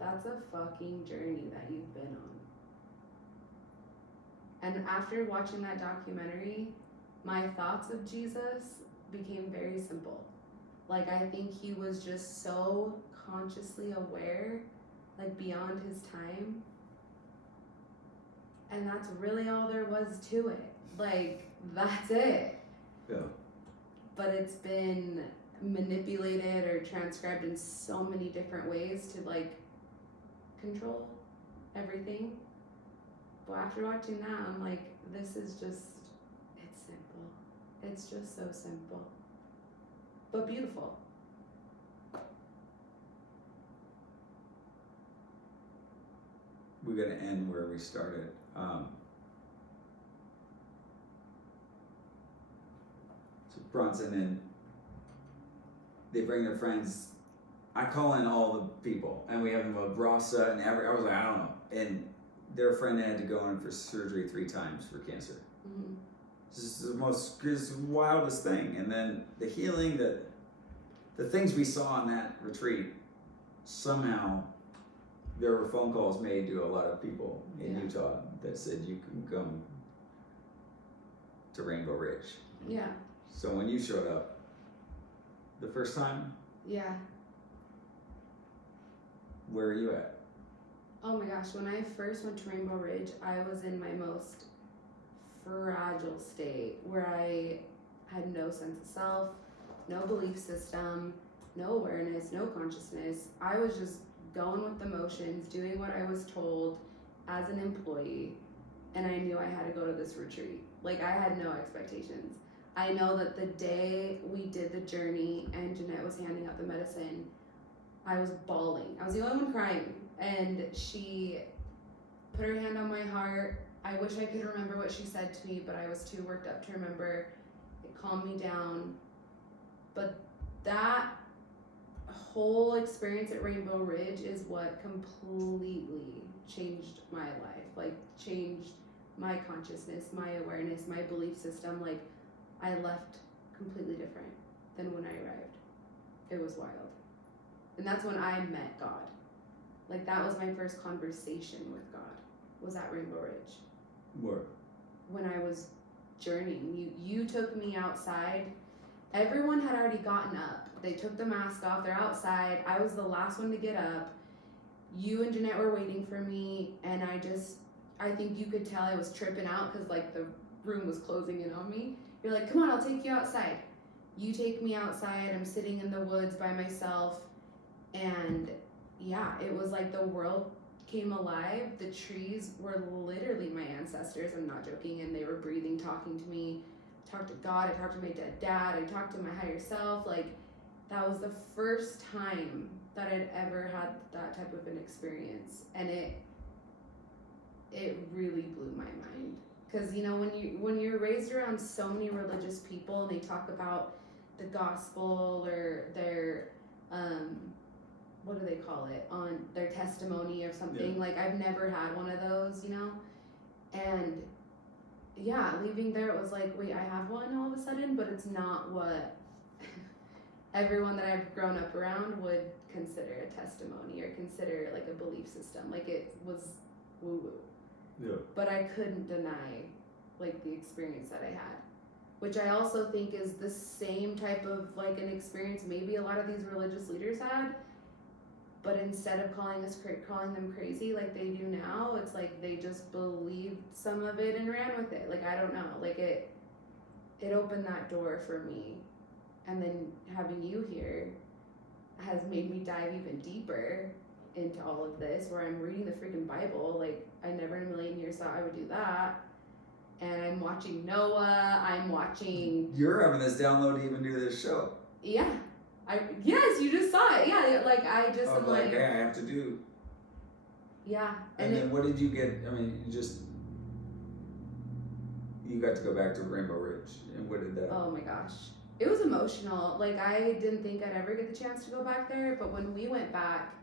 That's a fucking journey that you've been on. And after watching that documentary, my thoughts of Jesus became very simple. Like, I think he was just so consciously aware, like beyond his time. And that's really all there was to it. Like, that's it. Yeah. But it's been manipulated or transcribed in so many different ways to, like, control everything. But after watching that, I'm like, this is just, it's simple. It's just so simple. But beautiful. We're going to end where we started. So Bronson and they bring their friends. I call in all the people, and we have them a Brasa and I was like, I don't know. And their friend had to go in for surgery 3 times for cancer. Mm-hmm. This is the wildest thing. And then the healing, the things we saw on that retreat, somehow there were phone calls made to a lot of people in Utah that said you can come to Rainbow Ridge. Yeah. So when you showed up the first time, yeah. Where are you at? Oh my gosh, when I first went to Rainbow Ridge, I was in my most fragile state where I had no sense of self, no belief system, no awareness, no consciousness. I was just going with the motions, doing what I was told as an employee, and I knew I had to go to this retreat. Like, I had no expectations. I know that the day we did the journey and Jeanette was handing out the medicine, I was bawling. I was the only one crying. And she put her hand on my heart. I wish I could remember what she said to me, but I was too worked up to remember. It calmed me down. But that whole experience at Rainbow Ridge is what completely changed my life. Like, changed my consciousness, my awareness, my belief system. Like, I left completely different than when I arrived. It was wild. And that's when I met God. Like, that was my first conversation with God, was at Rainbow Ridge. Where? When I was journeying. You took me outside. Everyone had already gotten up. They took the mask off. They're outside. I was the last one to get up. You and Jeanette were waiting for me, and I think you could tell I was tripping out because, like, the room was closing in on me. You're like, come on, I'll take you outside. You take me outside. I'm sitting in the woods by myself, and yeah, it was like the world came alive. The trees were literally my ancestors. I'm not joking. And they were breathing, talking to me. I talked to God. I talked to my dead dad. I talked to my higher self. Like, that was the first time that I'd ever had that type of an experience. And it really blew my mind. Because, you know, when you're raised around so many religious people and they talk about the gospel or their what do they call it, on their testimony or something. Yeah. Like, I've never had one of those, you know? And yeah, leaving there, it was like, wait, I have one all of a sudden, but it's not what everyone that I've grown up around would consider a testimony or consider, like, a belief system. Like, it was woo-woo. Yeah. But I couldn't deny, like, the experience that I had, which I also think is the same type of, like, an experience maybe a lot of these religious leaders had. But instead of calling them crazy like they do now, it's like they just believed some of it and ran with it. Like, I don't know. Like, it opened that door for me. And then having you here has made me dive even deeper into all of this, where I'm reading the freaking Bible. Like, I never in a million years thought I would do that. And I'm watching Noah. I'm watching... You're having this download to even do this show. Yeah. Yes, you just saw it. Yeah, like, I just am like... hey, I have to do... Yeah. And then what did you get? I mean, you got to go back to Rainbow Ridge. And what did that... Oh my gosh. It was emotional. Like, I didn't think I'd ever get the chance to go back there, but when we went back,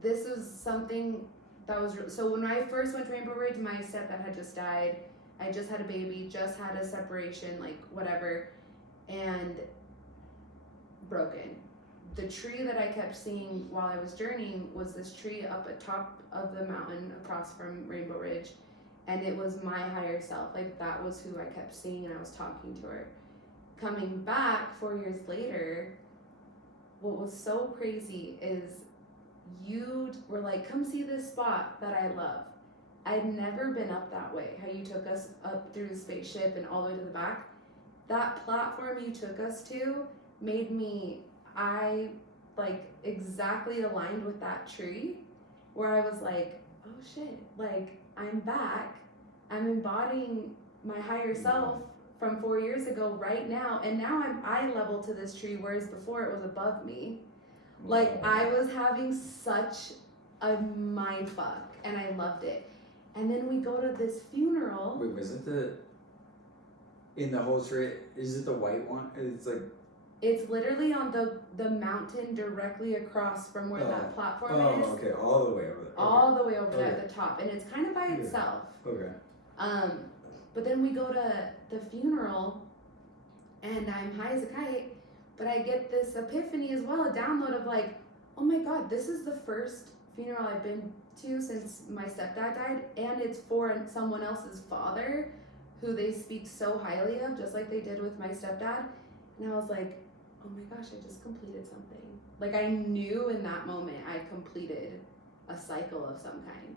this was something that was... So when I first went to Rainbow Ridge, my stepdad had just died. I just had a baby, just had a separation, like, whatever. And broken. The tree that I kept seeing while I was journeying was this tree up at top of the mountain across from Rainbow Ridge. And it was my higher self. Like, that was who I kept seeing, and I was talking to her. Coming back 4 years later, what was so crazy is you were like, come see this spot that I love. I'd never been up that way. How you took us up through the spaceship and all the way to the back. That platform you took us to made me, like, exactly aligned with that tree, where I was like, oh shit, like, I'm back. I'm embodying my higher self from 4 years ago right now, and now I'm eye level to this tree, whereas before it was above me. Like, I was having such a mind fuck, and I loved it. And then we go to this funeral. Wait, was it in the whole tree? Is it the white one? It's like... It's literally on the mountain directly across from where that platform is. Oh, okay, all the way over there. Okay. All the way over there at the top, and it's kind of by itself. Okay. But then we go to the funeral, and I'm high as a kite, but I get this epiphany as well, a download of like, oh my God, this is the first funeral I've been to since my stepdad died, and it's for someone else's father, who they speak so highly of, just like they did with my stepdad. And I was like, oh my gosh, I just completed something. Like, I knew in that moment I completed a cycle of some kind.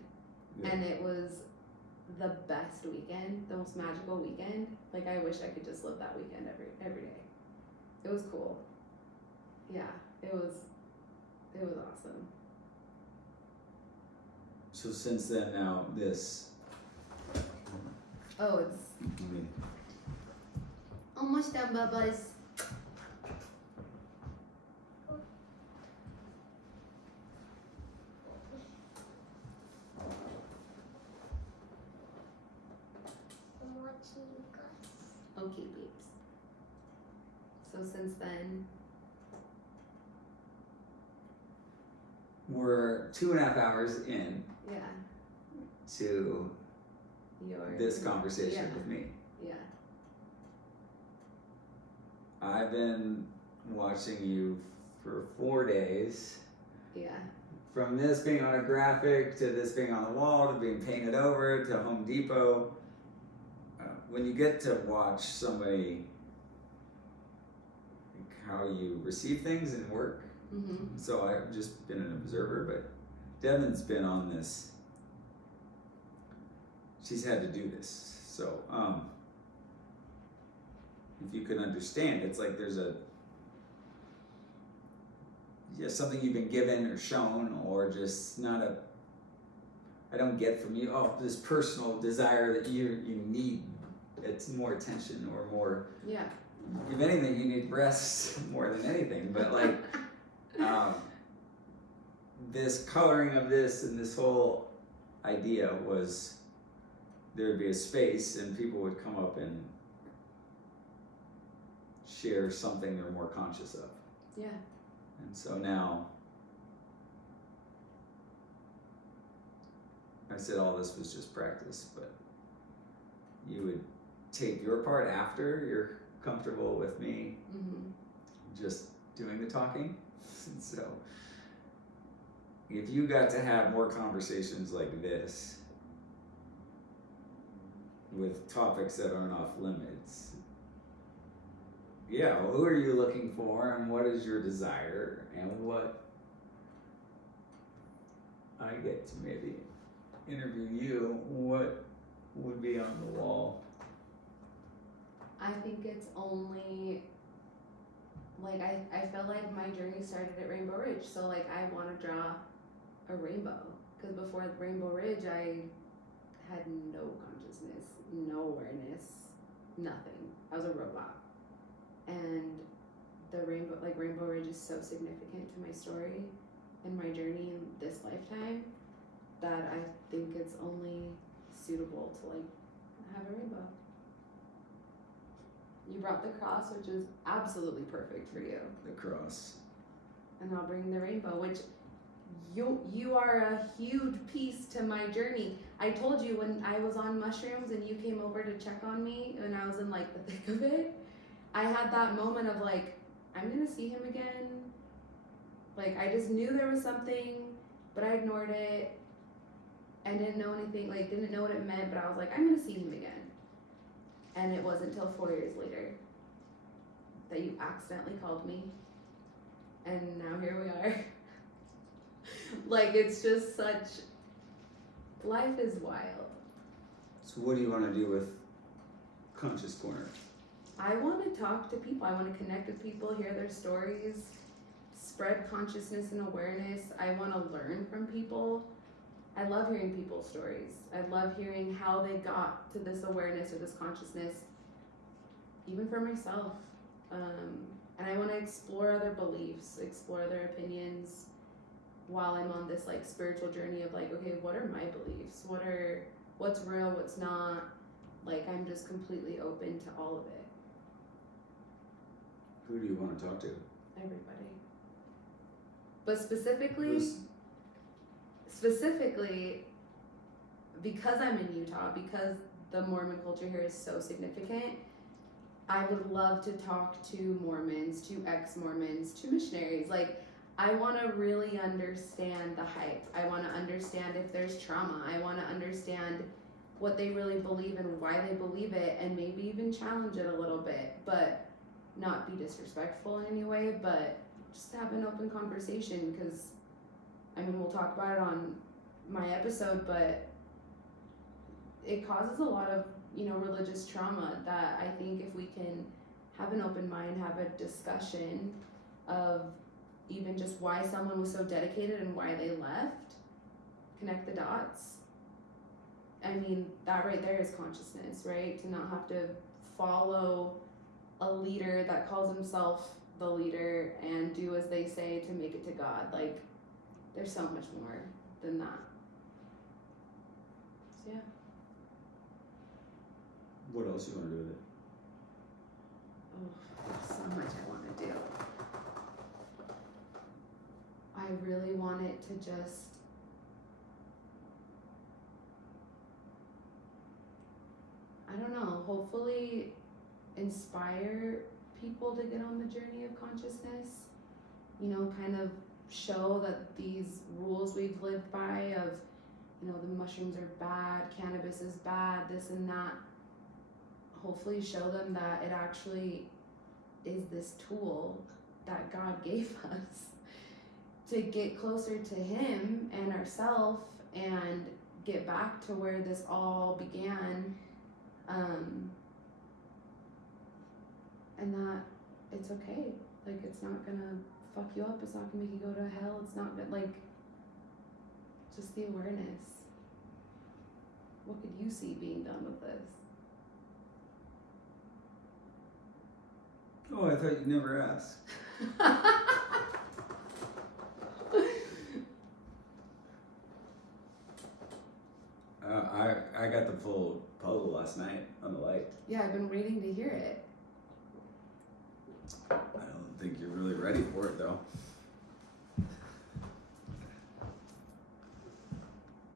Yeah. And it was the best weekend, the most magical weekend. Like, I wish I could just live that weekend every day. It was cool. Yeah, it was awesome. So since then, now this... Oh, it's... almost done, Bubba's. Okay, babes. So since then, we're 2.5 hours in. Yeah. To this conversation with me. Yeah. I've been watching you for 4 days. Yeah. From this being on a graphic to this being on the wall to being painted over to Home Depot. When you get to watch somebody, how you receive things and work. Mm-hmm. So I've just been an observer, but Devynne's been on this. She's had to do this. So if you can understand, it's like there's something you've been given or shown, or just I don't get from you, this personal desire that you need. It's more attention or more. Yeah. If anything, you need rest more than anything. But like, this coloring of this and this whole idea was there would be a space and people would come up and share something they're more conscious of. Yeah. And so now, I said all this was just practice, but you would take your part after you're comfortable with me just doing the talking. So if you got to have more conversations like this with topics that aren't off limits, who are you looking for, and what is your desire, and what I get to maybe interview you, what would be on the wall? I think it's only, like, I feel like my journey started at Rainbow Ridge, so like I want to draw a rainbow, because before Rainbow Ridge I had no consciousness, no awareness, nothing. I was a robot. And the Rainbow Ridge is so significant to my story and my journey in this lifetime that I think it's only suitable to like have a rainbow. You brought the cross, which is absolutely perfect for you. The cross. And I'll bring the rainbow, which you are a huge piece to my journey. I told you when I was on mushrooms and you came over to check on me when I was in like the thick of it, I had that moment of like, I'm gonna see him again. Like I just knew there was something, but I ignored it and didn't know anything, like didn't know what it meant, but I was like, I'm gonna see him again. And it wasn't until 4 years later that you accidentally called me. And now here we are. Like, it's just such, life is wild. So what do you want to do with Conscious Corner? I want to talk to people. I want to connect with people, hear their stories, spread consciousness and awareness. I want to learn from people. I love hearing people's stories. I love hearing how they got to this awareness or this consciousness, even for myself. And I want to explore other beliefs, explore other opinions while I'm on this like spiritual journey of like, okay, what are my beliefs? What's real, what's not? Like, I'm just completely open to all of it. Who do you want to talk to? Everybody. But specifically, because I'm in Utah, because the Mormon culture here is so significant, I would love to talk to Mormons, to ex-Mormons, to missionaries. Like, I want to really understand the hype. I want to understand if there's trauma. I want to understand what they really believe and why they believe it, and maybe even challenge it a little bit, but not be disrespectful in any way, but just have an open conversation, because, I mean, we'll talk about it on my episode, but it causes a lot of, religious trauma that I think if we can have an open mind, have a discussion of even just why someone was so dedicated and why they left, connect the dots. I mean, that right there is consciousness, right? To not have to follow a leader that calls himself the leader and do as they say to make it to God. Like, there's so much more than that. So yeah. What else you want to do with it? Oh, there's so much I want to do. I really want it to just I don't know, hopefully inspire people to get on the journey of consciousness, kind of show that these rules we've lived by of, the mushrooms are bad, cannabis is bad, this and that, hopefully show them that it actually is this tool that God gave us to get closer to Him and ourselves and get back to where this all began. And that it's okay. Like, it's not gonna fuck you up. It's not gonna make you go to hell. It's not gonna, like, just the awareness. What could you see being done with this? Oh, I thought you'd never ask. I got the full puzzle last night on the light. Yeah, I've been waiting to hear it. I don't think you're really ready for it, though.